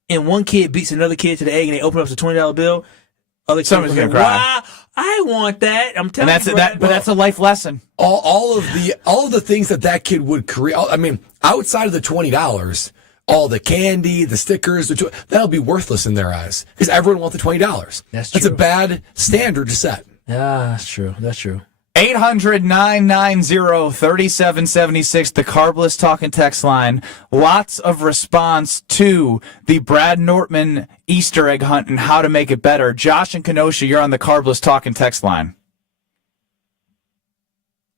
and one kid beats another kid to the egg, and they open up the $20 bill. Other Somebody's going to cry. Wow, I want that. I'm telling you. But that's a life lesson. All of the things that kid would create. I mean, outside of the $20, all the candy, the stickers, that'll be worthless in their eyes because everyone wants the $20. That's a bad standard to set. Yeah, that's true. That's true. 800-990-3776, the Carbless Talk and Text line. Lots of response to the Brad Nortman Easter egg hunt and how to make it better. Josh and Kenosha, you're on the Carbless Talk and Text line.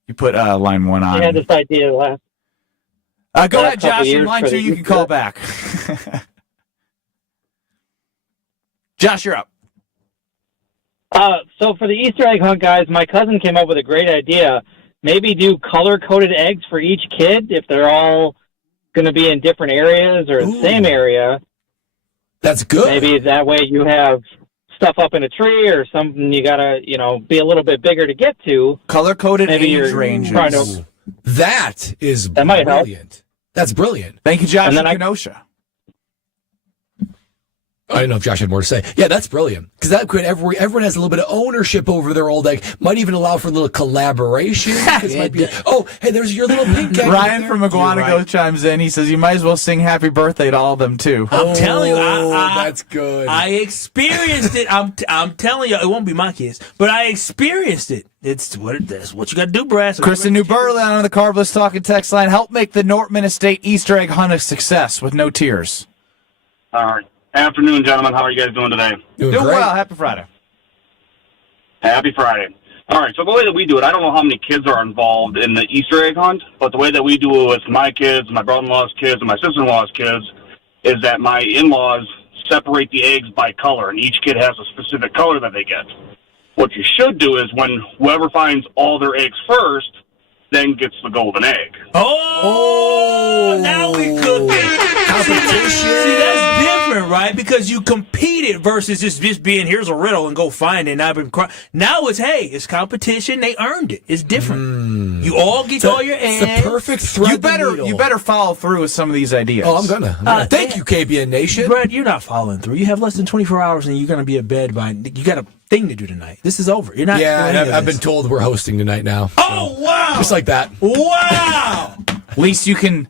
You put line 1 on. I had this idea last. Go ahead, Josh. In line 2, you can call back. Josh, you're up. So for the Easter egg hunt, guys, my cousin came up with a great idea. Maybe do color-coded eggs for each kid if they're all going to be in different areas or the same area. That's good. Maybe that way you have stuff up in a tree or something you got to, be a little bit bigger to get to. Color-coded Maybe age you're ranges. trying to- That might help. brilliant. That's brilliant. Thank you, Josh And and then Kenosha. I don't know if Josh had more to say. Yeah, that's brilliant. Because that could everyone has a little bit of ownership over their old egg. Might even allow for a little collaboration. Might be, oh, hey, there's your little pink egg. Ryan from Iguanago chimes in. He says, you might as well sing happy birthday to all of them, too. I'm telling you, that's good. I experienced it. I'm telling you, it won't be my kids, but I experienced it. That's what you got to do, Brad. So Kristen New Berlin on the Carbless Talk and Text line. Help make the Nortman Estate Easter egg hunt a success with no tears. All right. Afternoon, gentlemen. How are you guys doing today? Doing well. Happy Friday. Happy Friday. All right, so the way that we do it, I don't know how many kids are involved in the Easter egg hunt, but the way that we do it with my kids, my brother-in-law's kids, and my sister-in-law's kids is that my in-laws separate the eggs by color, and each kid has a specific color that they get. What you should do is when whoever finds all their eggs first, then gets the golden egg. Oh, now we cooking. Competition. See, that's different, right? Because you competed versus just being, here's a riddle and go find it. Now it's competition. They earned it. It's different. You all get all your eggs. It's the perfect thread. You better follow through with some of these ideas. Oh, I'm gonna. Thank you, KBN Nation. Brad, you're not following through. You have less than 24 hours and you're going to be in bed by, you got a thing to do tonight. This is over. You're not. Yeah, I've been told we're hosting tonight now. Oh, wow. Just like that. Wow. At least you can.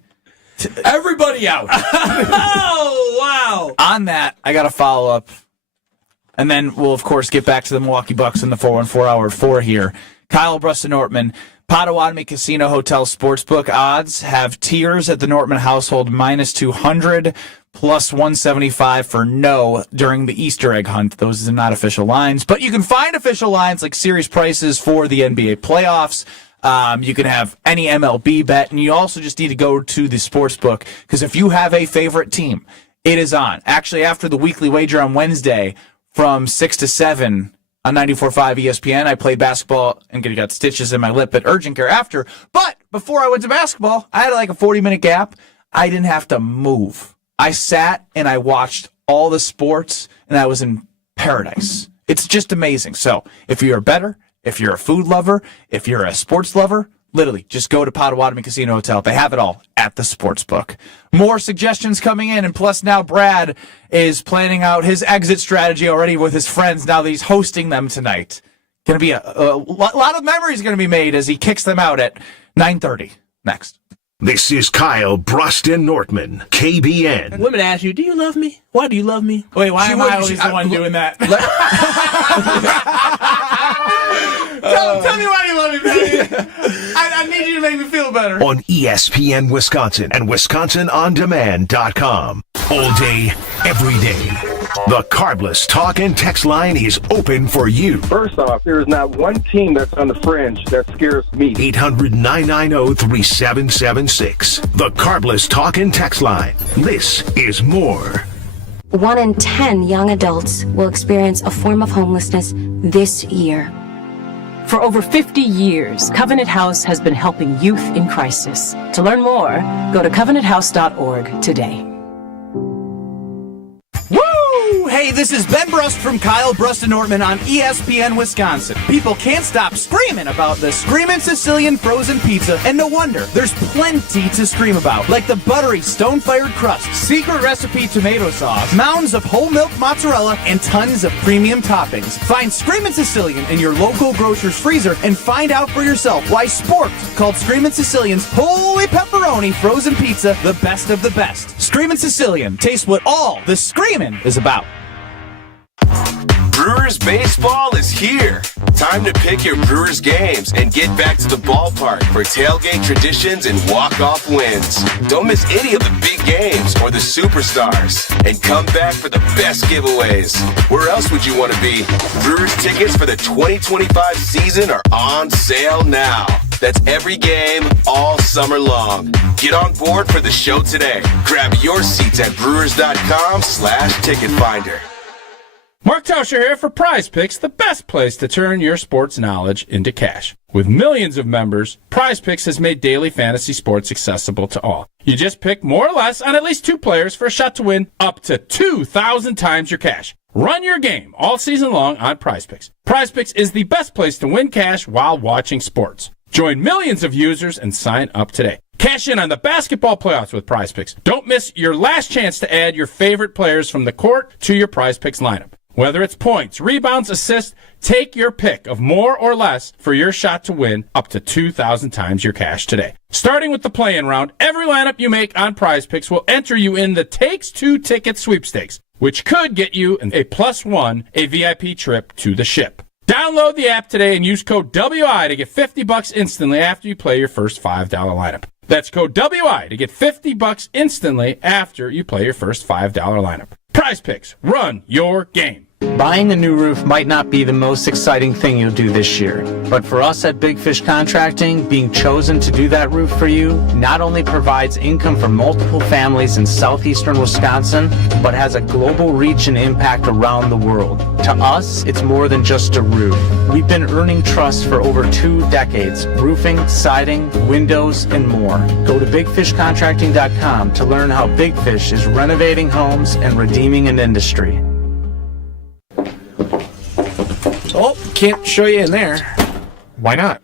Everybody out. Oh, wow. On that, I got a follow up. And then we'll, of course, get back to the Milwaukee Bucks in the 414 Hour 4 here. Kyle Bruston-Nortman, Potawatomi Casino Hotel Sportsbook odds have tiers at the Nortman household -200 plus 175 for no during the Easter egg hunt. Those are not official lines, but you can find official lines like series prices for the NBA playoffs. You can have any MLB bet, and you also just need to go to the sports book because if you have a favorite team It is on. Actually, after the weekly wager on Wednesday from 6 to 7 on 94.5 ESPN, I played basketball and got stitches in my lip at urgent care after. But before I went to basketball, I had like a 40-minute gap. I didn't have to move. I sat and I watched all the sports, and I was in paradise. It's just amazing. So if you're a bettor, if you're a food lover, if you're a sports lover, literally, just go to Potawatomi Casino Hotel. They have it all at the sportsbook. More suggestions coming in, and plus now Brad is planning out his exit strategy already with his friends now that he's hosting them tonight. Going to be a lot of memories going to be made as he kicks them out at 9:30 next. This is Kyle Bruston Nortman, KBN. Women ask you, do you love me? Why do you love me? Wait, why am I always the one doing that? Tell me why you love me, baby. I need you to make me feel better. On ESPN Wisconsin and WisconsinOnDemand.com. All day, every day. The Carbless talk and text line is open for you. First off, there is not one team that's on the fringe that scares me. 800-990-3776. The Carbless talk and text line. This is more. 1 in 10 young adults will experience a form of homelessness this year. For over 50 years, Covenant House has been helping youth in crisis. To learn more, go to covenanthouse.org today. Woo! Hey, this is Ben Brust from Kyle Brust and Nortman on ESPN Wisconsin. People can't stop screaming about the Screamin' Sicilian frozen pizza, and no wonder. There's plenty to scream about, like the buttery stone-fired crust, secret recipe tomato sauce, mounds of whole milk mozzarella, and tons of premium toppings. Find Screamin' Sicilian in your local grocer's freezer and find out for yourself why Sport called Screamin' Sicilian's Holy Pepperoni frozen pizza the best of the best. Screamin' Sicilian, taste what all the screamin' is about. Brewers baseball is here. Time to pick your Brewers games and get back to the ballpark for tailgate traditions and walk-off wins. Don't miss any of the big games or the superstars. And come back for the best giveaways. Where else would you want to be? Brewers tickets for the 2025 season are on sale now. That's every game all summer long. Get on board for the show today. Grab your seats at brewers.com/ticket finder. Mark Tauscher here for Prize Picks, the best place to turn your sports knowledge into cash. With millions of members, Prize Picks has made daily fantasy sports accessible to all. You just pick more or less on at least 2 players for a shot to win up to 2,000 times your cash. Run your game all season long on Prize Picks. Prize Picks is the best place to win cash while watching sports. Join millions of users and sign up today. Cash in on the basketball playoffs with Prize Picks. Don't miss your last chance to add your favorite players from the court to your Prize Picks lineup. Whether it's points, rebounds, assists, take your pick of more or less for your shot to win up to 2,000 times your cash today. Starting with the play-in round, every lineup you make on Prize Picks will enter you in the Takes 2 ticket sweepstakes, which could get you a +1, a VIP trip to the ship. Download the app today and use code WI to get $50 instantly after you play your first $5 lineup. That's code WI to get $50 instantly after you play your first $5 lineup. Prize Picks, run your game. Buying a new roof might not be the most exciting thing you'll do this year, but for us at Big Fish Contracting, being chosen to do that roof for you not only provides income for multiple families in southeastern Wisconsin, but has a global reach and impact around the world. To us, it's more than just a roof. We've been earning trust for over 2 decades, roofing, siding, windows, and more. Go to bigfishcontracting.com to learn how Big Fish is renovating homes and redeeming an industry. Oh, can't show you in there. Why not?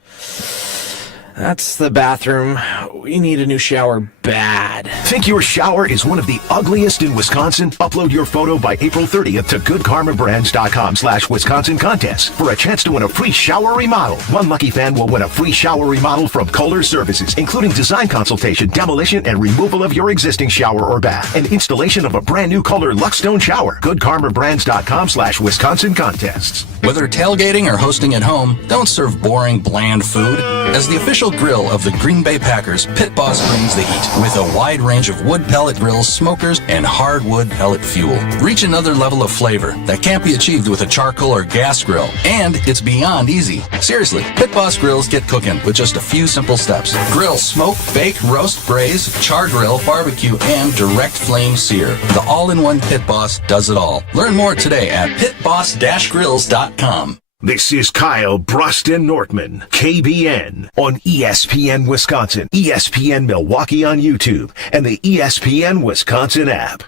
That's the bathroom. We need a new shower bad. Think your shower is one of the ugliest in Wisconsin? Upload your photo by April 30th to goodkarmabrands.com/Wisconsin contest for a chance to win a free shower remodel. One lucky fan will win a free shower remodel from Kohler Services, including design consultation, demolition, and removal of your existing shower or bath, and installation of a brand new Kohler Luxstone shower. goodkarmabrands.com/Wisconsin contests. Whether tailgating or hosting at home, don't serve boring, bland food. As the official official grill of the Green Bay Packers, Pit Boss brings the heat with a wide range of wood pellet grills, smokers, and hardwood pellet fuel. Reach another level of flavor that can't be achieved with a charcoal or gas grill, and it's beyond easy. Seriously, Pit Boss grills get cooking with just a few simple steps. Grill, smoke, bake, roast, braise, char grill, barbecue, and direct flame sear. The all-in-one Pit Boss does it all. Learn more today at pitboss-grills.com. This is Kyle Bruston Nortman, KBN, on ESPN Wisconsin, ESPN Milwaukee on YouTube, and the ESPN Wisconsin app.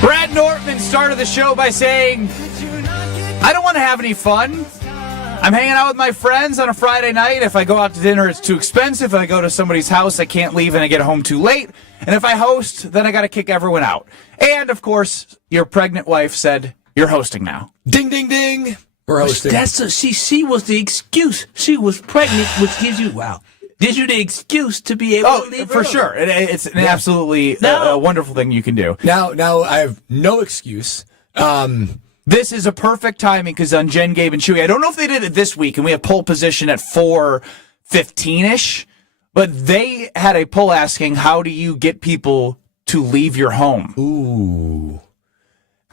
Brad Nortman started the show by saying, I don't want to have any fun. I'm hanging out with my friends on a Friday night. If I go out to dinner, it's too expensive. If I go to somebody's house, I can't leave and I get home too late. And if I host, then I got to kick everyone out. And, of course, your pregnant wife said, you're hosting now. Ding, ding, ding. We're hosting. She was the excuse. She was pregnant, which gives you, gives you the excuse to be able to leave for early. sure. It's an absolutely a wonderful thing you can do. Now I have no excuse. This is a perfect timing because on Jen, Gabe, and Chewy, I don't know if they did it this week, and we have pole position at 4:15-ish, but they had a poll asking, how do you get people to leave your home? Ooh.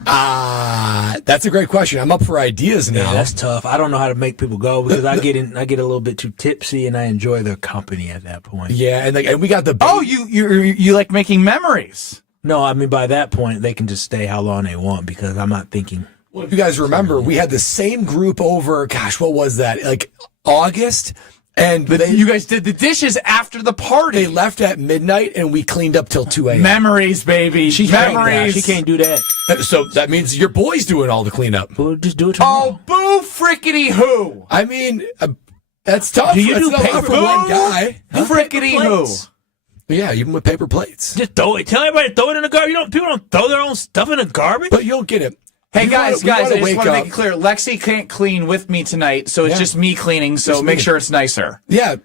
That's a great question. I'm up for ideas now. Yeah, that's tough. I don't know how to make people go because I get a little bit too tipsy and I enjoy their company at that point. Yeah, and we got the you like making memories. No, I mean by that point they can just stay how long they want because I'm not thinking. Well, if you guys remember, we had the same group over, what was that? Like August? And you guys did the dishes after the party. They left at midnight and we cleaned up till 2 a.m. Memories, baby. She can't do that. So that means your boy's doing all the cleanup. Well, just do it tomorrow. Oh, boo frickety who. I mean, that's tough. Do you that's do not paper for one guy. Frickety who. Yeah, even with paper plates. Just throw it. Tell everybody to throw it in the garbage. People don't throw their own stuff in the garbage. But you'll get it. Hey, guys, I just wake want to make up. it clear. Lexi can't clean with me tonight, so it's just me cleaning, so Just make me. sure it's nicer. Yeah,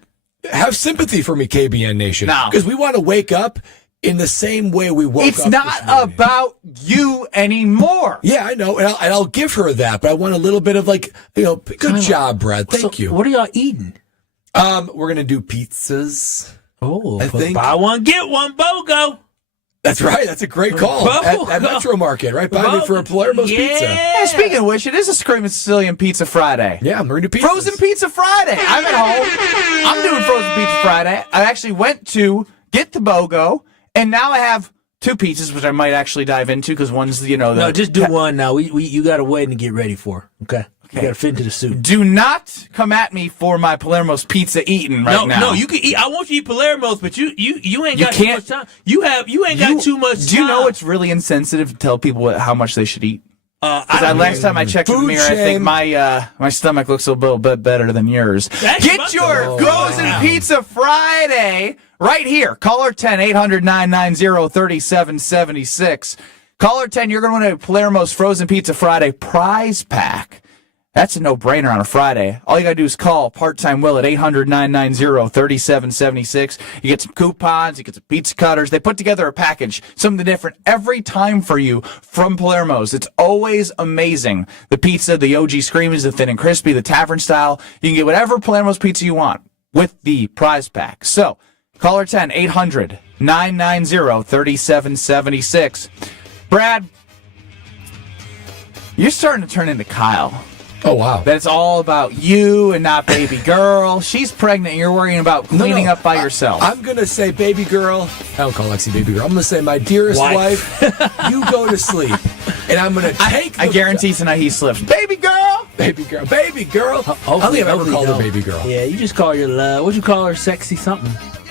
have sympathy for me, KBN Nation. No. Because we want to wake up in the same way we woke up. It's not about you anymore. Yeah, I know, and I'll give her that, but I want a little bit of good job, Brad. Thank you. What are y'all eating? We're gonna do pizzas. Oh, I think buy one get one BOGO. That's right. That's a great call at Metro Market, right? Buy me for a Palermo's pizza. Yeah, speaking of which, it is a Screaming Sicilian Pizza Friday. Yeah, I'm ready to pizza. Frozen Pizza Friday. I'm at home. I'm doing Frozen Pizza Friday. I actually went to get the BOGO, and now I have two pizzas, which I might actually dive into because one's, No, just do one now. You got to wait and get ready for. Okay. You got to fit into the suit. Do not come at me for my Palermo's pizza eating now. No, you can eat. I want you to eat Palermo's, but you ain't got too much time. You ain't got too much time. Do you know it's really insensitive to tell people how much they should eat? Last time I checked in the mirror, I think my stomach looks a little bit better than yours. Get your Frozen Pizza Friday right here. Caller 10-800-990-3776. Caller 10, you're going to win a Palermo's Frozen Pizza Friday prize pack. That's a no-brainer on a Friday. All you got to do is call Part-Time Will at 800-990-3776. You get some coupons, you get some pizza cutters. They put together a package, something different every time for you from Palermo's. It's always amazing. The pizza, the OG Screamers, the thin and crispy, the tavern style. You can get whatever Palermo's pizza you want with the prize pack. So, caller 10, 800-990-3776. Brad, you're starting to turn into Kyle. Oh, wow. That it's all about you and not baby girl. She's pregnant and you're worrying about cleaning up by yourself. I'm going to say baby girl. I don't call Lexi baby girl. I'm going to say my dearest wife, you go to sleep. And I'm going to take I guarantee tonight he slips. Baby girl! Baby girl. Baby girl. I don't think I've ever called her baby girl. Yeah, you just call your love. What'd you call her? Sexy something.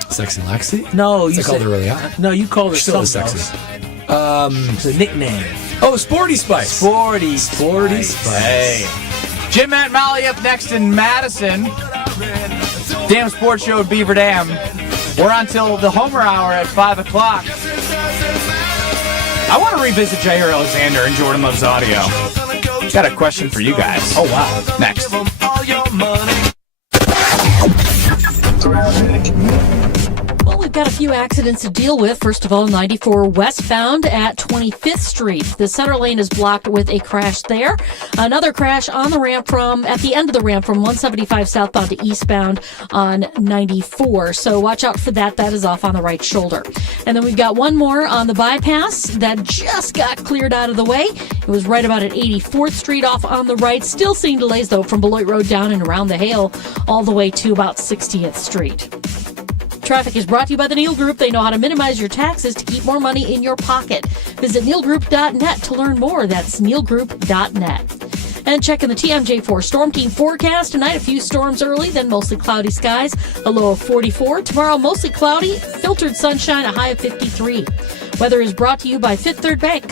Sexy Lexi? No, you called her really hot. No, you called her Still something sexy. else. It's a nickname. Oh, Sporty Spice. Sporty Spice. Hey. Jim, Matt, Molly up next in Madison. Damn Sports Show at Beaver Dam. We're on till the Homer Hour at 5 o'clock. I want to revisit Jair Alexander and Jordan Love's audio. Got a question for you guys. Oh, wow. Next. traffic. Well, we've got a few accidents to deal with. First of all, 94 westbound at 25th Street. The center lane is blocked with a crash there. Another crash on the ramp at the end of the ramp from 175 southbound to eastbound on 94. So watch out for that. That is off on the right shoulder. And then we've got one more on the bypass that just got cleared out of the way. It was right about at 84th Street off on the right. Still seeing delays, though, from Beloit Road down and around the Hale all the way to about 60th Street. Traffic is brought to you by the Neal Group. They know how to minimize your taxes to keep more money in your pocket. Visit nealgroup.net to learn more. That's nealgroup.net. And checking the TMJ4 Storm Team forecast. Tonight, a few storms early, then mostly cloudy skies, a low of 44. Tomorrow, mostly cloudy, filtered sunshine, a high of 53. Weather is brought to you by Fifth Third Bank.